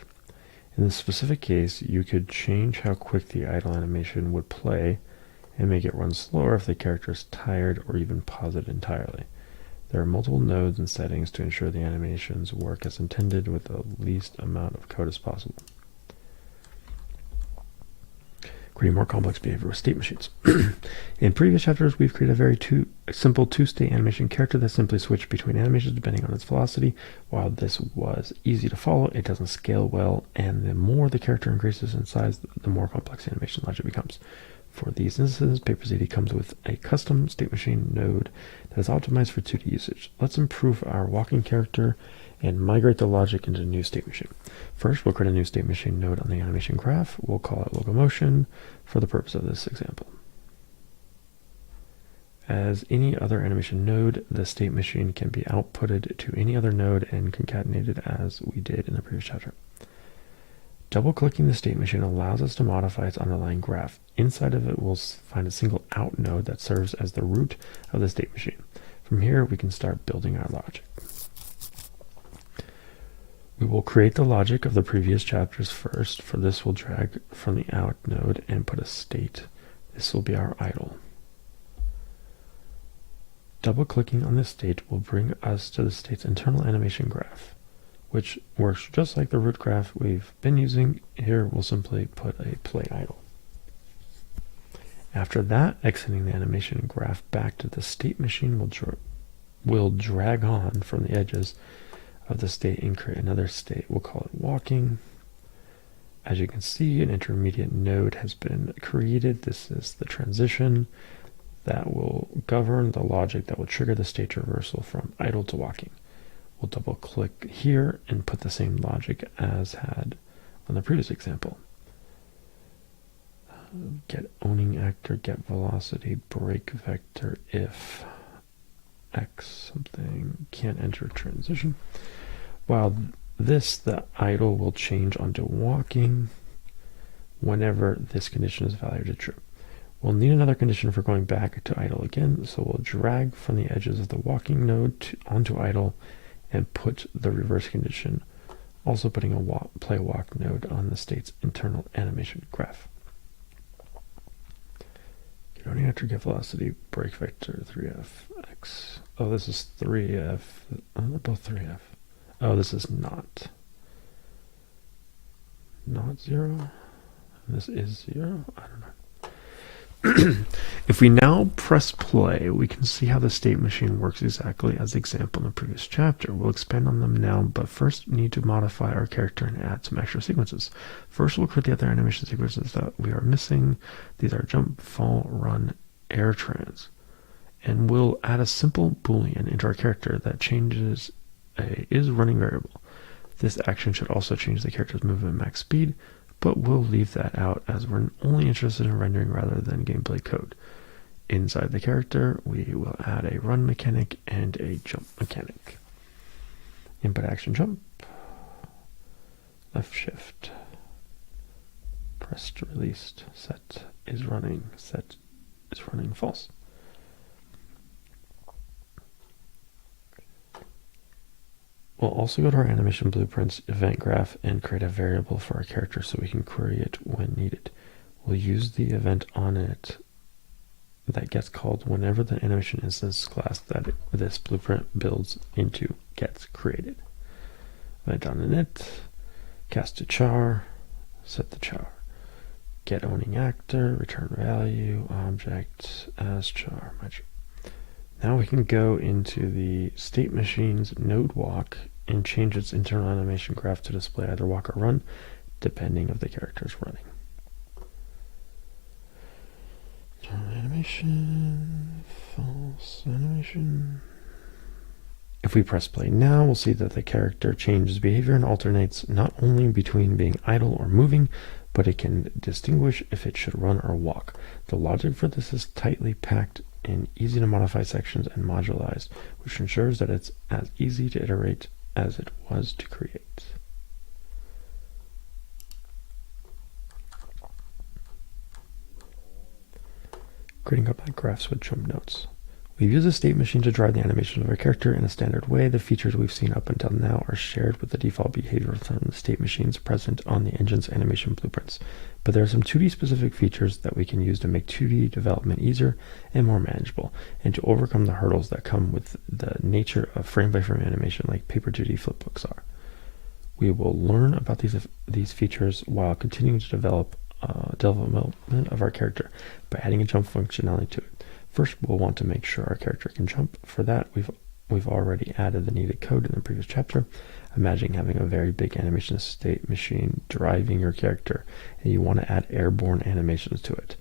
In this specific case, you could change how quick the idle animation would play and make it run slower if the character is tired or even pause it entirely. There are multiple nodes and settings to ensure the animations work as intended with the least amount of code as possible. Creating more complex behavior with state machines. In previous chapters, we've created a very simple two-state animation character that simply switched between animations depending on its velocity. While this was easy to follow, it doesn't scale well, and the more the character increases in size, the more complex animation logic becomes. For these instances, PaperZD comes with a custom state machine node that is optimized for 2D usage. Let's improve our walking character and migrate the logic into a new state machine. First, we'll create a new state machine node on the animation graph. We'll call it locomotion for the purpose of this example. As any other animation node, the state machine can be outputted to any other node and concatenated as we did in the previous chapter. Double-clicking the state machine allows us to modify its underlying graph. Inside of it, we'll find a single out node that serves as the root of the state machine. From here, we can start building our logic. We will create the logic of the previous chapters first. For this, we'll drag from the out node and put a state. This will be our idle. Double-clicking on this state will bring us to the state's internal animation graph, which works just like the root graph we've been using. Here, we'll simply put a play idle. After that, exiting the animation graph back to the state machine will drag on from the edges of the state and create another state. We'll call it walking. As you can see, an intermediate node has been created. This is the transition that will govern the logic that will trigger the state reversal from idle to walking. We'll double click here and put the same logic as had on the previous example. Get owning actor, get velocity, break vector if x something, can't enter transition. While the idle will change onto walking whenever this condition is evaluated true. We'll need another condition for going back to idle again, so we'll drag from the edges of the walking node onto idle and put the reverse condition, also putting a play walk node on the state's internal animation graph. Get owning actor, get velocity, break vector 3f x. Oh, this is 3f. They're both 3f. Oh, this is not 0. And this is 0. I don't know. If we now press play, we can see how the state machine works exactly as the example in the previous chapter. We'll expand on them now, but first we need to modify our character and add some extra sequences. First, we'll create the other animation sequences that we are missing. These are jump, fall, run, air trans. And we'll add a simple boolean into our character that changes a is running variable. This action should also change the character's movement max speed, but we'll leave that out as we're only interested in rendering rather than gameplay code. Inside the character, we will add a run mechanic and a jump mechanic. Input action jump, left shift, pressed released, set is running false. We'll also go to our animation blueprints event graph and create a variable for our character so we can query it when needed. We'll use the event on it that gets called whenever the animation instance class that this blueprint builds into gets created. Event on init, cast to char, set the char. Get owning actor, return value, object as char. Now we can go into the state machine's node walk and change its internal animation graph to display either walk or run, depending if the character is running. Animation, false animation. If we press play now, we'll see that the character changes behavior and alternates not only between being idle or moving, but it can distinguish if it should run or walk. The logic for this is tightly packed in easy to modify sections and modularized, which ensures that it's as easy to iterate as it was to create. Creating compact graphs with jump nodes. We've used a state machine to drive the animation of our character in a standard way. The features we've seen up until now are shared with the default behavior from the state machines present on the engine's animation blueprints. But there are some 2D specific features that we can use to make 2D development easier and more manageable, and to overcome the hurdles that come with the nature of frame-by-frame animation like Paper 2D flipbooks are. We will learn about these features while continuing to develop development of our character by adding a jump functionality to it. First, we'll want to make sure our character can jump. For that, we've already added the needed code in the previous chapter. Imagine having a very big animation state machine driving your character, and you want to add airborne animations to it.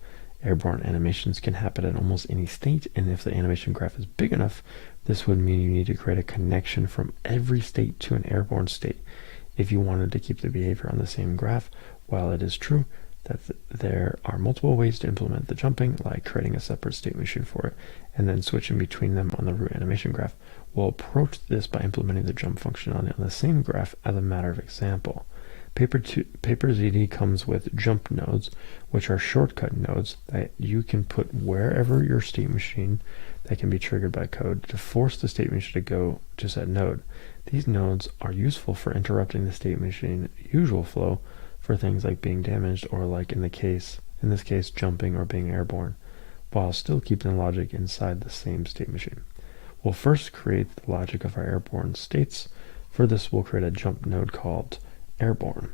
Airborne animations can happen at almost any state, and if the animation graph is big enough, this would mean you need to create a connection from every state to an airborne state. If you wanted to keep the behavior on the same graph, while it is true that there are multiple ways to implement the jumping, like creating a separate state machine for it, and then switching between them on the root animation graph, we'll approach this by implementing the jump functionality on the same graph as a matter of example. Paper ZD comes with jump nodes, which are shortcut nodes that you can put wherever your state machine that can be triggered by code to force the state machine to go to said node. These nodes are useful for interrupting the state machine usual flow for things like being damaged or, like in this case, jumping or being airborne, while still keeping the logic inside the same state machine. We'll first create the logic of our airborne states. For this, we'll create a jump node called airborne.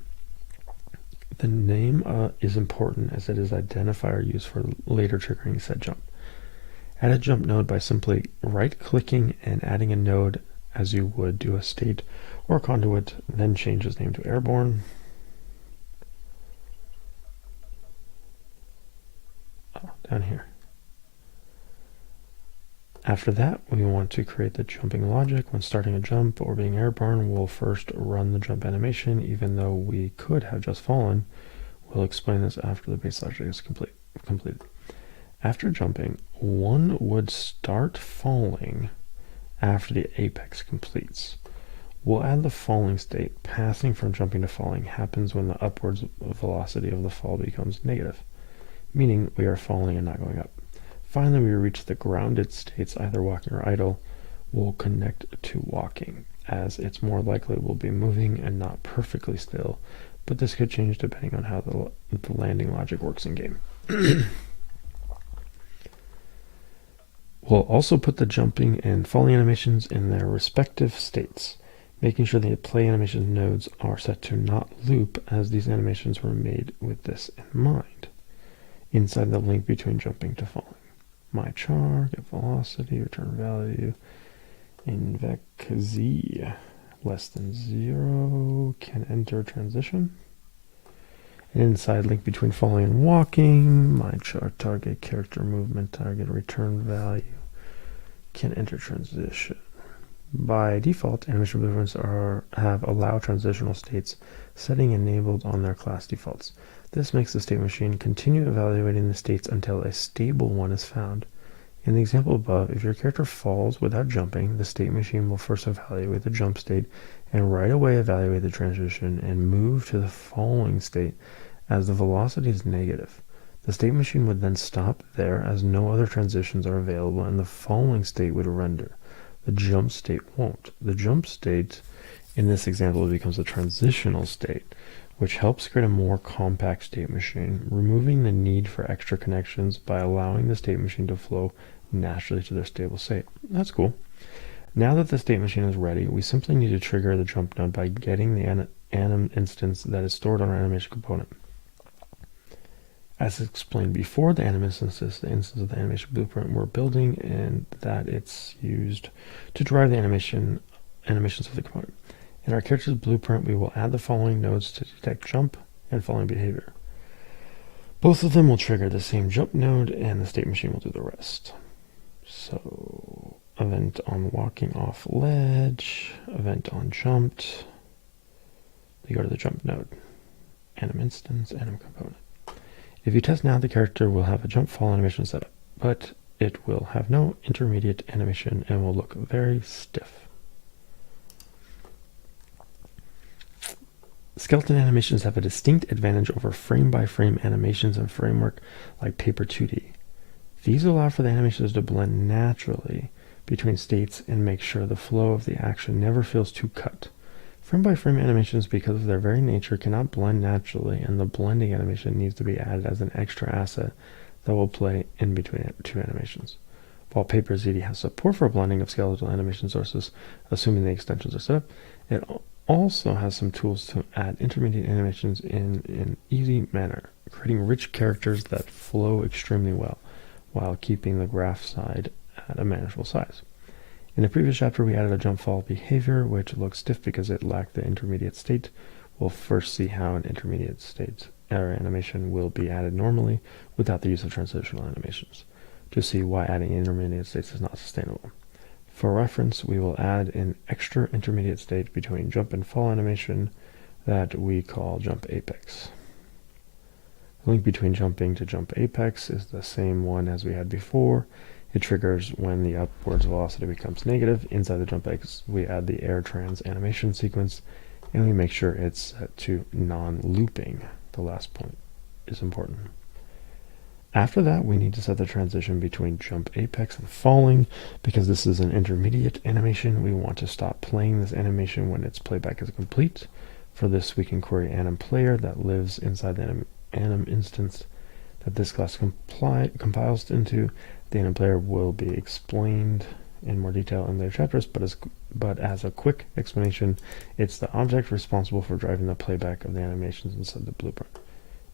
The name is important as it is identifier used for later triggering said jump. Add a jump node by simply right-clicking and adding a node as you would do a state or conduit, then change its name to airborne. Down here. After that, we want to create the jumping logic. When starting a jump or being airborne, we'll first run the jump animation, even though we could have just fallen. We'll explain this after the base logic is completed. After jumping, one would start falling after the apex completes. We'll add the falling state. Passing from jumping to falling happens when the upwards velocity of the fall becomes negative, meaning we are falling and not going up. Finally, we reach the grounded states, either walking or idle. We'll connect to walking, as it's more likely we'll be moving and not perfectly still, but this could change depending on how the landing logic works in game. We'll also put the jumping and falling animations in their respective states, making sure the play animation nodes are set to not loop, as these animations were made with this in mind. Inside the link between jumping to falling, my char, get velocity, return value, invec z less than 0, can enter transition. And inside link between falling and walking, my char target character movement target return value, can enter transition. By default, animation blueprints have allow transitional states setting enabled on their class defaults. This makes the state machine continue evaluating the states until a stable one is found. In the example above, if your character falls without jumping, the state machine will first evaluate the jump state and right away evaluate the transition and move to the falling state as the velocity is negative. The state machine would then stop there as no other transitions are available, and the falling state would render. The jump state won't. The jump state in this example becomes a transitional state, which helps create a more compact state machine, removing the need for extra connections by allowing the state machine to flow naturally to their stable state. That's cool. Now that the state machine is ready, we simply need to trigger the jump node by getting the anim instance that is stored on our animation component. As explained before, the anim instance is the instance of the animation blueprint we're building, and that it's used to drive the animations of the component. In our character's blueprint, we will add the following nodes to detect jump and falling behavior. Both of them will trigger the same jump node, and the state machine will do the rest. So, event on walking off ledge, event on jumped. They go to the jump node, anim instance, anim component. If you test now, the character will have a jump fall animation set up, but it will have no intermediate animation and will look very stiff. Skeleton animations have a distinct advantage over frame-by-frame animations and framework like Paper 2D. These allow for the animations to blend naturally between states and make sure the flow of the action never feels too cut. Frame-by-frame animations, because of their very nature, cannot blend naturally, and the blending animation needs to be added as an extra asset that will play in between two animations. While PaperZD has support for blending of skeletal animation sources, assuming the extensions are set up, it also has some tools to add intermediate animations in an easy manner, creating rich characters that flow extremely well, while keeping the graph side at a manageable size. In the previous chapter, we added a jump fall behavior, which looks stiff because it lacked the intermediate state. We'll first see how an intermediate state error animation will be added normally without the use of transitional animations, to see why adding intermediate states is not sustainable. For reference, we will add an extra intermediate state between jump and fall animation that we call jump apex. The link between jumping to jump apex is the same one as we had before. It triggers when the upwards velocity becomes negative. Inside the jump apex, we add the air trans animation sequence, and we make sure it's set to non-looping. The last point is important. After that, we need to set the transition between jump apex and falling. Because this is an intermediate animation, we want to stop playing this animation when its playback is complete. For this, we can query anim player that lives inside the anim instance that this class compiles into. The anim player will be explained in more detail in later chapters, but as a quick explanation, it's the object responsible for driving the playback of the animations inside the blueprint.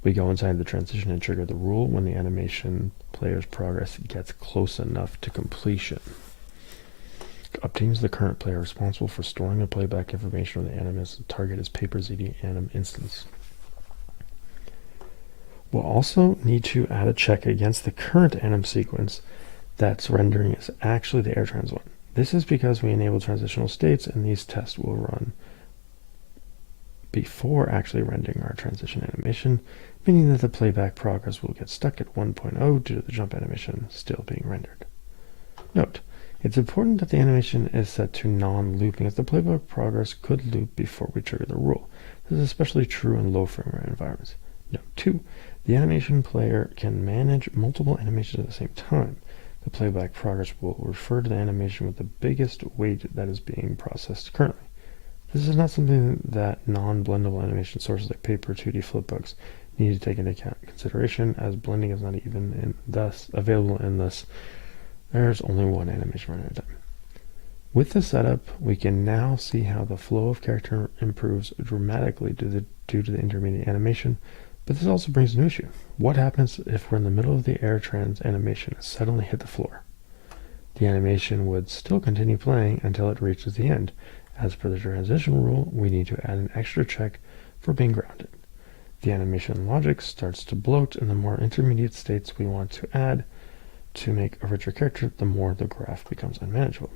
We go inside the transition and trigger the rule when the animation player's progress gets close enough to completion. Obtains the current player responsible for storing the playback information of the animus. The target is PaperZD anim instance. We'll also need to add a check against the current anim sequence that's rendering is actually the air trans one. This is because we enable transitional states, and these tests will run before actually rendering our transition animation, meaning that the playback progress will get stuck at 1.0 due to the jump animation still being rendered. Note, it's important that the animation is set to non-looping, as the playback progress could loop before we trigger the rule. This is especially true in low frame rate environments. Note 2, the animation player can manage multiple animations at the same time. The playback progress will refer to the animation with the biggest weight that is being processed currently. This is not something that non-blendable animation sources like Paper 2D flipbooks need to take into consideration, as blending is not even thus available, and thus there's only one animation run at a time. With this setup, we can now see how the flow of character improves dramatically due to the intermediate animation, but this also brings a new issue. What happens if we're in the middle of the air trans animation and suddenly hit the floor? The animation would still continue playing until it reaches the end. As per the transition rule, we need to add an extra check for being grounded. The animation logic starts to bloat, and the more intermediate states we want to add to make a richer character, the more the graph becomes unmanageable.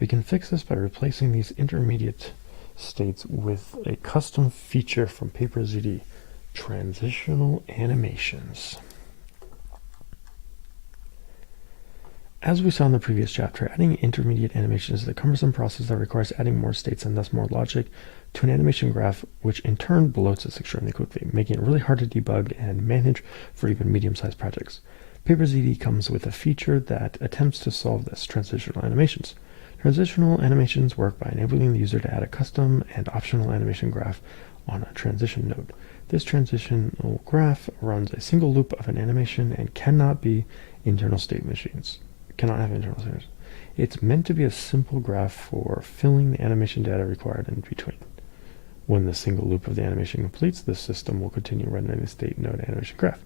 We can fix this by replacing these intermediate states with a custom feature from PaperZD, transitional animations. As we saw in the previous chapter, adding intermediate animations is a cumbersome process that requires adding more states and thus more logic to an animation graph, which in turn bloats us extremely quickly, making it really hard to debug and manage for even medium-sized projects. PaperZD comes with a feature that attempts to solve this: transitional animations. Transitional animations work by enabling the user to add a custom and optional animation graph on a transition node. This transitional graph runs a single loop of an animation and cannot have internal state machines. It's meant to be a simple graph for filling the animation data required in between. When the single loop of the animation completes, the system will continue rendering the state node animation graph.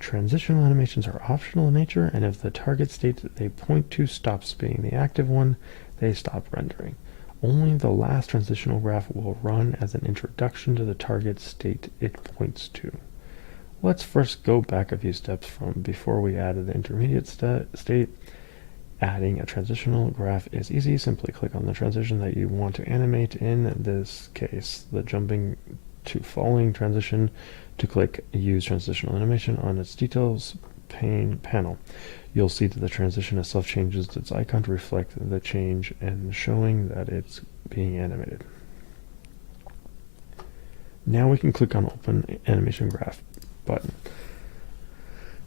Transitional animations are optional in nature, and if the target state that they point to stops being the active one, they stop rendering. Only the last transitional graph will run as an introduction to the target state it points to. Let's first go back a few steps from before we added the intermediate state. Adding a transitional graph is easy. Simply click on the transition that you want to animate, in this case the jumping to falling transition, to click Use Transitional Animation on its Details panel. You'll see that the transition itself changes its icon to reflect the change and showing that it's being animated. Now we can click on Open Animation Graph button.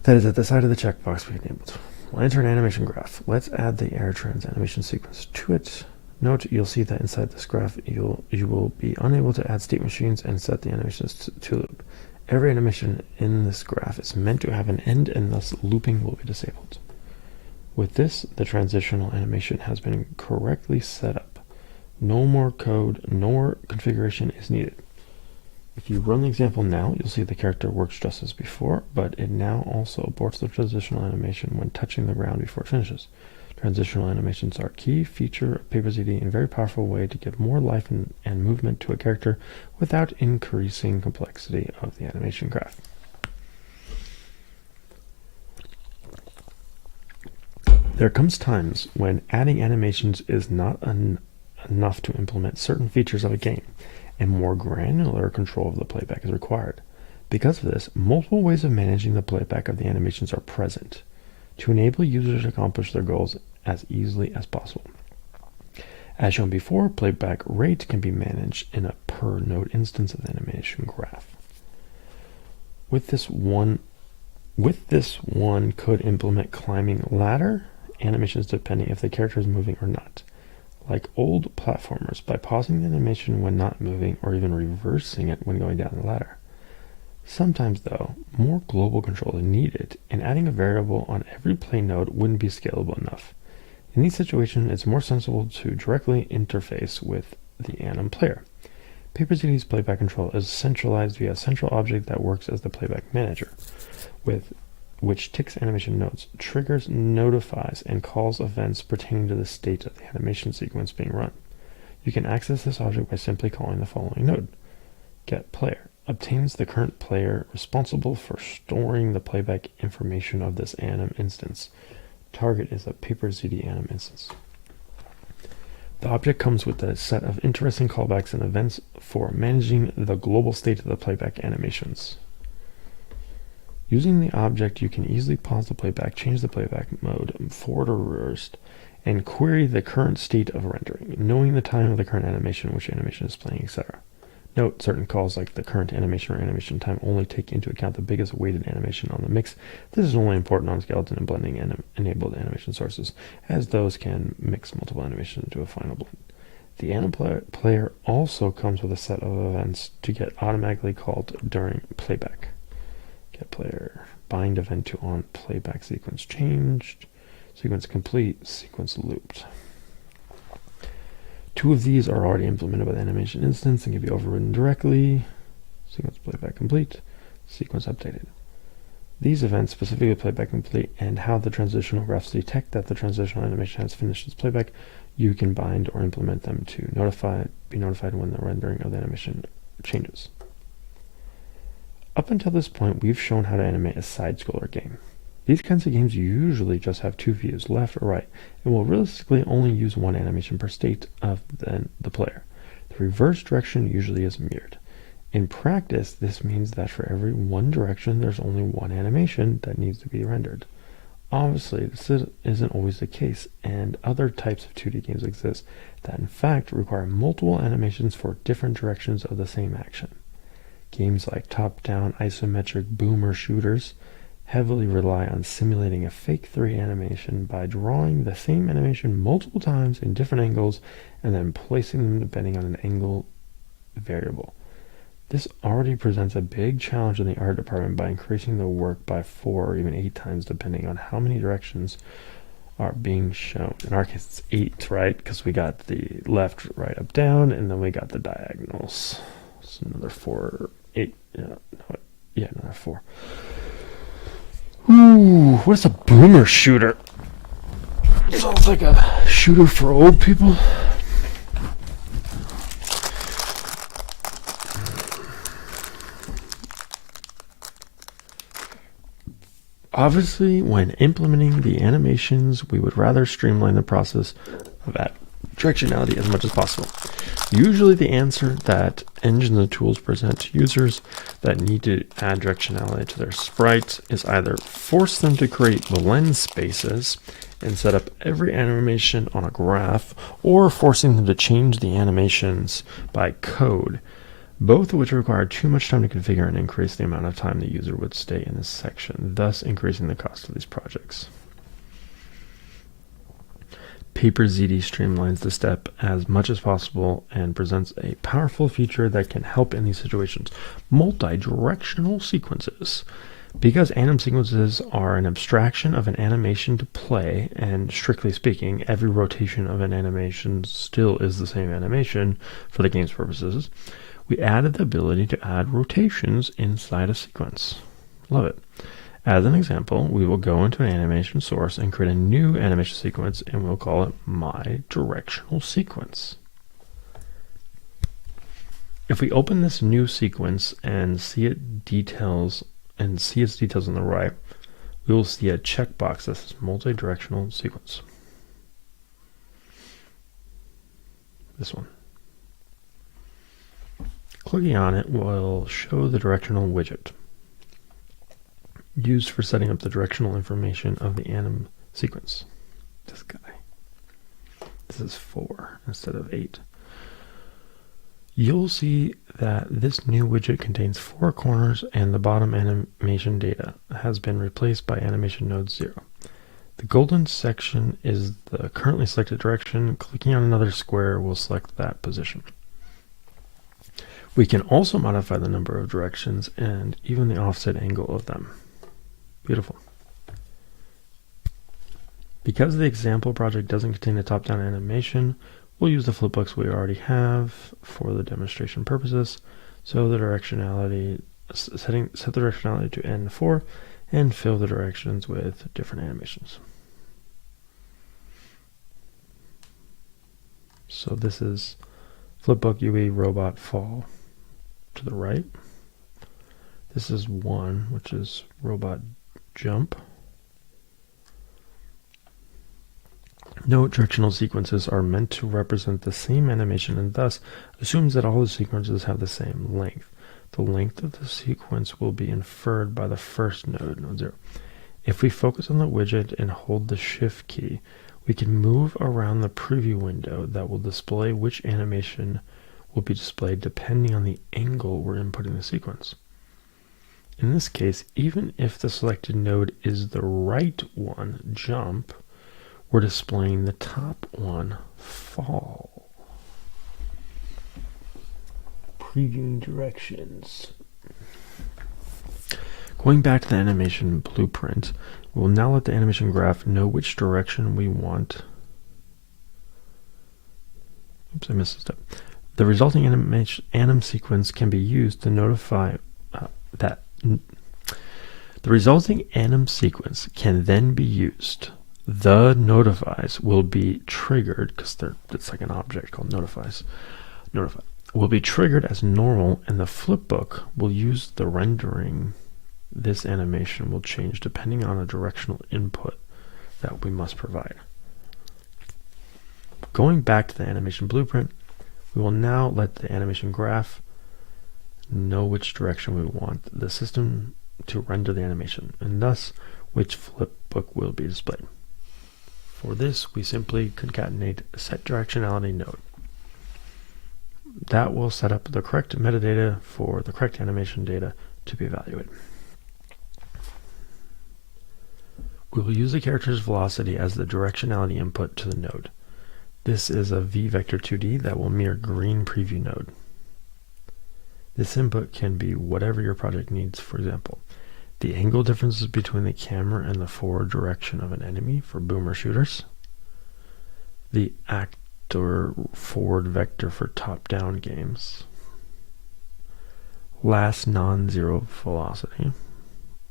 That is at the side of the checkbox we enabled. Lantern animation graph. Let's add the air trans animation sequence to it. Note, you'll see that inside this graph, you will be unable to add state machines and set the animations to loop. Every animation in this graph is meant to have an end, and thus looping will be disabled. With this, the transitional animation has been correctly set up. No more code nor configuration is needed. If you run the example now, you'll see the character works just as before, but it now also aborts the transitional animation when touching the ground before it finishes. Transitional animations are a key feature of PaperZD and a very powerful way to give more life and movement to a character without increasing complexity of the animation graph. There comes times when adding animations is not enough to implement certain features of a game, and more granular control of the playback is required. Because of this, multiple ways of managing the playback of the animations are present to enable users to accomplish their goals as easily as possible. As shown before, playback rate can be managed in a per node instance of the animation graph. With this one could implement climbing ladder animations depending if the character is moving or not. Like old platformers, by pausing the animation when not moving or even reversing it when going down the ladder. Sometimes, though, more global control is needed, and adding a variable on every play node wouldn't be scalable enough. In these situations, it's more sensible to directly interface with the anim player. PaperZD's playback control is centralized via a central object that works as the playback manager, with which ticks animation nodes, triggers, notifies, and calls events pertaining to the state of the animation sequence being run. You can access this object by simply calling the following node. GetPlayer obtains the current player responsible for storing the playback information of this anim instance. Target is a PaperZD anim instance. The object comes with a set of interesting callbacks and events for managing the global state of the playback animations. Using the object, you can easily pause the playback, change the playback mode, forward or reversed, and query the current state of rendering, knowing the time of the current animation, which animation is playing, etc. Note, certain calls like the current animation or animation time only take into account the biggest weighted animation on the mix. This is only important on skeleton and blending enabled animation sources, as those can mix multiple animations into a final blend. The anim player also comes with a set of events to get automatically called during playback. GetPlayer, bind event to on playback sequence changed, sequence complete, sequence looped. Two of these are already implemented by the animation instance and can be overridden directly. Sequence playback complete, sequence updated. These events, specifically playback complete and how the transitional graphs detect that the transitional animation has finished its playback, you can bind or implement them to be notified when the rendering of the animation changes. Up until this point, we've shown how to animate a side-scroller game. These kinds of games usually just have two views, left or right, and will realistically only use one animation per state of the player. The reverse direction usually is mirrored. In practice, this means that for every one direction, there's only one animation that needs to be rendered. Obviously, this isn't always the case, and other types of 2D games exist that in fact require multiple animations for different directions of the same action. Games like top-down isometric boomer shooters heavily rely on simulating a fake 3 animation by drawing the same animation multiple times in different angles and then placing them depending on an angle variable. This already presents a big challenge in the art department by increasing the work by 4 or even 8 times depending on how many directions are being shown. In our case, it's 8, right? Because we got the left, right, up, down, and then we got the diagonals. So another 4, 8, another 4. Ooh, what is a boomer shooter? Sounds like a shooter for old people. Obviously, when implementing the animations, we would rather streamline the process of directionality as much as possible. Usually the answer that engines and tools present to users that need to add directionality to their sprites is either force them to create blend spaces and set up every animation on a graph, or forcing them to change the animations by code, both of which require too much time to configure and increase the amount of time the user would stay in this section, thus increasing the cost of these projects. Paper ZD streamlines the step as much as possible and presents a powerful feature that can help in these situations. Multi-directional sequences. Because anim sequences are an abstraction of an animation to play, and strictly speaking, every rotation of an animation still is the same animation for the game's purposes, we added the ability to add rotations inside a sequence. Love it. As an example, we will go into an animation source and create a new animation sequence, and we'll call it My Directional Sequence. If we open this new sequence and see its details on the right, we will see a checkbox that says multi-directional sequence. This one. Clicking on it will show the directional widget used for setting up the directional information of the anim sequence. This guy. This is 4 instead of 8. You'll see that this new widget contains 4 corners, and the bottom animation data has been replaced by animation node 0. The golden section is the currently selected direction. Clicking on another square will select that position. We can also modify the number of directions and even the offset angle of them. Beautiful. Because the example project doesn't contain a top-down animation, we'll use the flipbooks we already have for the demonstration purposes. So the directionality, set the directionality to N4 and fill the directions with different animations. So this is flipbook UE robot fall to the right. This is 1, which is robot jump. Note directional sequences are meant to represent the same animation and thus assumes that all the sequences have the same length. The length of the sequence will be inferred by the first node, node 0. If we focus on the widget and hold the shift key, we can move around the preview window that will display which animation will be displayed depending on the angle we're inputting the sequence. In this case, even if the selected node is the right one, jump, we're displaying the top one, fall. Previewing directions. Going back to the animation blueprint, we'll now let the animation graph know which direction we want. Oops, I missed a step. The resulting anim sequence can be used to notify the resulting anim sequence can then be used. The notifies will be triggered because it's like an object called notifies. Notify will be triggered as normal, and the flipbook will use the rendering. This animation will change depending on a directional input that we must provide. Going back to the animation blueprint, we will now let the animation graph know which direction we want the system to render the animation, and thus which flipbook will be displayed. For this, we simply concatenate set directionality node. That will set up the correct metadata for the correct animation data to be evaluated. We will use the character's velocity as the directionality input to the node. This is a v-vector 2D that will mirror green preview node. This input can be whatever your project needs. For example, the angle differences between the camera and the forward direction of an enemy for boomer shooters, the actor forward vector for top-down games, last non-zero velocity,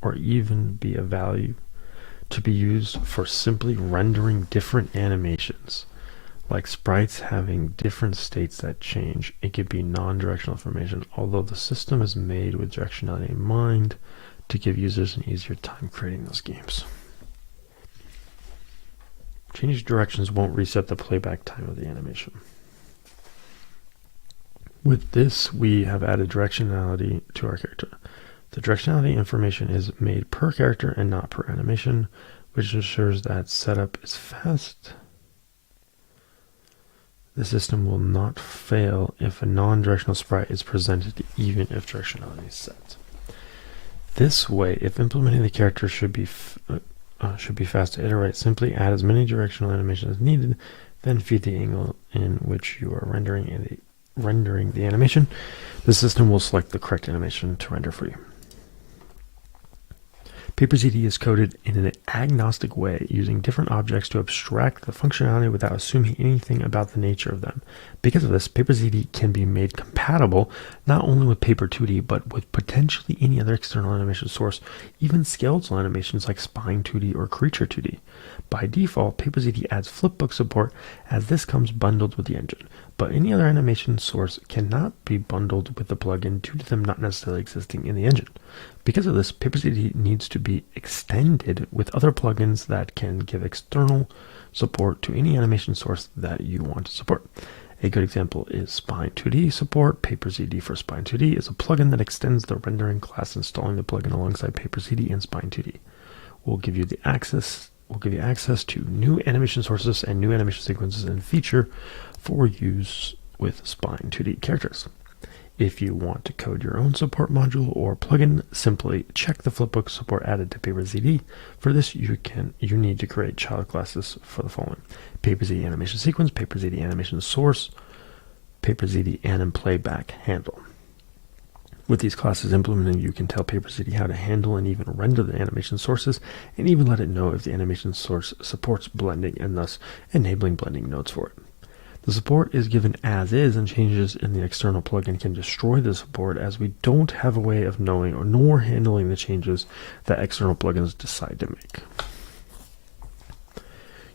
or even be a value to be used for simply rendering different animations. Like sprites having different states that change, it could be non-directional information, although the system is made with directionality in mind to give users an easier time creating those games. Changing directions won't reset the playback time of the animation. With this, we have added directionality to our character. The directionality information is made per character and not per animation, which ensures that setup is fast. The system will not fail if a non-directional sprite is presented, even if directionality is set. This way, if implementing the character should be should be fast to iterate. Simply add as many directional animations as needed, then feed the angle in which you are rendering the animation. The system will select the correct animation to render for you. PaperZD is coded in an agnostic way, using different objects to abstract the functionality without assuming anything about the nature of them. Because of this, PaperZD can be made compatible not only with Paper 2D, but with potentially any other external animation source, even skeletal animations like Spine 2D or Creature 2D. By default, PaperZD adds flipbook support, as this comes bundled with the engine, but any other animation source cannot be bundled with the plugin due to them not necessarily existing in the engine. Because of this, PaperZD needs to be extended with other plugins that can give external support to any animation source that you want to support. A good example is Spine 2D support. PaperZD for Spine 2D is a plugin that extends the rendering class, installing the plugin alongside PaperZD and Spine 2D. We'll give you access to new animation sources and new animation sequences and feature for use with Spine 2D characters. If you want to code your own support module or plugin, simply check the flipbook support added to PaperZD. For this, you need to create child classes for the following: PaperZD animation sequence, PaperZD animation source, PaperZD anim playback handle. With these classes implemented, you can tell PaperZD how to handle and even render the animation sources, and even let it know if the animation source supports blending, and thus enabling blending nodes for it. The support is given as is, and changes in the external plugin can destroy the support, as we don't have a way of knowing or nor handling the changes that external plugins decide to make.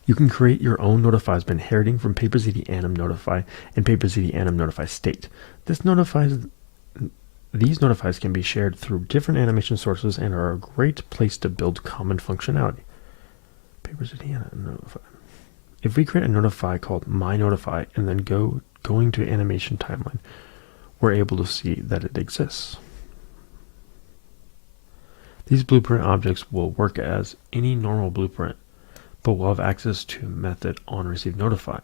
You can create your own notifies by inheriting from PaperZD anim notify and PaperZD anim notify state. These notifies can be shared through different animation sources and are a great place to build common functionality. PaperZD anim notify. If we create a notify called myNotify and then going to animation timeline, we're able to see that it exists. These blueprint objects will work as any normal blueprint, but will have access to method onReceiveNotify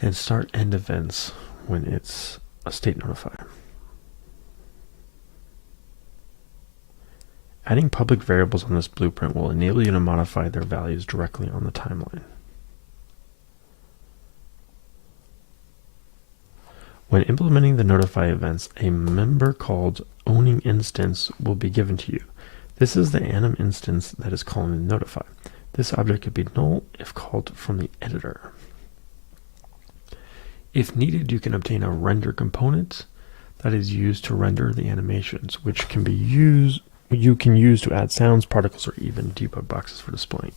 and start end events when it's a state notify. Adding public variables on this blueprint will enable you to modify their values directly on the timeline. When implementing the notify events, a member called owning instance will be given to you. This is the anim instance that is calling the notify. This object could be null if called from the editor. If needed, you can obtain a render component that is used to render the animations, which you can use to add sounds, particles, or even debug boxes for displaying.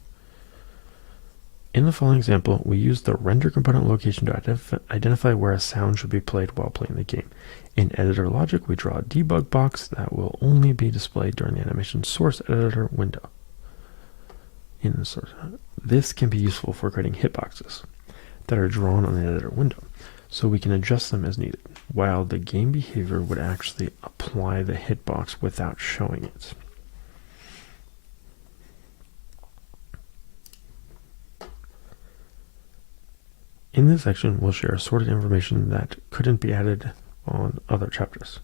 In the following example, we use the render component location to identify where a sound should be played while playing the game. In editor logic, we draw a debug box that will only be displayed during the animation source editor window. This can be useful for creating hitboxes that are drawn on the editor window, so we can adjust them as needed, while the game behavior would actually apply the hitbox without showing it. In this section, we'll share assorted information that couldn't be added on other chapters.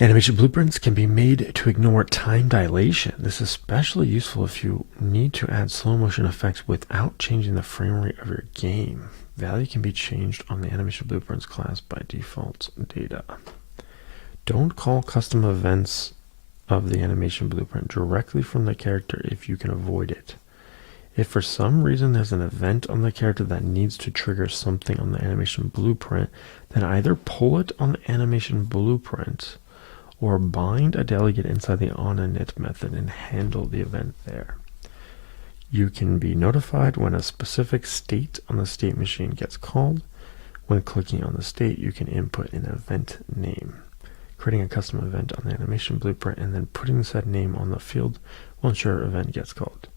Animation blueprints can be made to ignore time dilation. This is especially useful if you need to add slow motion effects without changing the frame rate of your game. Value can be changed on the animation blueprints class by default data. Don't call custom events of the animation blueprint directly from the character if you can avoid it. If for some reason there's an event on the character that needs to trigger something on the animation blueprint, then either pull it on the animation blueprint or bind a delegate inside the onInit method and handle the event there. You can be notified when a specific state on the state machine gets called. When clicking on the state, you can input an event name. Creating a custom event on the animation blueprint and then putting said name on the field will ensure an event gets called.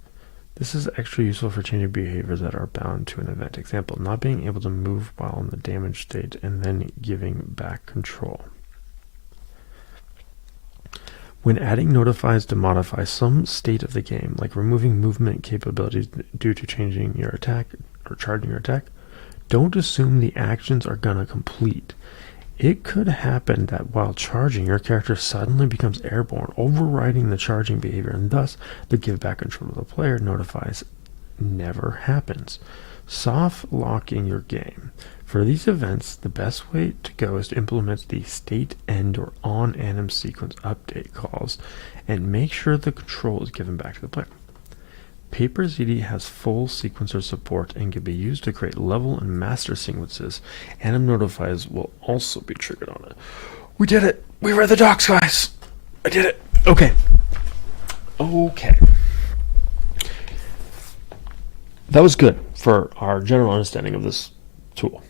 This is extra useful for changing behaviors that are bound to an event. Example, not being able to move while in the damage state and then giving back control. When adding notifies to modify some state of the game, like removing movement capabilities due to changing your attack or charging your attack, don't assume the actions are gonna complete. It could happen that while charging, your character suddenly becomes airborne, overriding the charging behavior, and thus the give back control to the player notifies never happens. Soft locking your game. For these events, the best way to go is to implement the state end or on anim sequence update calls and make sure the control is given back to the player. Paper ZD has full sequencer support and can be used to create level and master sequences. Anim notifies will also be triggered on it. We did it! We read the docs, guys! I did it! Okay. That was good for our general understanding of this tool.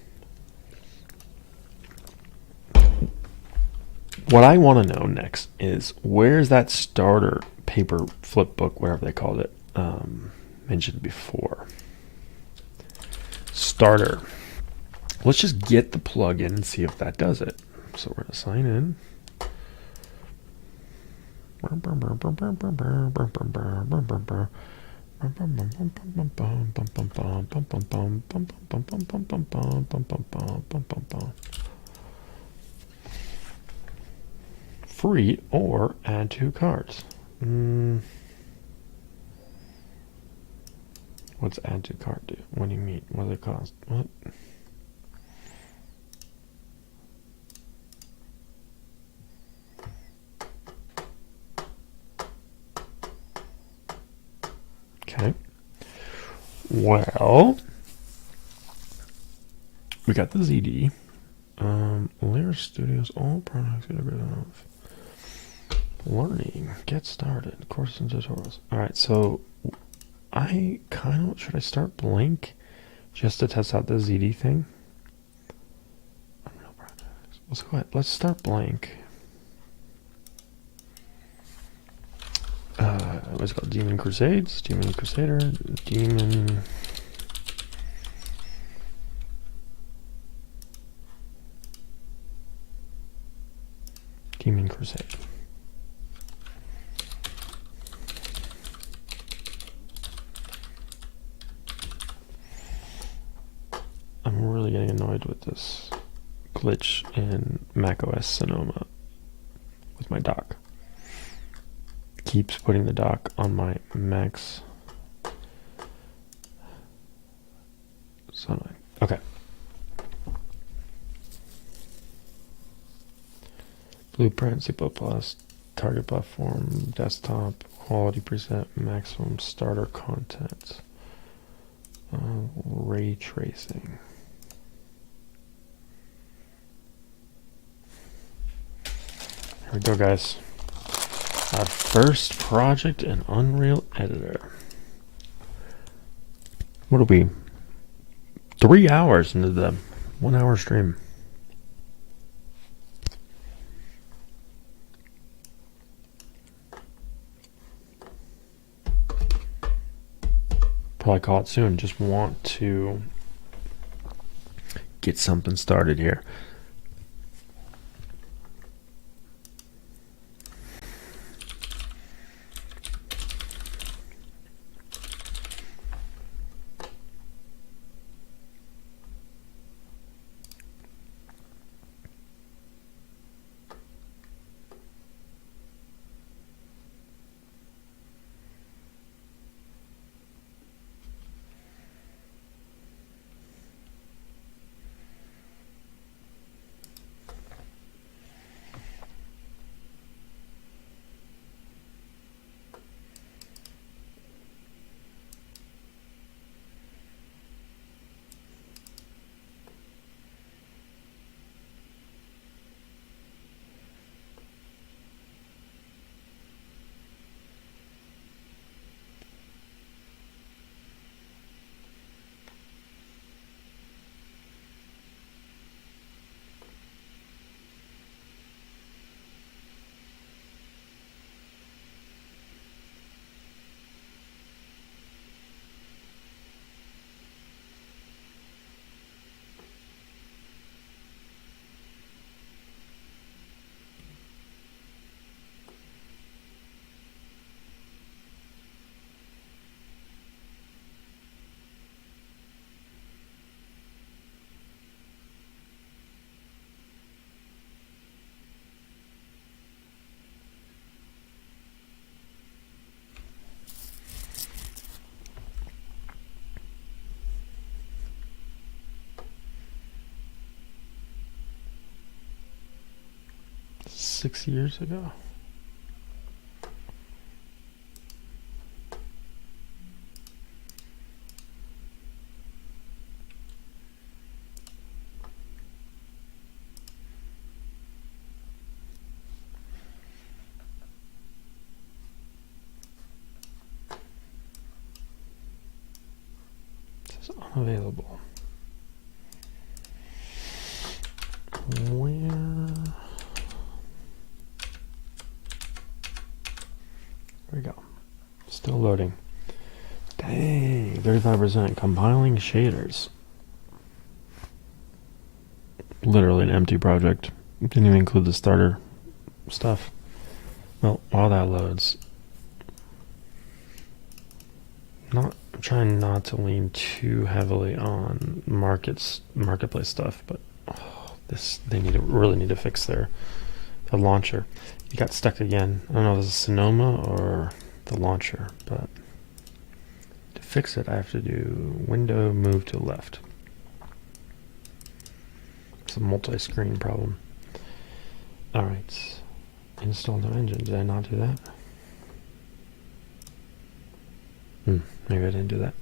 What I want to know next is where's that starter paper flip book, whatever they called it, mentioned before. Starter. Let's just get the plugin and see if that does it. So we're going to sign in. Free or add 2 cards. What's add to cart do? What do you mean? What does it cost? What? Okay. Well, we got the ZD. Layer Studios, all products integrated of learning. Get started. Courses and tutorials. Alright, so I kind of, should I start blank just to test out the ZD thing? Let's go ahead. Let's start blank. What's it called? Demon Crusades, Demon Crusader, Demon Crusade. I'm really getting annoyed with this glitch in macOS Sonoma with my dock. Keeps putting the dock on my Mac's. So annoying. Okay. Blueprint, C++, target platform, desktop, quality preset, maximum starter content, ray tracing. Here we go, guys. Our first project in Unreal Editor. What'll be 3 hours into the 1 hour stream. Probably call it soon. Just want to get something started here. 6 years ago. It says unavailable. Where? There we go. Still loading. Dang, 35% compiling shaders. Literally an empty project. Didn't even include the starter stuff. Well, while that loads, I'm trying not to lean too heavily on marketplace stuff, but they really need to fix the launcher. You got stuck again. I don't know if it's Sonoma or the launcher, but to fix it, I have to do window move to left. It's a multi-screen problem. All right, install new engine. Did I not do that? Maybe I didn't do that.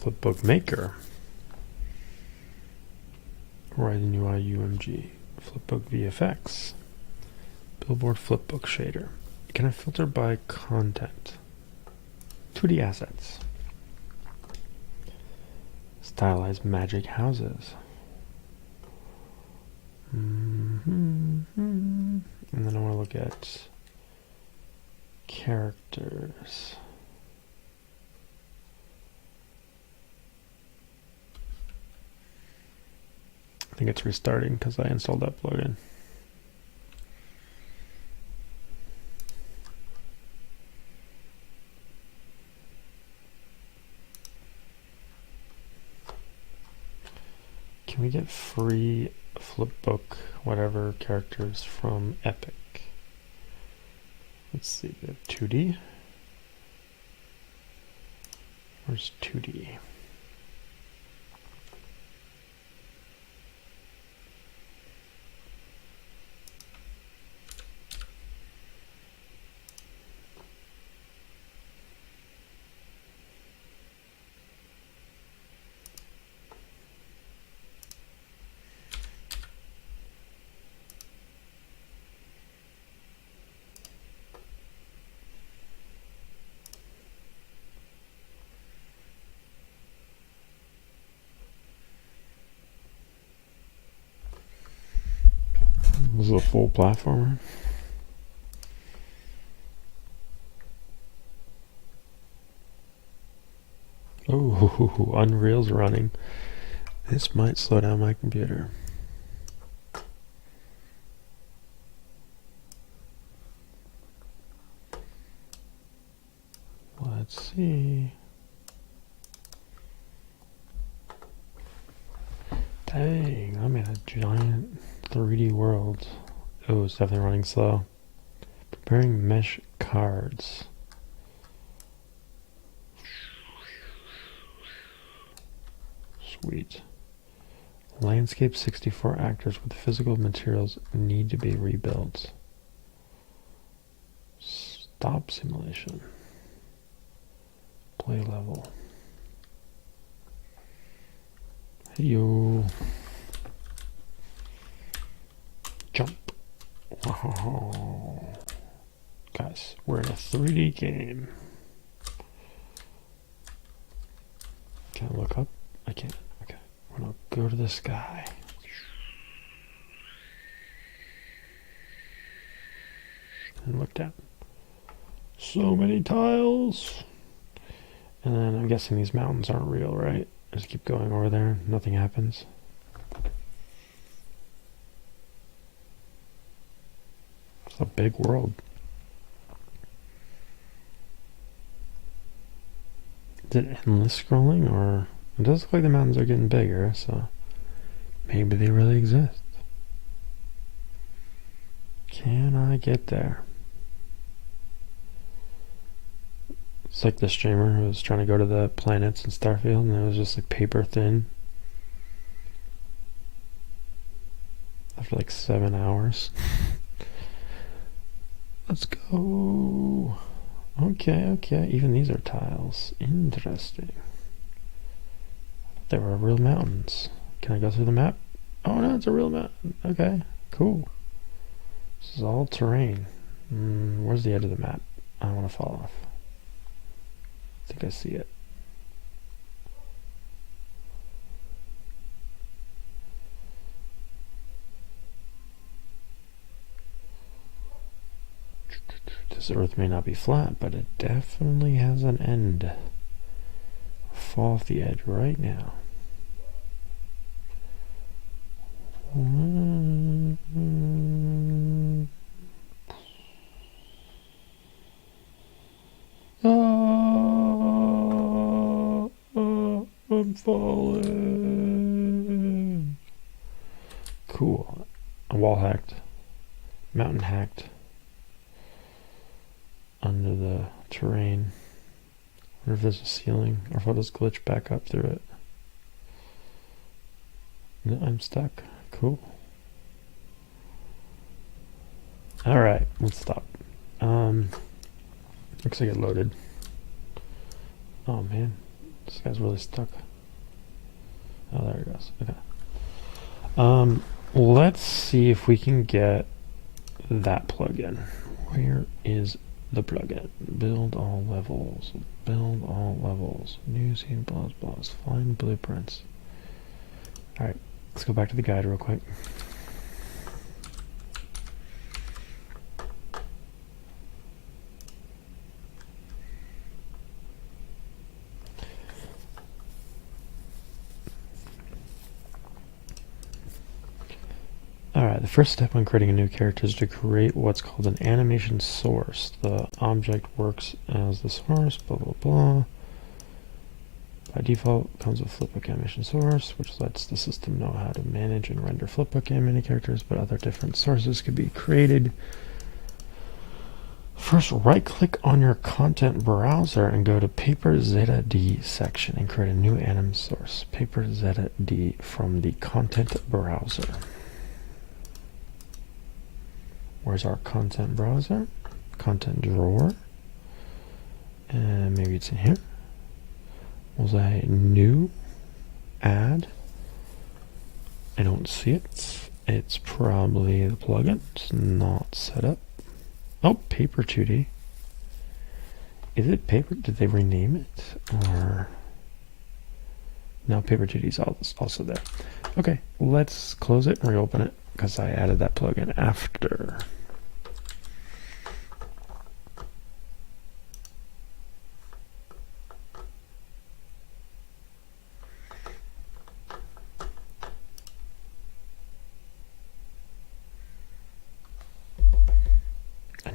Flipbook Maker. Writing UI UMG. Flipbook VFX. Billboard Flipbook Shader. Can I filter by content? 2D assets. Stylized magic houses. And then I want to look at characters. I think it's restarting because I installed that plugin. Can we get free flipbook whatever characters from Epic? Let's see, we have 2D. Where's 2D? This is a full platformer. Oh, Unreal's running. This might slow down my computer. Let's see. Dang, I made a giant 3D world. Oh, it's definitely running slow. Preparing mesh cards. Sweet. Landscape 64 actors with physical materials need to be rebuilt. Stop simulation. Play level. Hey yo. Jump. Wow. Guys, we're in a 3D game. Can I look up? I can't. Okay. I'm gonna go to the sky. And look down. So many tiles. And then I'm guessing these mountains aren't real, right? I just keep going over there. Nothing happens. It's a big world. it endless scrolling, or it does look like the mountains are getting bigger, so maybe they really exist. Can I get there? It's like the streamer who was trying to go to the planets in Starfield, and it was just like paper thin. After like 7 hours. Let's go. Okay. Even these are tiles. Interesting. There were real mountains. Can I go through the map? Oh no, it's a real mountain. Okay, cool. This is all terrain. Where's the edge of the map? I don't want to fall off. I think I see it. This earth may not be flat, but it definitely has an end. Fall off the edge right now. I'm falling. Cool. A wall hacked. Mountain hacked. Under the terrain. I wonder if there's a ceiling or if I'll just glitch back up through it. No, I'm stuck. Cool. Alright, let's stop. Looks like it loaded. Oh man, this guy's really stuck. Oh, there it goes. Okay. Let's see if we can get that plugin. Where is the plugin? Build all levels. Build all levels. New scene, blah, blah. Find blueprints. Alright, let's go back to the guide real quick. Alright, the first step when creating a new character is to create what's called an animation source. The object works as the source, blah blah blah. By default, comes with flipbook animation source, which lets the system know how to manage and render flipbook animated characters, but other different sources could be created. First, right-click on your content browser and go to PaperZD section and create a new anim source. PaperZD from the content browser. Where's our content browser? Content drawer. And maybe it's in here. We'll say new, add. I don't see it. It's probably the plugin. It's not set up. Oh, Paper 2D. Is it Paper? Did they rename it? Or no, Paper 2D is also there. Okay, let's close it and reopen it because I added that plugin after.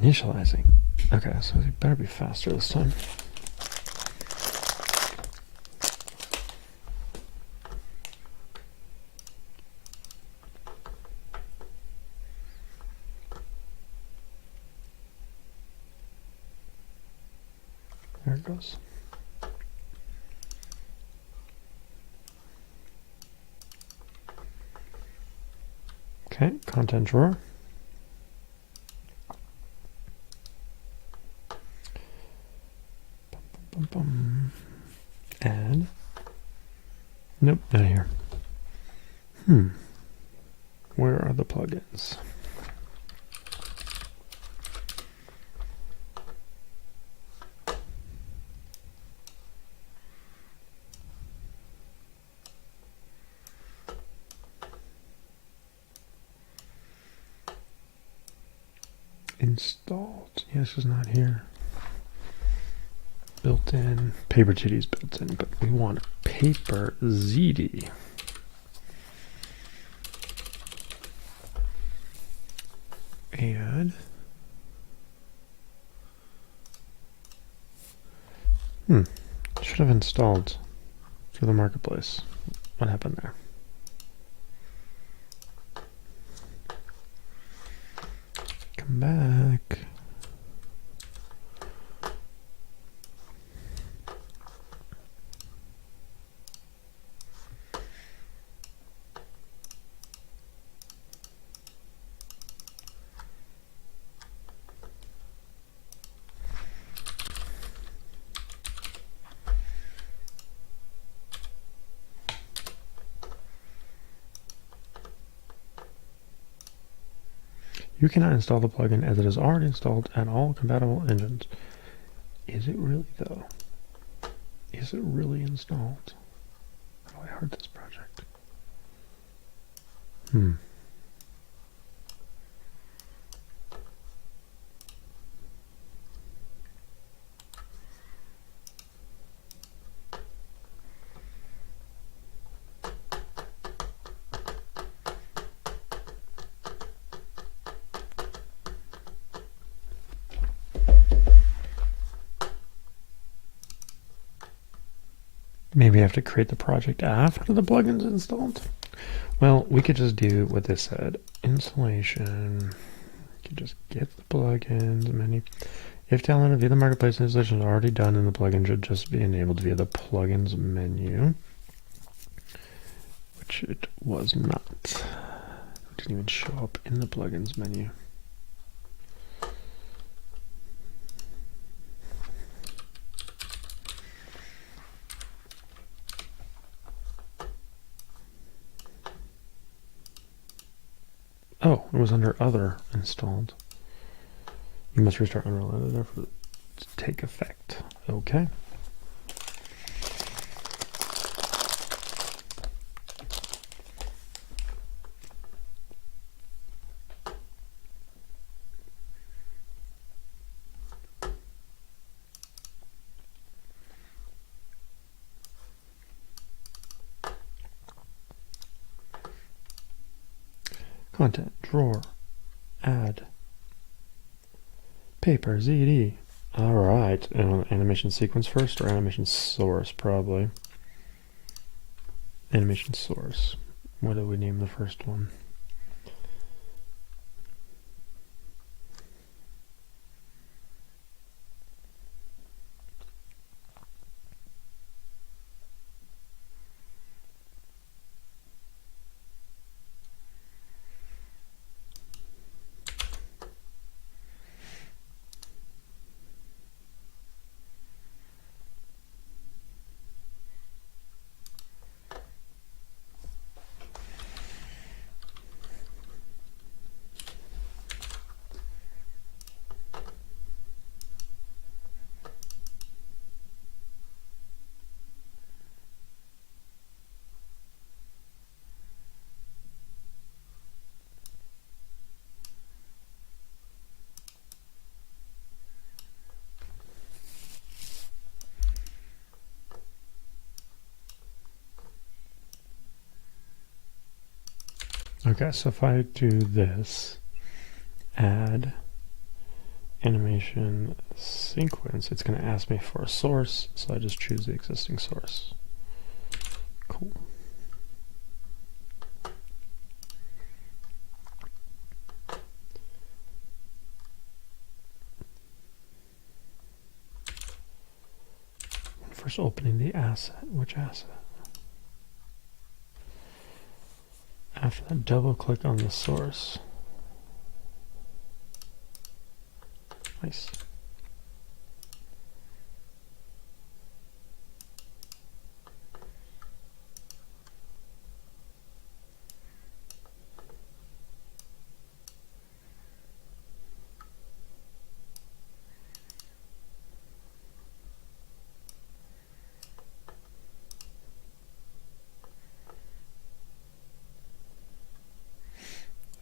Initializing. Okay, so it better be faster this time. There it goes. Okay, content drawer. Add. Nope, not here. Where are the plugins? Installed. Yes, it's not here. Built in. Paper 2D is built in, but we want Paper ZD. Add. Should should have installed through the marketplace. What happened there? Come back. You cannot install the plugin as it is already installed at all compatible engines. Is it really though? Is it really installed? How do I hurt this project? Maybe I have to create the project after the plugin's installed? Well, we could just do what this said. Installation. You could just get the plugins menu. If downloaded via the marketplace, installation is already done and the plugin should just be enabled via the plugins menu. Which it was not. It didn't even show up in the plugins menu. Oh, it was under other installed. You must restart Unreal Editor for it to take effect. Okay. Content, drawer, add, paper, ZD. Alright, animation sequence first or animation source, probably. Animation source. What do we name the first one? Okay, so if I do this, add animation sequence, it's going to ask me for a source, so I just choose the existing source. Cool. First opening the asset. Which asset? After that, double click on the source. Nice.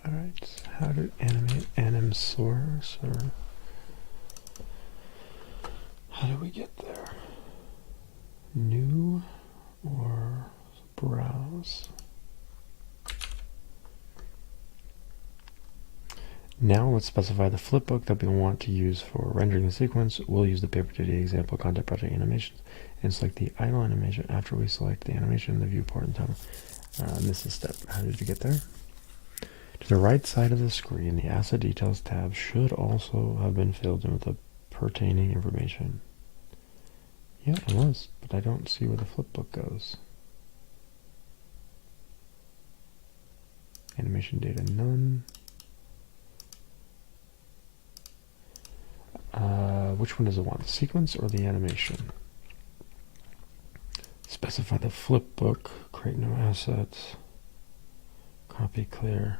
Alright, how to animate anim source, or how do we get there? New or browse? Now let's specify the flipbook that we want to use for rendering the sequence. We'll use the paper 2D example content project animations and select the idle animation after we select the animation in the viewport and timer. This is step. How did you get there? To the right side of the screen, the Asset Details tab should also have been filled in with the pertaining information. Yeah, it was, but I don't see where the flipbook goes. Animation data, none. Which one does it want, the sequence or the animation? Specify the flipbook, create new assets, copy clear.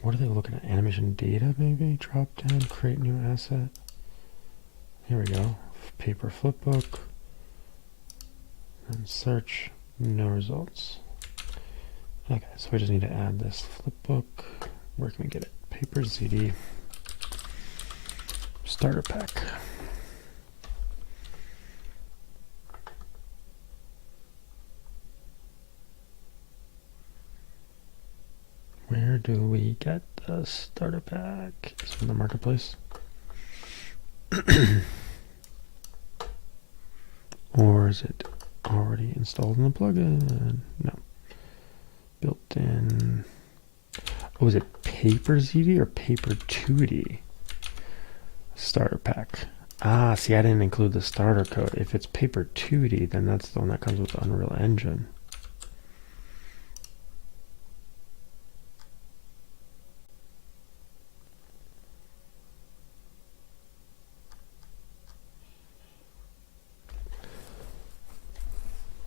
What are they looking at? Animation data, maybe? Drop down, create new asset. Here we go. Paper flipbook. And search, no results. Okay, so we just need to add this flipbook. Where can we get it? Paper ZD. Starter pack. Where do we get the starter pack? Is it in the marketplace? Or is it already installed in the plugin? No. Built in. Oh, is it Paper ZD or Paper 2D? Starter pack. Ah, see, I didn't include the starter code. If it's Paper 2D, then that's the one that comes with the Unreal Engine.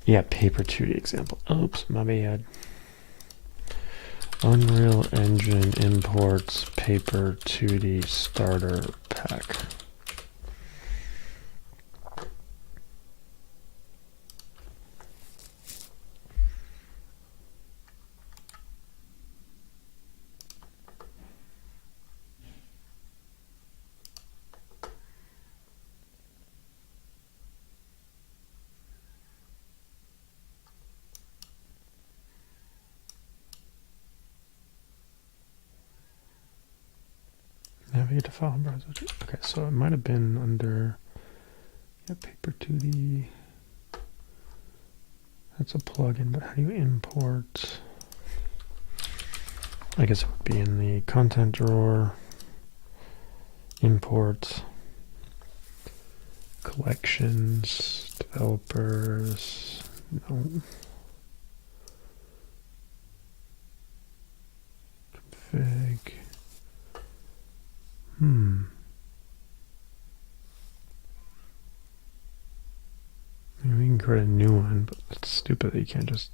Yeah, Paper 2D example. Oops, my bad. Unreal Engine imports Paper 2D starter pack. Navigate to file browser. Okay, so it might have been under Paper 2D. That's a plugin, but how do you import? I guess it would be in the content drawer. Import. Collections. Developers. No. Config. Maybe we can create a new one, but it's stupid that you can't just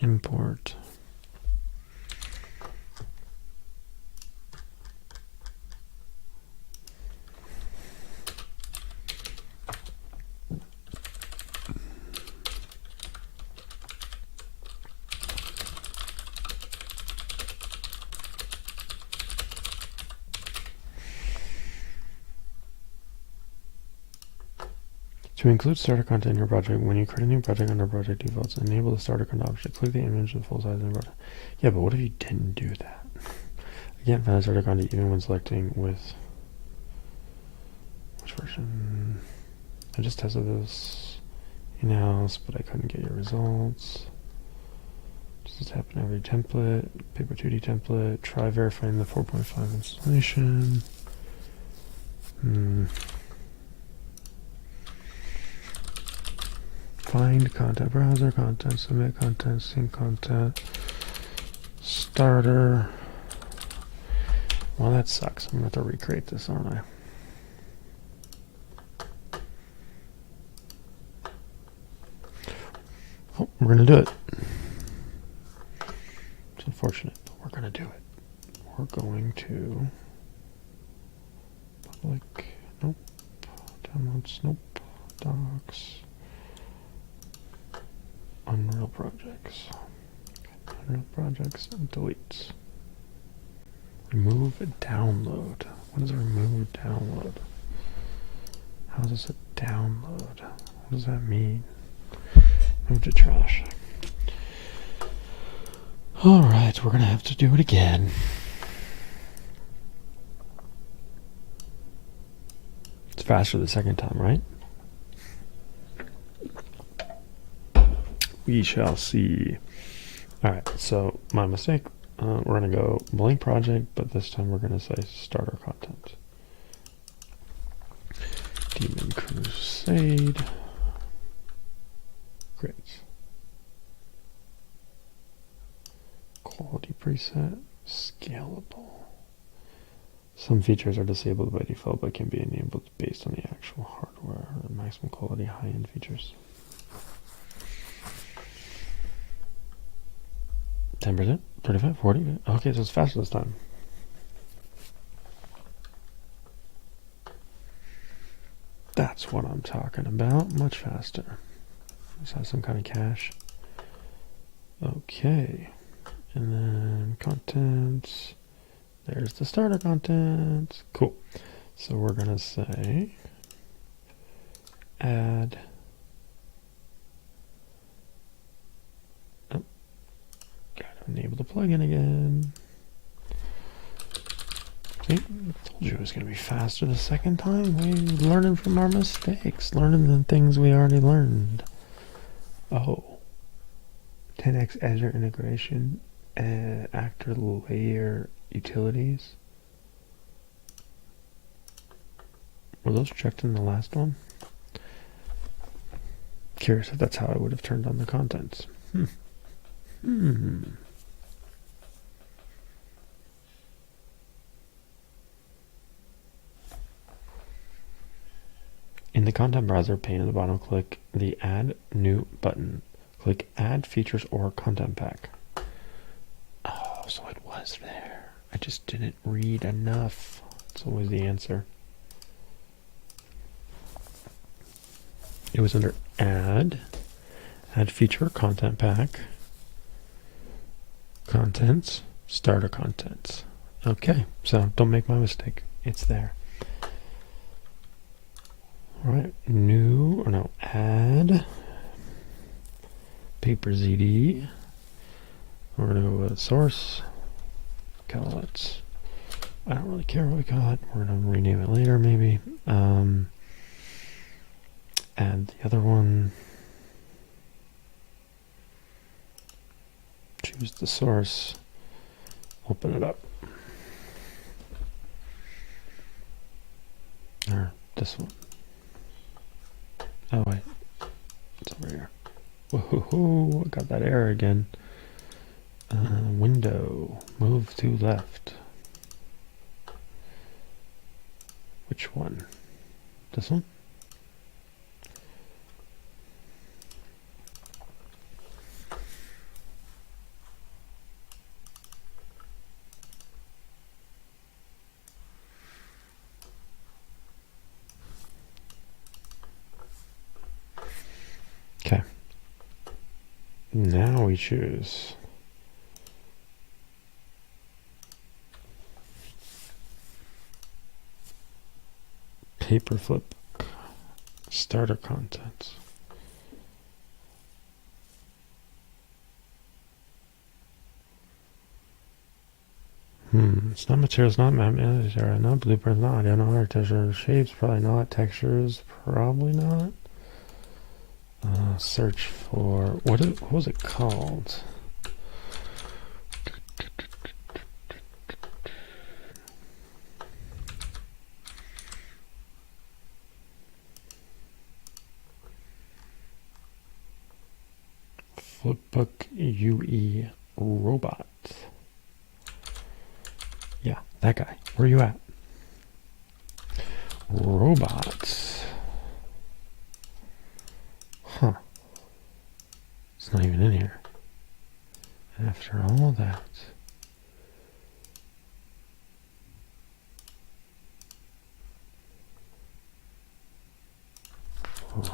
import. To include starter content in your project, when you create a new project under project defaults, enable the starter content option. Click the image of the full size of the project. Yeah, but what if you didn't do that? I can't find the starter content even when selecting with which version. I just tested this in-house, but I couldn't get your results. Does this happen every template? Paper 2D template. Try verifying the 4.5 installation. Find content, browser content, submit content, sync content, starter. Well, that sucks. I'm going to have to recreate this, aren't I? Oh, we're going to do it. It's unfortunate, but we're going to do it. We're going to public, nope, downloads, nope, docs. Unreal projects. Unreal projects and delete. Remove download. What is a remove download? How is this a download? What does that mean? Move to trash. Alright, we're gonna have to do it again. It's faster the second time, right? We shall see. Alright, so my mistake. We're going to go blank project, but this time we're going to say starter content. Demon Crusade. Great. Quality preset. Scalable. Some features are disabled by default but can be enabled based on the actual hardware. Maximum quality high-end features. 10%? 35? 40? Okay, so it's faster this time. That's what I'm talking about. Much faster. Let's have some kind of cache. Okay. And then content. There's the starter content. Cool. So we're going to say add. Oh, gotta enable the plugin again. See, I told you it was going to be faster the second time. We're learning from our mistakes, learning the things we already learned. Oh, 10x Azure integration, actor layer utilities. Were those checked in the last one? Curious if that's how I would have turned on the contents. In the content browser pane at the bottom, click the Add New button. Click Add Features or Content Pack. Oh, so it was there. I just didn't read enough. It's always the answer. It was under Add Feature, Content Pack, Contents, Starter Contents. Okay, so don't make my mistake. It's there. Alright, add paper ZD. We're going to go with source. Call it, I don't really care what we call it. We're going to rename it later, maybe. Add the other one. Choose the source. Open it up. Or this one. Oh wait, it's over here. Whoa, I got that error again. Window, move to left. Which one? This one? Okay. Now we choose paper flip starter contents. It's not materials, not map manager, not blueprints, not audio, not architecture, shapes, probably not, textures, probably not. Search for what was it called? Flipbook UE robot. Yeah, that guy. Where are you at? Robots. Huh. It's not even in here. After all of that.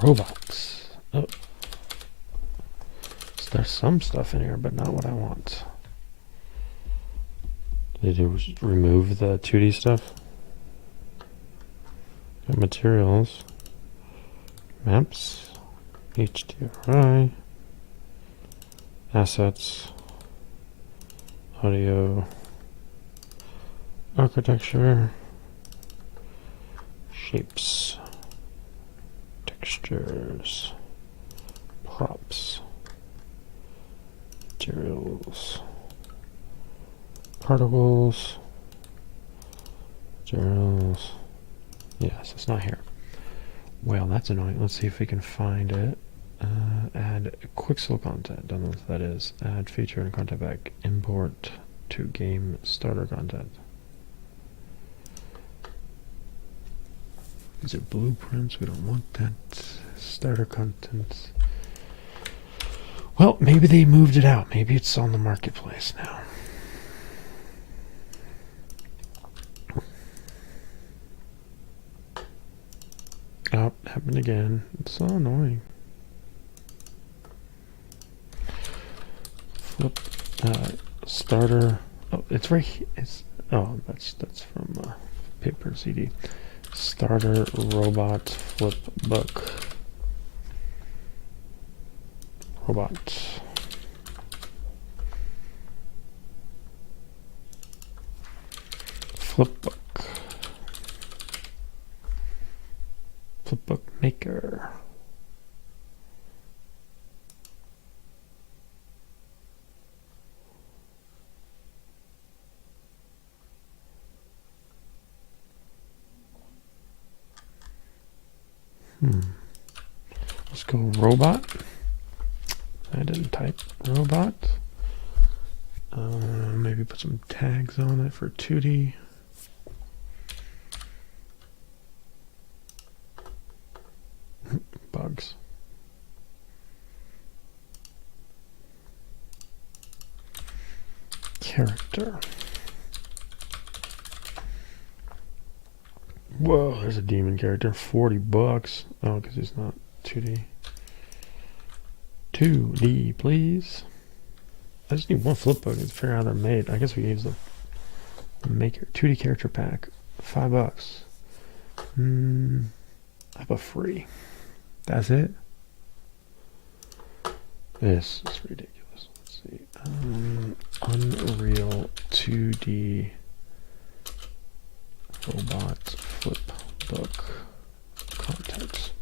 Robots. Oh. So there's some stuff in here, but not what I want. Did you remove the 2D stuff? Materials. Maps. HDRI. Assets. Audio. Architecture. Shapes. Textures. Props. materials, particles, materials. Yes, it's not here. Well, that's annoying. Let's see if we can find it. Add Quixel content. Don't know what that is. Add feature and content back. Import to game starter content. These are blueprints. We don't want that. Starter content. Well, maybe they moved it out. Maybe it's on the marketplace now. Oh, happened again. It's so annoying. Flip starter. Oh, it's right here. Oh, that's from paper CD. Starter robot flip book. Robot. Flip book. Flipbook maker. Let's go robot. I didn't type robot. Maybe put some tags on it for 2D. Bugs. Character. Whoa, there's a demon character. $40. Oh, because he's not 2D. 2D, please. I just need one flip book to figure out how they're made. I guess we use the maker 2D character pack. $5. How about free? That's it. This is ridiculous. Let's see. Unreal 2D robot flip book content.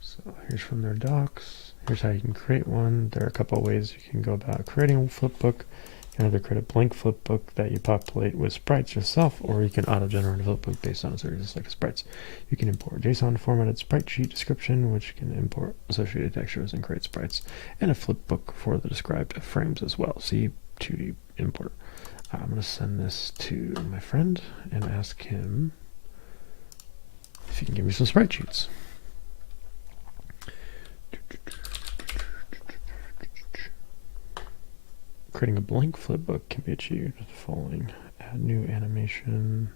So here's from their docs. Here's how you can create one. There are a couple of ways you can go about creating a flip book. You can either create a blank flip book that you populate with sprites yourself, or you can auto-generate a flip book based on a series of selected sprites. You can import JSON formatted sprite sheet description, which can import associated textures and create sprites, and a flip book for the described frames as well. See 2D importer. I'm going to send this to my friend and ask him if he can give me some sprite sheets. Creating a blank flipbook can be achieved with the following. Add new animation,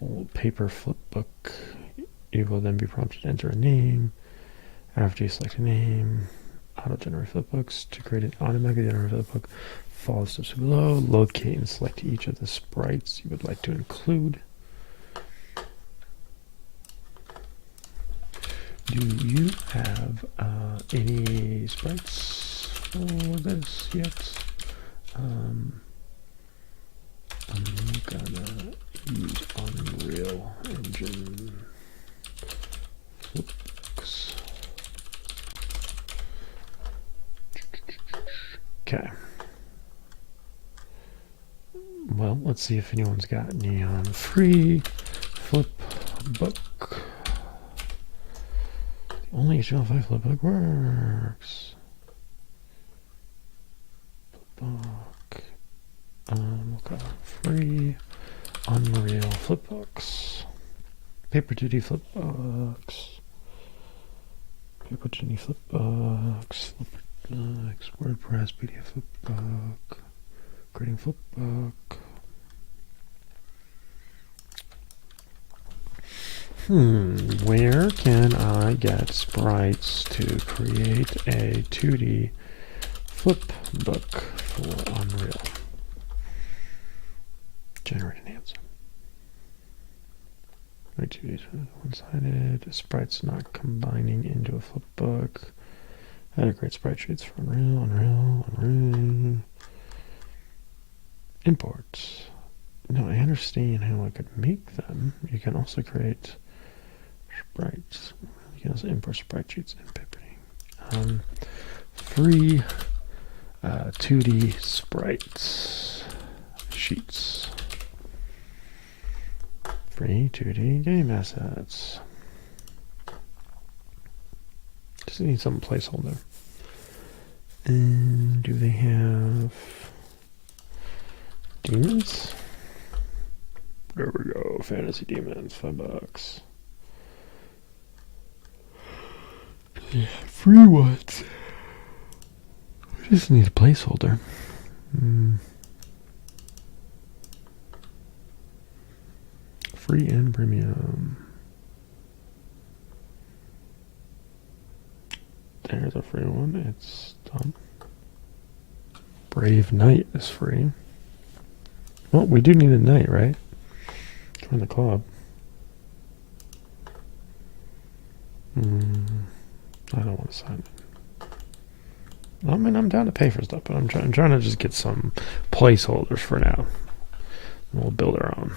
bold paper flipbook. You will then be prompted to enter a name. After you select a name, auto-generate flipbooks. To create an automatically generated flipbook, follow the steps below. Locate and select each of the sprites you would like to include. Do you have any sprites for this yet? I'm gonna use Unreal Engine flipbooks. Okay. Well, let's see if anyone's got any free flip book. Only HTML5 flipbook works. Flipbook. We'll go free Unreal flipbooks. Paper 2D flipbooks. Paper 2D flipbooks. Flipbooks. WordPress PDF flipbook. Creating flipbook. Where can I get sprites to create a 2D flip book for Unreal? Generate an answer. Wait, 2D one-sided. Sprites not combining into a flip book. How to create sprite sheets for Unreal. Imports. No, I understand how I could make them. You can also create sprites. You can also import sprite sheets and paper. Free 2D sprites sheets. Free 2D game assets. Just need some placeholder. And do they have demons? There we go. Fantasy demons, $5. Yeah, free ones. I just need a placeholder. Free and premium. There's a free one. It's done. Brave Knight is free. Well, we do need a knight, right? Join the club. I don't want to sign it. I mean, I'm down to pay for stuff, but I'm trying to just get some placeholders for now. And we'll build our own.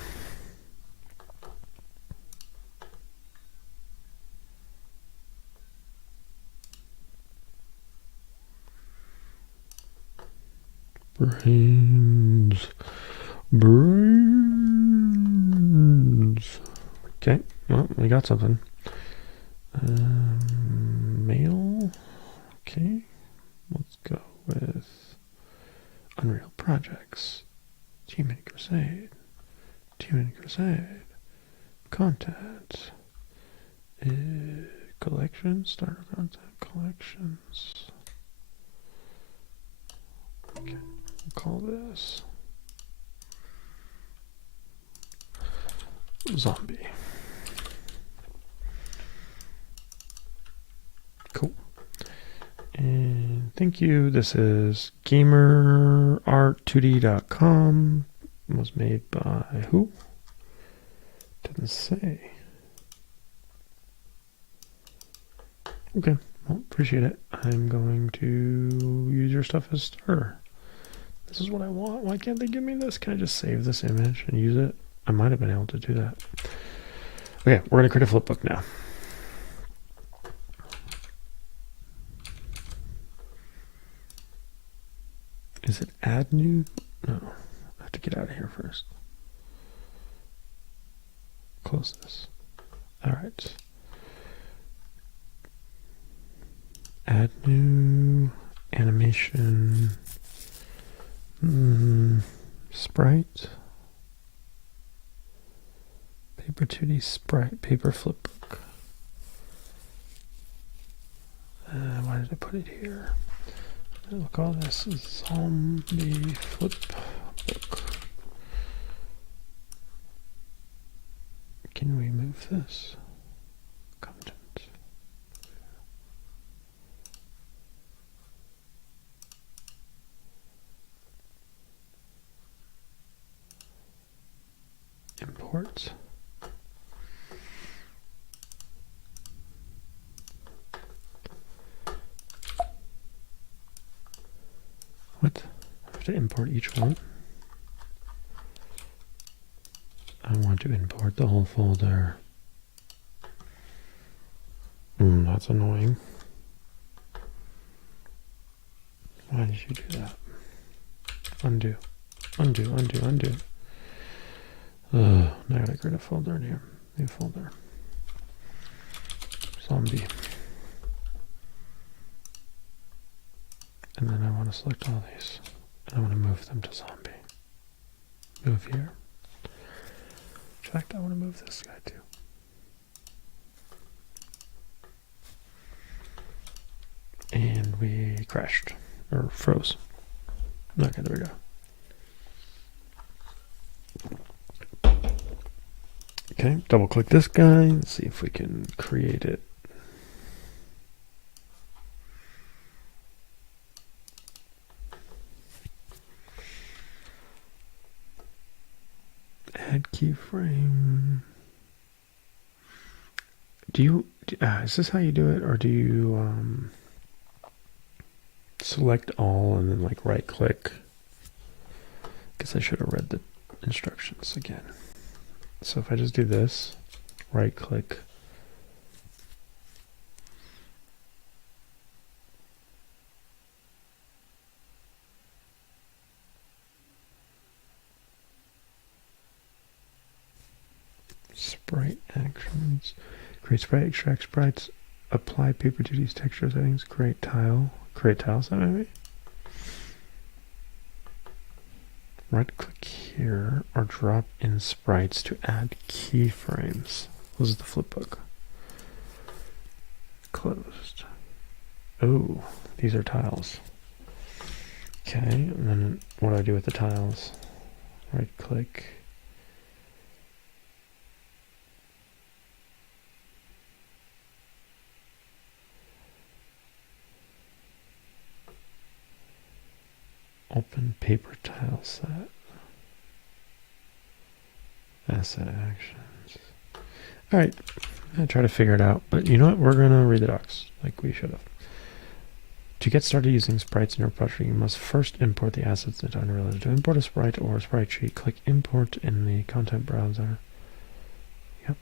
Brains. Okay, well, we got something. Mail. Okay, let's go with Unreal Projects. Team Crusade. Content. Collections. Starter content. Collections. Okay, we'll call this Zombie. Cool. And thank you. This is GamerArt2D.com. Was made by who? Didn't say. Okay. Well, appreciate it. I'm going to use your stuff as starter. This is what I want. Why can't they give me this? Can I just save this image and use it? I might have been able to do that. Okay, we're going to create a flipbook now. Is it add new? No. I have to get out of here first. Close this. All right. Add new animation. Sprite. Paper 2D sprite. Paper flipbook. Why did I put it here? We'll call this Zombie Flipbook. Can we move this? Content. Import. What? I have to import each one. I want to import the whole folder. That's annoying. Why did you do that? Undo. Undo. Now I gotta create a folder in here. New folder. Zombie. And then I want to select all these. And I want to move them to zombie. Move here. In fact, I want to move this guy too. And we crashed. Or froze. Okay, there we go. Okay, double click this guy. Let's see if we can create it. Add keyframe. Do you, is this how you do it? Or do you select all and then like right click? Guess I should have read the instructions again. So if I just do this, right click, Sprite actions. Create sprite, extract sprites, apply paper 2D's texture settings, create tile set maybe? Right click here or drop in sprites to add keyframes. This is the flipbook. Closed. Oh, these are tiles. Okay, and then what do I do with the tiles? Right click. Open paper tile set. Asset actions. Alright, I try to figure it out, but you know what? We're gonna read the docs like we should have. To get started using sprites in your project, you must first import the assets into Unreal. To import a sprite or a sprite sheet, click Import in the content browser. Yep.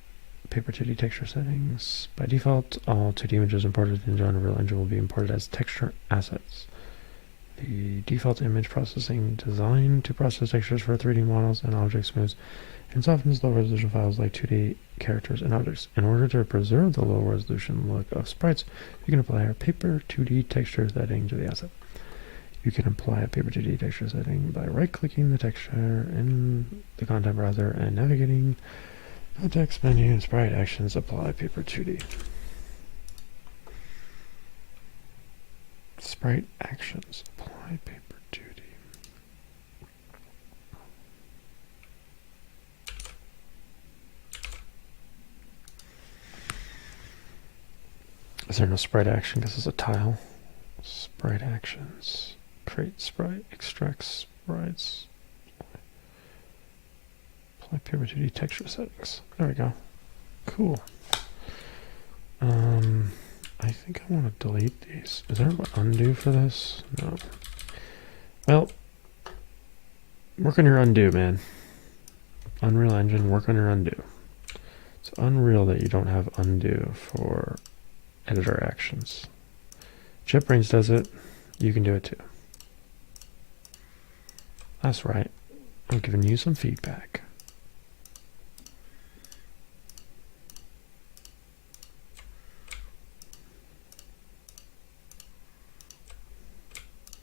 Paper 2D texture settings. By default, all 2D images imported into Unreal Engine will be imported as texture assets. The default image processing designed to process textures for 3D models and objects moves and softens low resolution files like 2D characters and objects. In order to preserve the low resolution look of sprites, you can apply a paper 2D texture setting to the asset. You can apply a paper 2D texture setting by right-clicking the texture in the content browser and navigating the text menu and sprite actions. Apply paper 2D. Sprite actions. Apply paper 2D. Is there no sprite action because it's a tile? Sprite actions. Create sprite. Extract sprites. Apply paper 2D texture settings. There we go. Cool. I think I want to delete these. Is there an undo for this? No. Well, work on your undo, man. Unreal Engine, work on your undo. It's unreal that you don't have undo for editor actions. JetBrains does it. You can do it too. That's right. I'm giving you some feedback.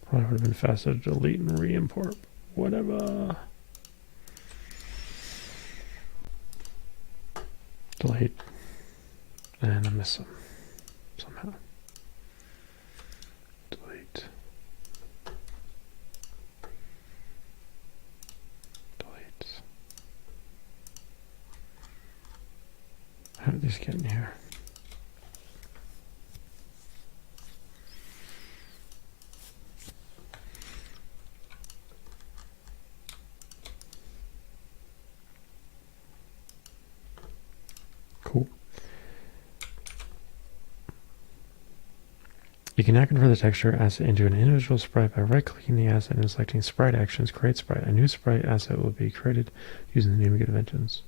Probably would have been faster to delete and re-import. Whatever. Delete. And I miss them somehow. Delete. Delete. How did these get in here? Cool. You can now convert the texture asset into an individual sprite by right-clicking the asset and selecting Sprite Actions, Create Sprite. A new sprite asset will be created using the naming conventions.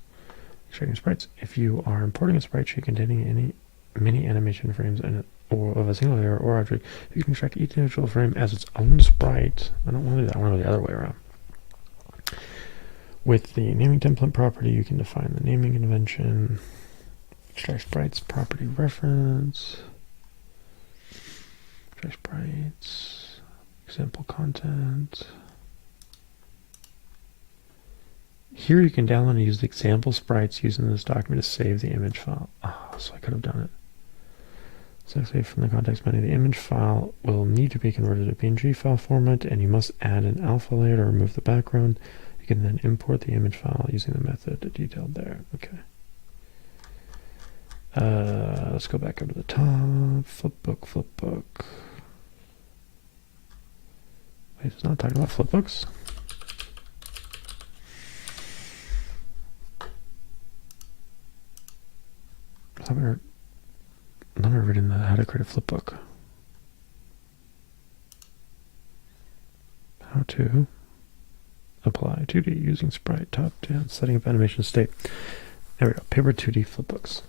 Extracting sprites. If you are importing a sprite sheet containing any mini animation frames or of a single layer or object, you can extract each individual frame as its own sprite. I don't want to do that. I want to go the other way around. With the naming template property, you can define the naming convention. Extract sprites property reference. Extract sprites. Example content. Here you can download and use the example sprites used in this document to save the image file. Oh, so I could have done it. So save from the context menu. The image file will need to be converted to PNG file format, and you must add an alpha layer to remove the background. You can then import the image file using the method detailed there. Okay. Let's go back up to the top. Flipbook. Wait, it's not talking about flipbooks? I thought we were reading how to create a flipbook. How to apply 2D using sprite top down, setting up animation state. There we go. Paper 2D flipbooks.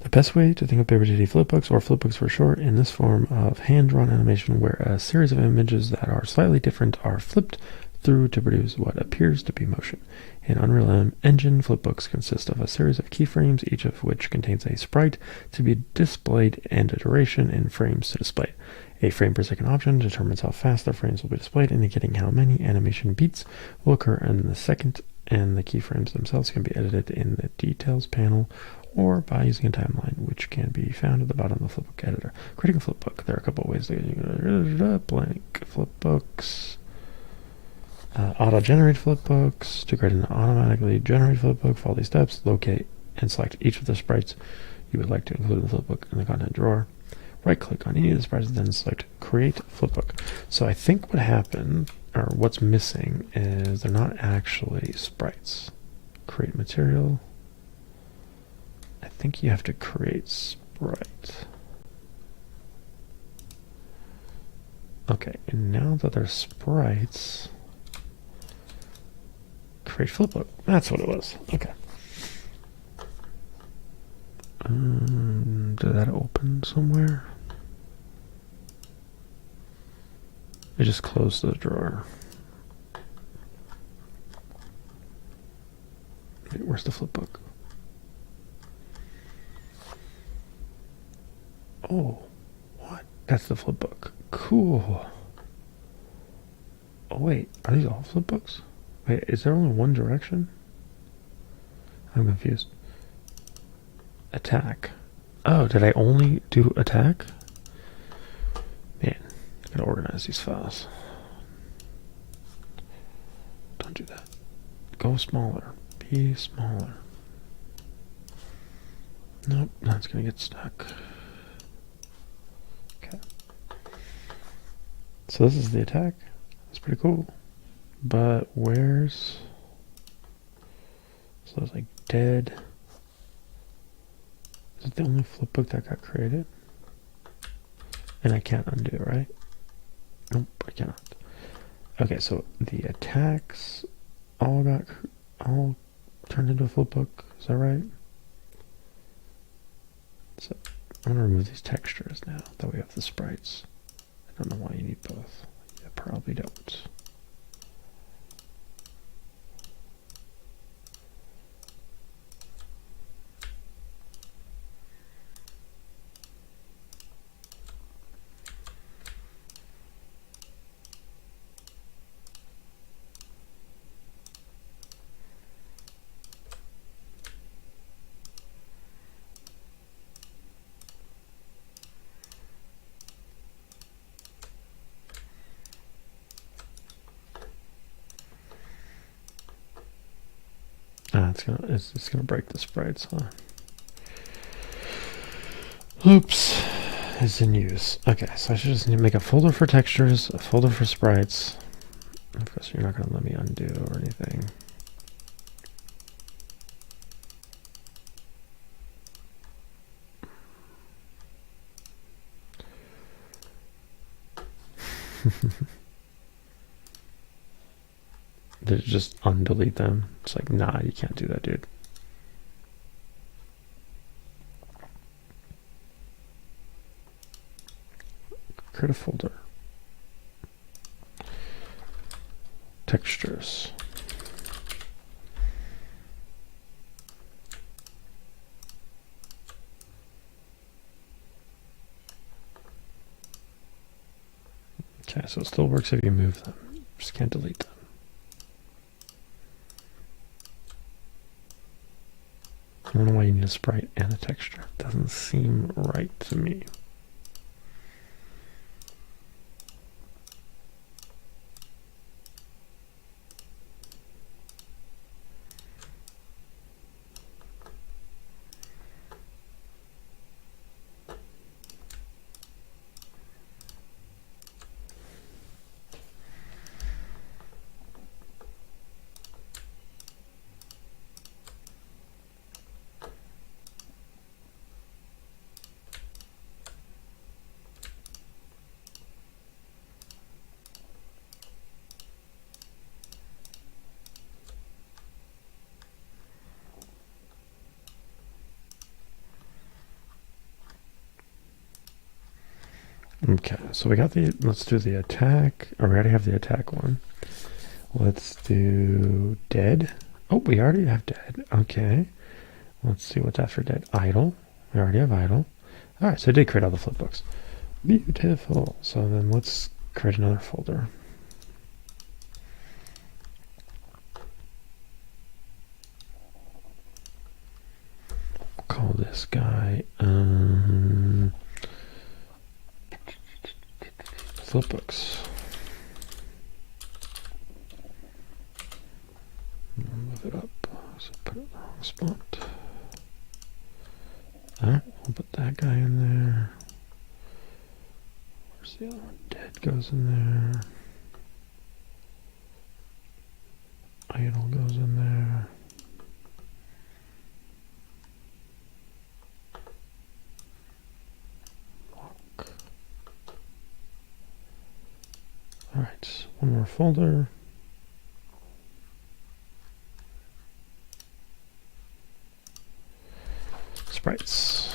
The best way to think of paper 2D flipbooks, or flipbooks for short, in this form of hand-drawn animation where a series of images that are slightly different are flipped through to produce what appears to be motion. In Unreal Engine, flipbooks consist of a series of keyframes, each of which contains a sprite to be displayed and a duration in frames to display it. A frame per second option determines how fast the frames will be displayed, indicating how many animation beats will occur in the second, and the keyframes themselves can be edited in the details panel or by using a timeline, which can be found at the bottom of the flipbook editor. Creating a flipbook, there are a couple of ways to blank flipbooks. Auto-generate flipbooks. To create an automatically generated flipbook, follow these steps. Locate and select each of the sprites you would like to include in the flipbook in the content drawer. Right-click on any of the sprites, then select Create Flipbook. So I think what happened, or what's missing, is they're not actually sprites. Create material. I think you have to create sprite. Okay, and now that they're sprites, create flipbook. That's what it was. Okay. Did that open somewhere? I just closed the drawer. Wait, where's the flipbook? Oh, what? That's the flipbook. Cool. Oh wait, are these all flipbooks? Wait, is there only one direction? I'm confused. Attack. Oh, did I only do attack? Man, I gotta organize these files. Don't do that. Go smaller. Be smaller. Nope, that's gonna get stuck. Okay. So this is the attack. That's pretty cool. But where's... So it's like dead. Is it the only flipbook that got created? And I can't undo, right? Nope, I cannot. Okay, so the attacks all turned into a flipbook. Is that right? So I'm gonna remove these textures now. That way we have the sprites. I don't know why you need both. You probably don't. It's gonna break the sprites, huh? Oops, it's in use. Okay, so I should just need to make a folder for textures, a folder for sprites. Of course, you're not gonna let me undo or anything. Did it just undelete them? It's like, nah, you can't do that, dude. Create a folder. Textures. Okay, so it still works if you move them. Just can't delete them. I don't know why you need a sprite and a texture. It doesn't seem right to me. Okay, so we got the, let's do the attack. Oh, we already have the attack one. Let's do dead. Oh, we already have dead. Okay. Let's see what's after dead. Idle. We already have idle. Alright, so I did create all the flipbooks. Beautiful. So then let's create another folder. Call this guy flipbooks. Move it up. So put it in the wrong spot. Alright, we'll put that guy in there. Where's the other one? Dead goes in there. Idle goes in there. Walk. Alright, one more folder. Sprites.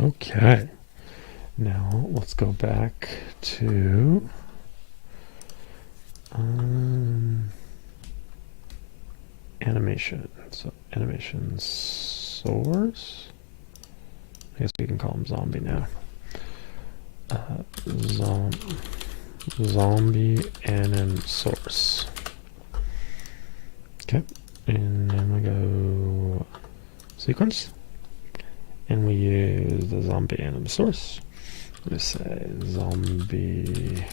Okay. Now let's go back to animation. So animation source. I guess we can call him zombie now. Zombie anim source. Okay, and then we go sequence, and we use the zombie anim source. Let's say zombie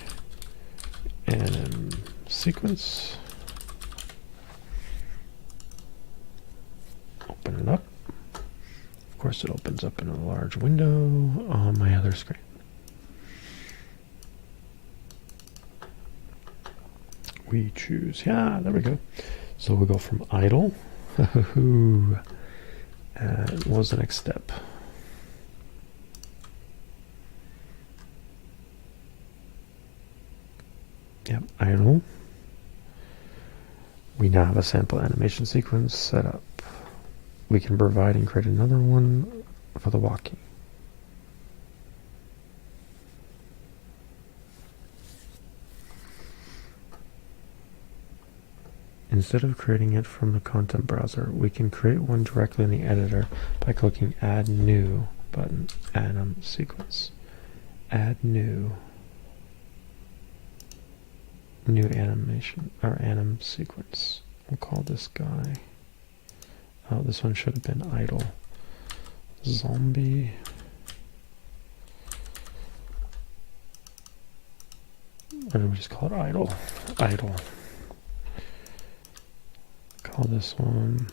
anim sequence. Open it up. Of course, it opens up in a large window on my other screen. We choose, yeah, there we go. So we'll go from idle. What was the next step? Yep, idle. We now have a sample animation sequence set up. We can provide and create another one for the walking. Instead of creating it from the content browser, we can create one directly in the editor by clicking Add New button, Anim Sequence. Add New animation, or Anim Sequence. We'll call this guy, oh, this one should have been idle. Zombie. Or did we just call it idle? Idle. Call this one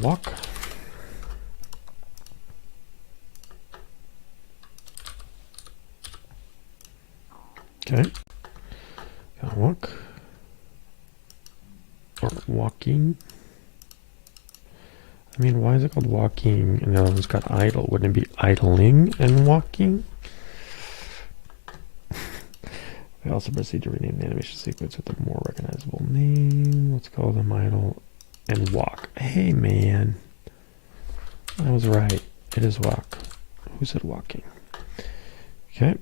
walk. Okay. Walk. Or walking. I mean, why is it called walking and the other one's got idle? Wouldn't it be idling and walking? We also proceed to rename the animation sequence with a more recognizable name. Let's call them idle and walk. Hey man, I was right. It is walk. Who said walking? Okay.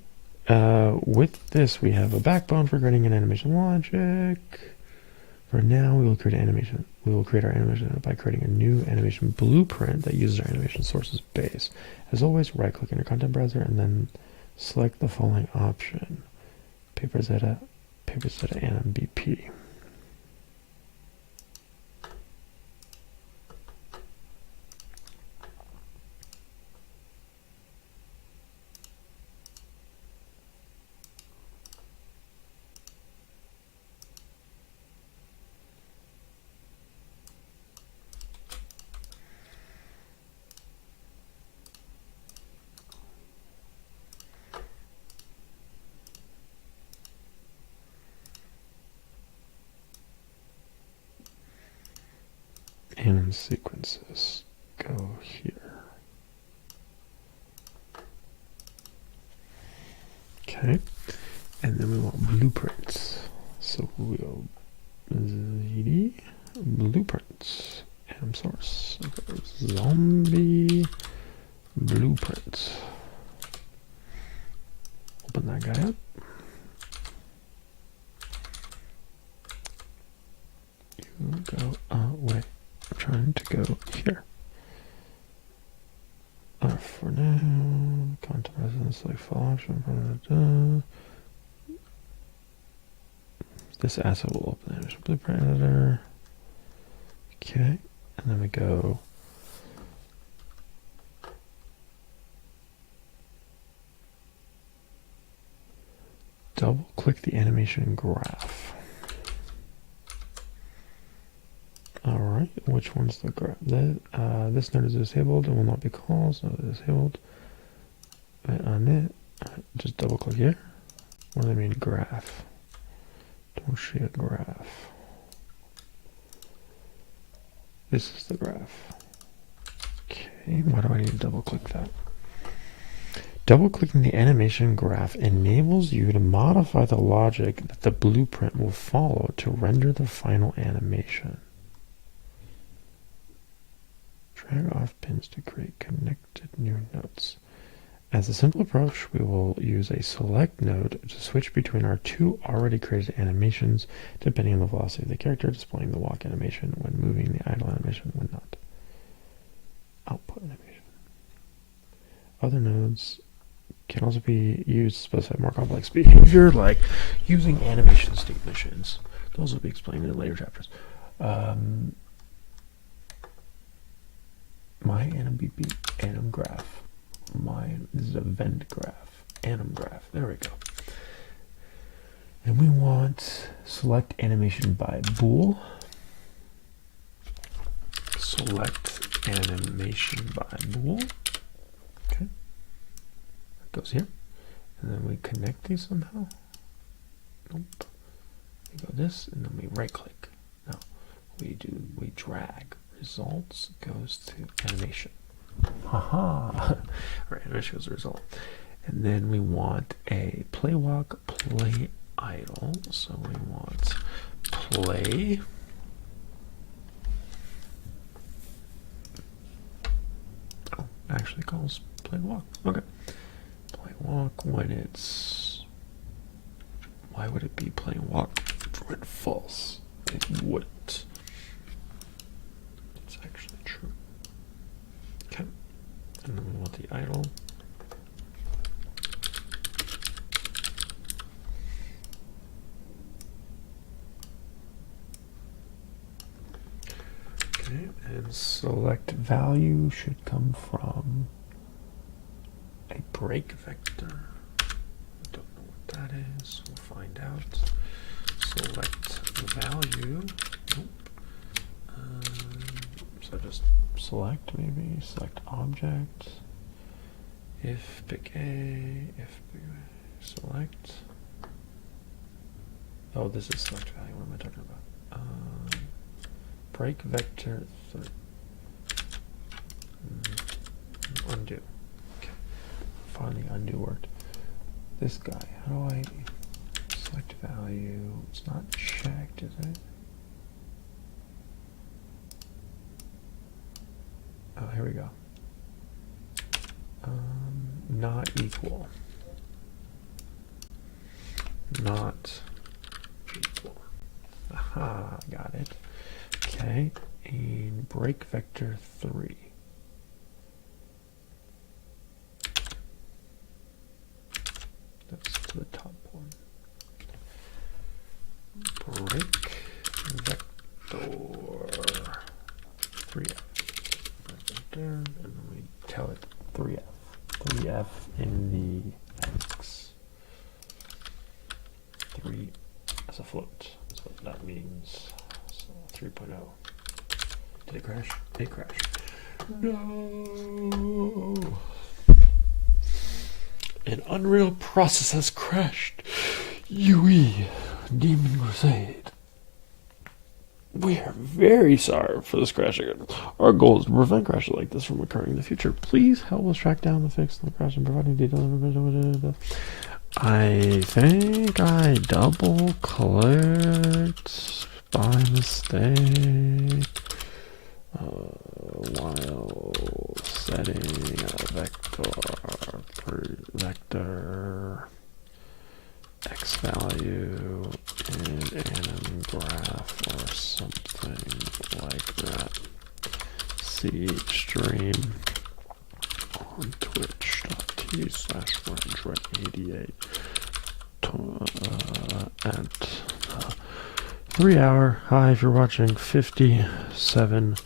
With this, we have a backbone for creating an animation logic. For now, we will create animation. We will create our animation by creating a new animation blueprint that uses our animation sources base. As always, right-click in your content browser and then select the following option. Paper Zeta Anim BP. Anim sequences go here. Okay, and then we want blueprints. So we'll ZD blueprints and source. Okay. Zombie blueprint. Open that guy up. You go away. I'm trying to go here. For now, content residence like fall option. This asset will open the blueprint editor. Okay, and then we go double click the animation graph. Alright, which one's the graph? This node is disabled and will not be called, so disabled. Right on it. Just double click here. What do they mean graph? Don't see a graph. This is the graph. Okay, why do I need to double click that? Double clicking the animation graph enables you to modify the logic that the blueprint will follow to render the final animation. Drag off pins to create connected new nodes. As a simple approach, we will use a select node to switch between our two already created animations depending on the velocity of the character, displaying the walk animation when moving, the idle animation when not. Output animation. Other nodes can also be used to specify more complex behavior, like using animation state machines. Those will be explained in later chapters. My anim BP, anim graph. This is a event graph, anim graph. There we go. And we want select animation by bool. Select animation by bool. Okay. That goes here. And then we connect these somehow. Nope. We go this, and then we right click. No. We drag. Results goes to animation. Haha. Right, animation goes to result. And then we want a play walk, play idle. So we want play. Oh, actually calls play walk. Okay. Play walk when it's. Why would it be play walk when false? It wouldn't. It's actually true. Okay. And then we want the idle. Okay, and select value should come from a break vector. I don't know what that is. We'll find out. Select value. Nope. So just select maybe. Select object. If pick A. If pick A. Select. Oh, this is select value. What am I talking about? Break vector 3. Undo. Okay. Finally, undo worked. This guy. How do I select value? It's not checked, is it? Oh, here we go. Not equal. Not equal. Aha, got it. Okay, and break vector 3. That's to the top one. Break vector 3F. And then we tell it 3F. 3F in the X. 3 as a float. That's what that means. So 3.0. Did it crash? It crashed. No. An Unreal process has crashed. UE Demon Crusade. We are very sorry for this crashing. Our goal is to prevent crashes like this from occurring in the future. Please help us track down the fix the crash and providing details. I think I double clicked by mistake. while setting a vector x value in anim graph or something like that. See stream on twitch.tv/Randroid88 at 3 hour. Hi, if you're watching, 57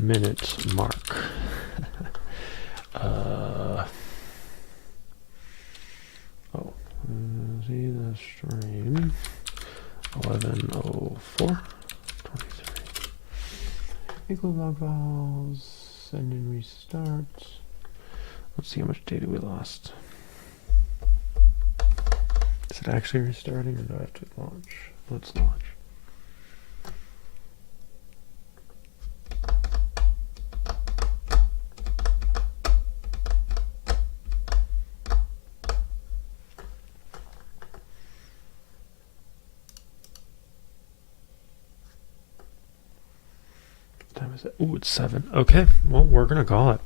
minute mark. See the stream 11:04 23. Equal log files, send and restart. Let's see how much data we lost. Is it actually restarting or do I have to launch? Let's launch. Ooh, it's 7. Okay, well, we're going to call it.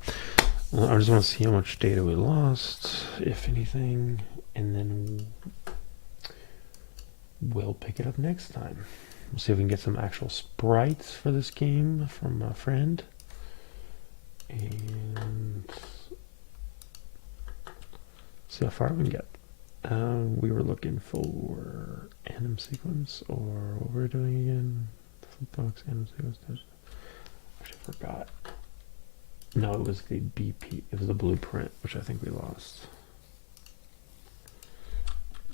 Well, I just want to see how much data we lost, if anything, and then we'll pick it up next time. We'll see if we can get some actual sprites for this game from a friend. And see how far we can get. We were looking for anim sequence, or what were we doing again? Flipbox, anim sequence. I forgot. No, it was the BP. It was the blueprint, which I think we lost.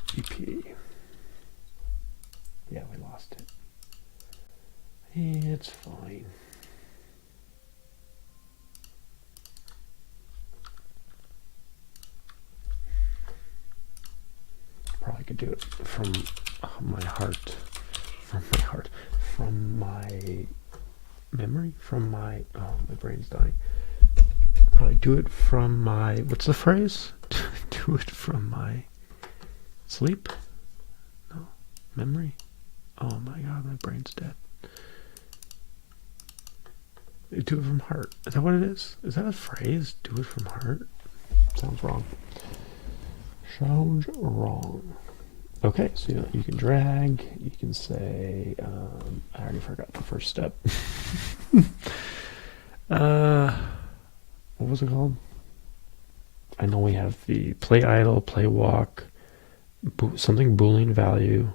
BP. Yeah, we lost it. It's fine. Probably could do it from my heart. From my memory, from my my brain's dying. Probably do it from my, what's the phrase? Do it from my sleep? No, memory. Oh my god, my brain's dead. Do it from heart. Is that what it is? Is that a phrase? Do it from heart? Sounds wrong. Sounds wrong. Okay, so you can drag, you can say, I already forgot the first step. What was it called? I know we have the play idle, play walk, something Boolean value.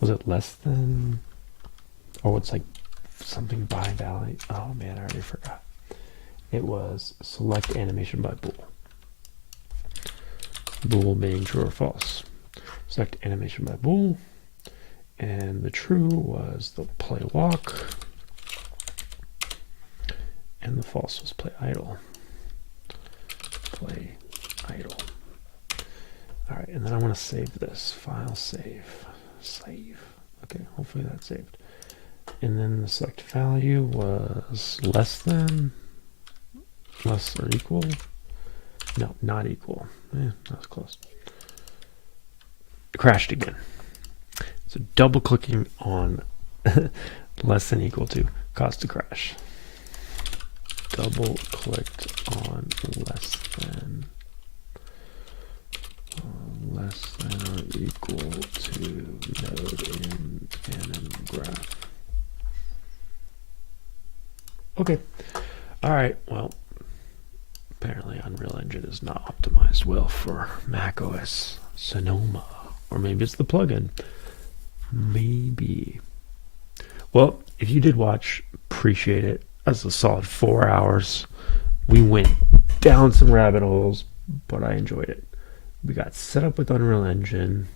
Was it less than? Oh, it's like something by value. Oh man, I already forgot. It was select animation by bool. Bool being true or false. Select animation by bool, and the true was the play walk, and the false was play idle. Play idle. All right, and then I want to save this file. Save. Okay, hopefully that's saved. And then the select value was less than, less or equal. No, not equal. That was close. Crashed again. So double clicking on less than equal to caused a crash. Double clicked on less than or equal to node in anim graph. Okay. All right. Well, apparently Unreal Engine is not optimized well for Mac OS Sonoma. Or maybe it's the plugin. Maybe. Well, if you did watch, appreciate it. That's a solid 4 hours. We went down some rabbit holes, but I enjoyed it. We got set up with Unreal Engine.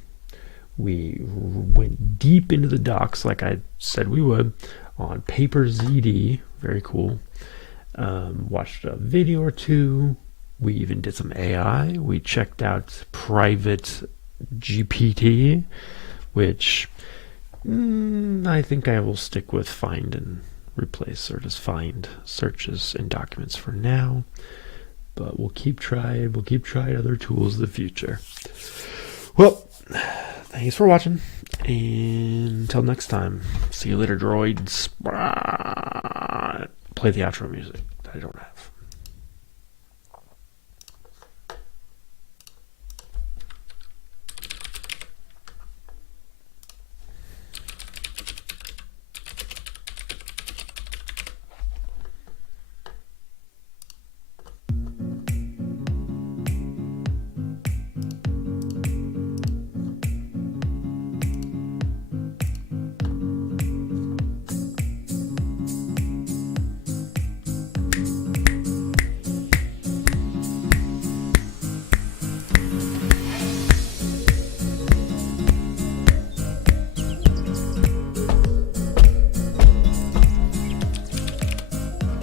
We went deep into the docs like I said we would on Paper ZD. Very cool. Watched a video or two. We even did some AI. We checked out private GPT, which I think I will stick with find and replace, or just find searches and documents for now, but we'll keep trying other tools in the future. Well, thanks for watching, and until next time, see you later, droids. play the outro music that I don't have.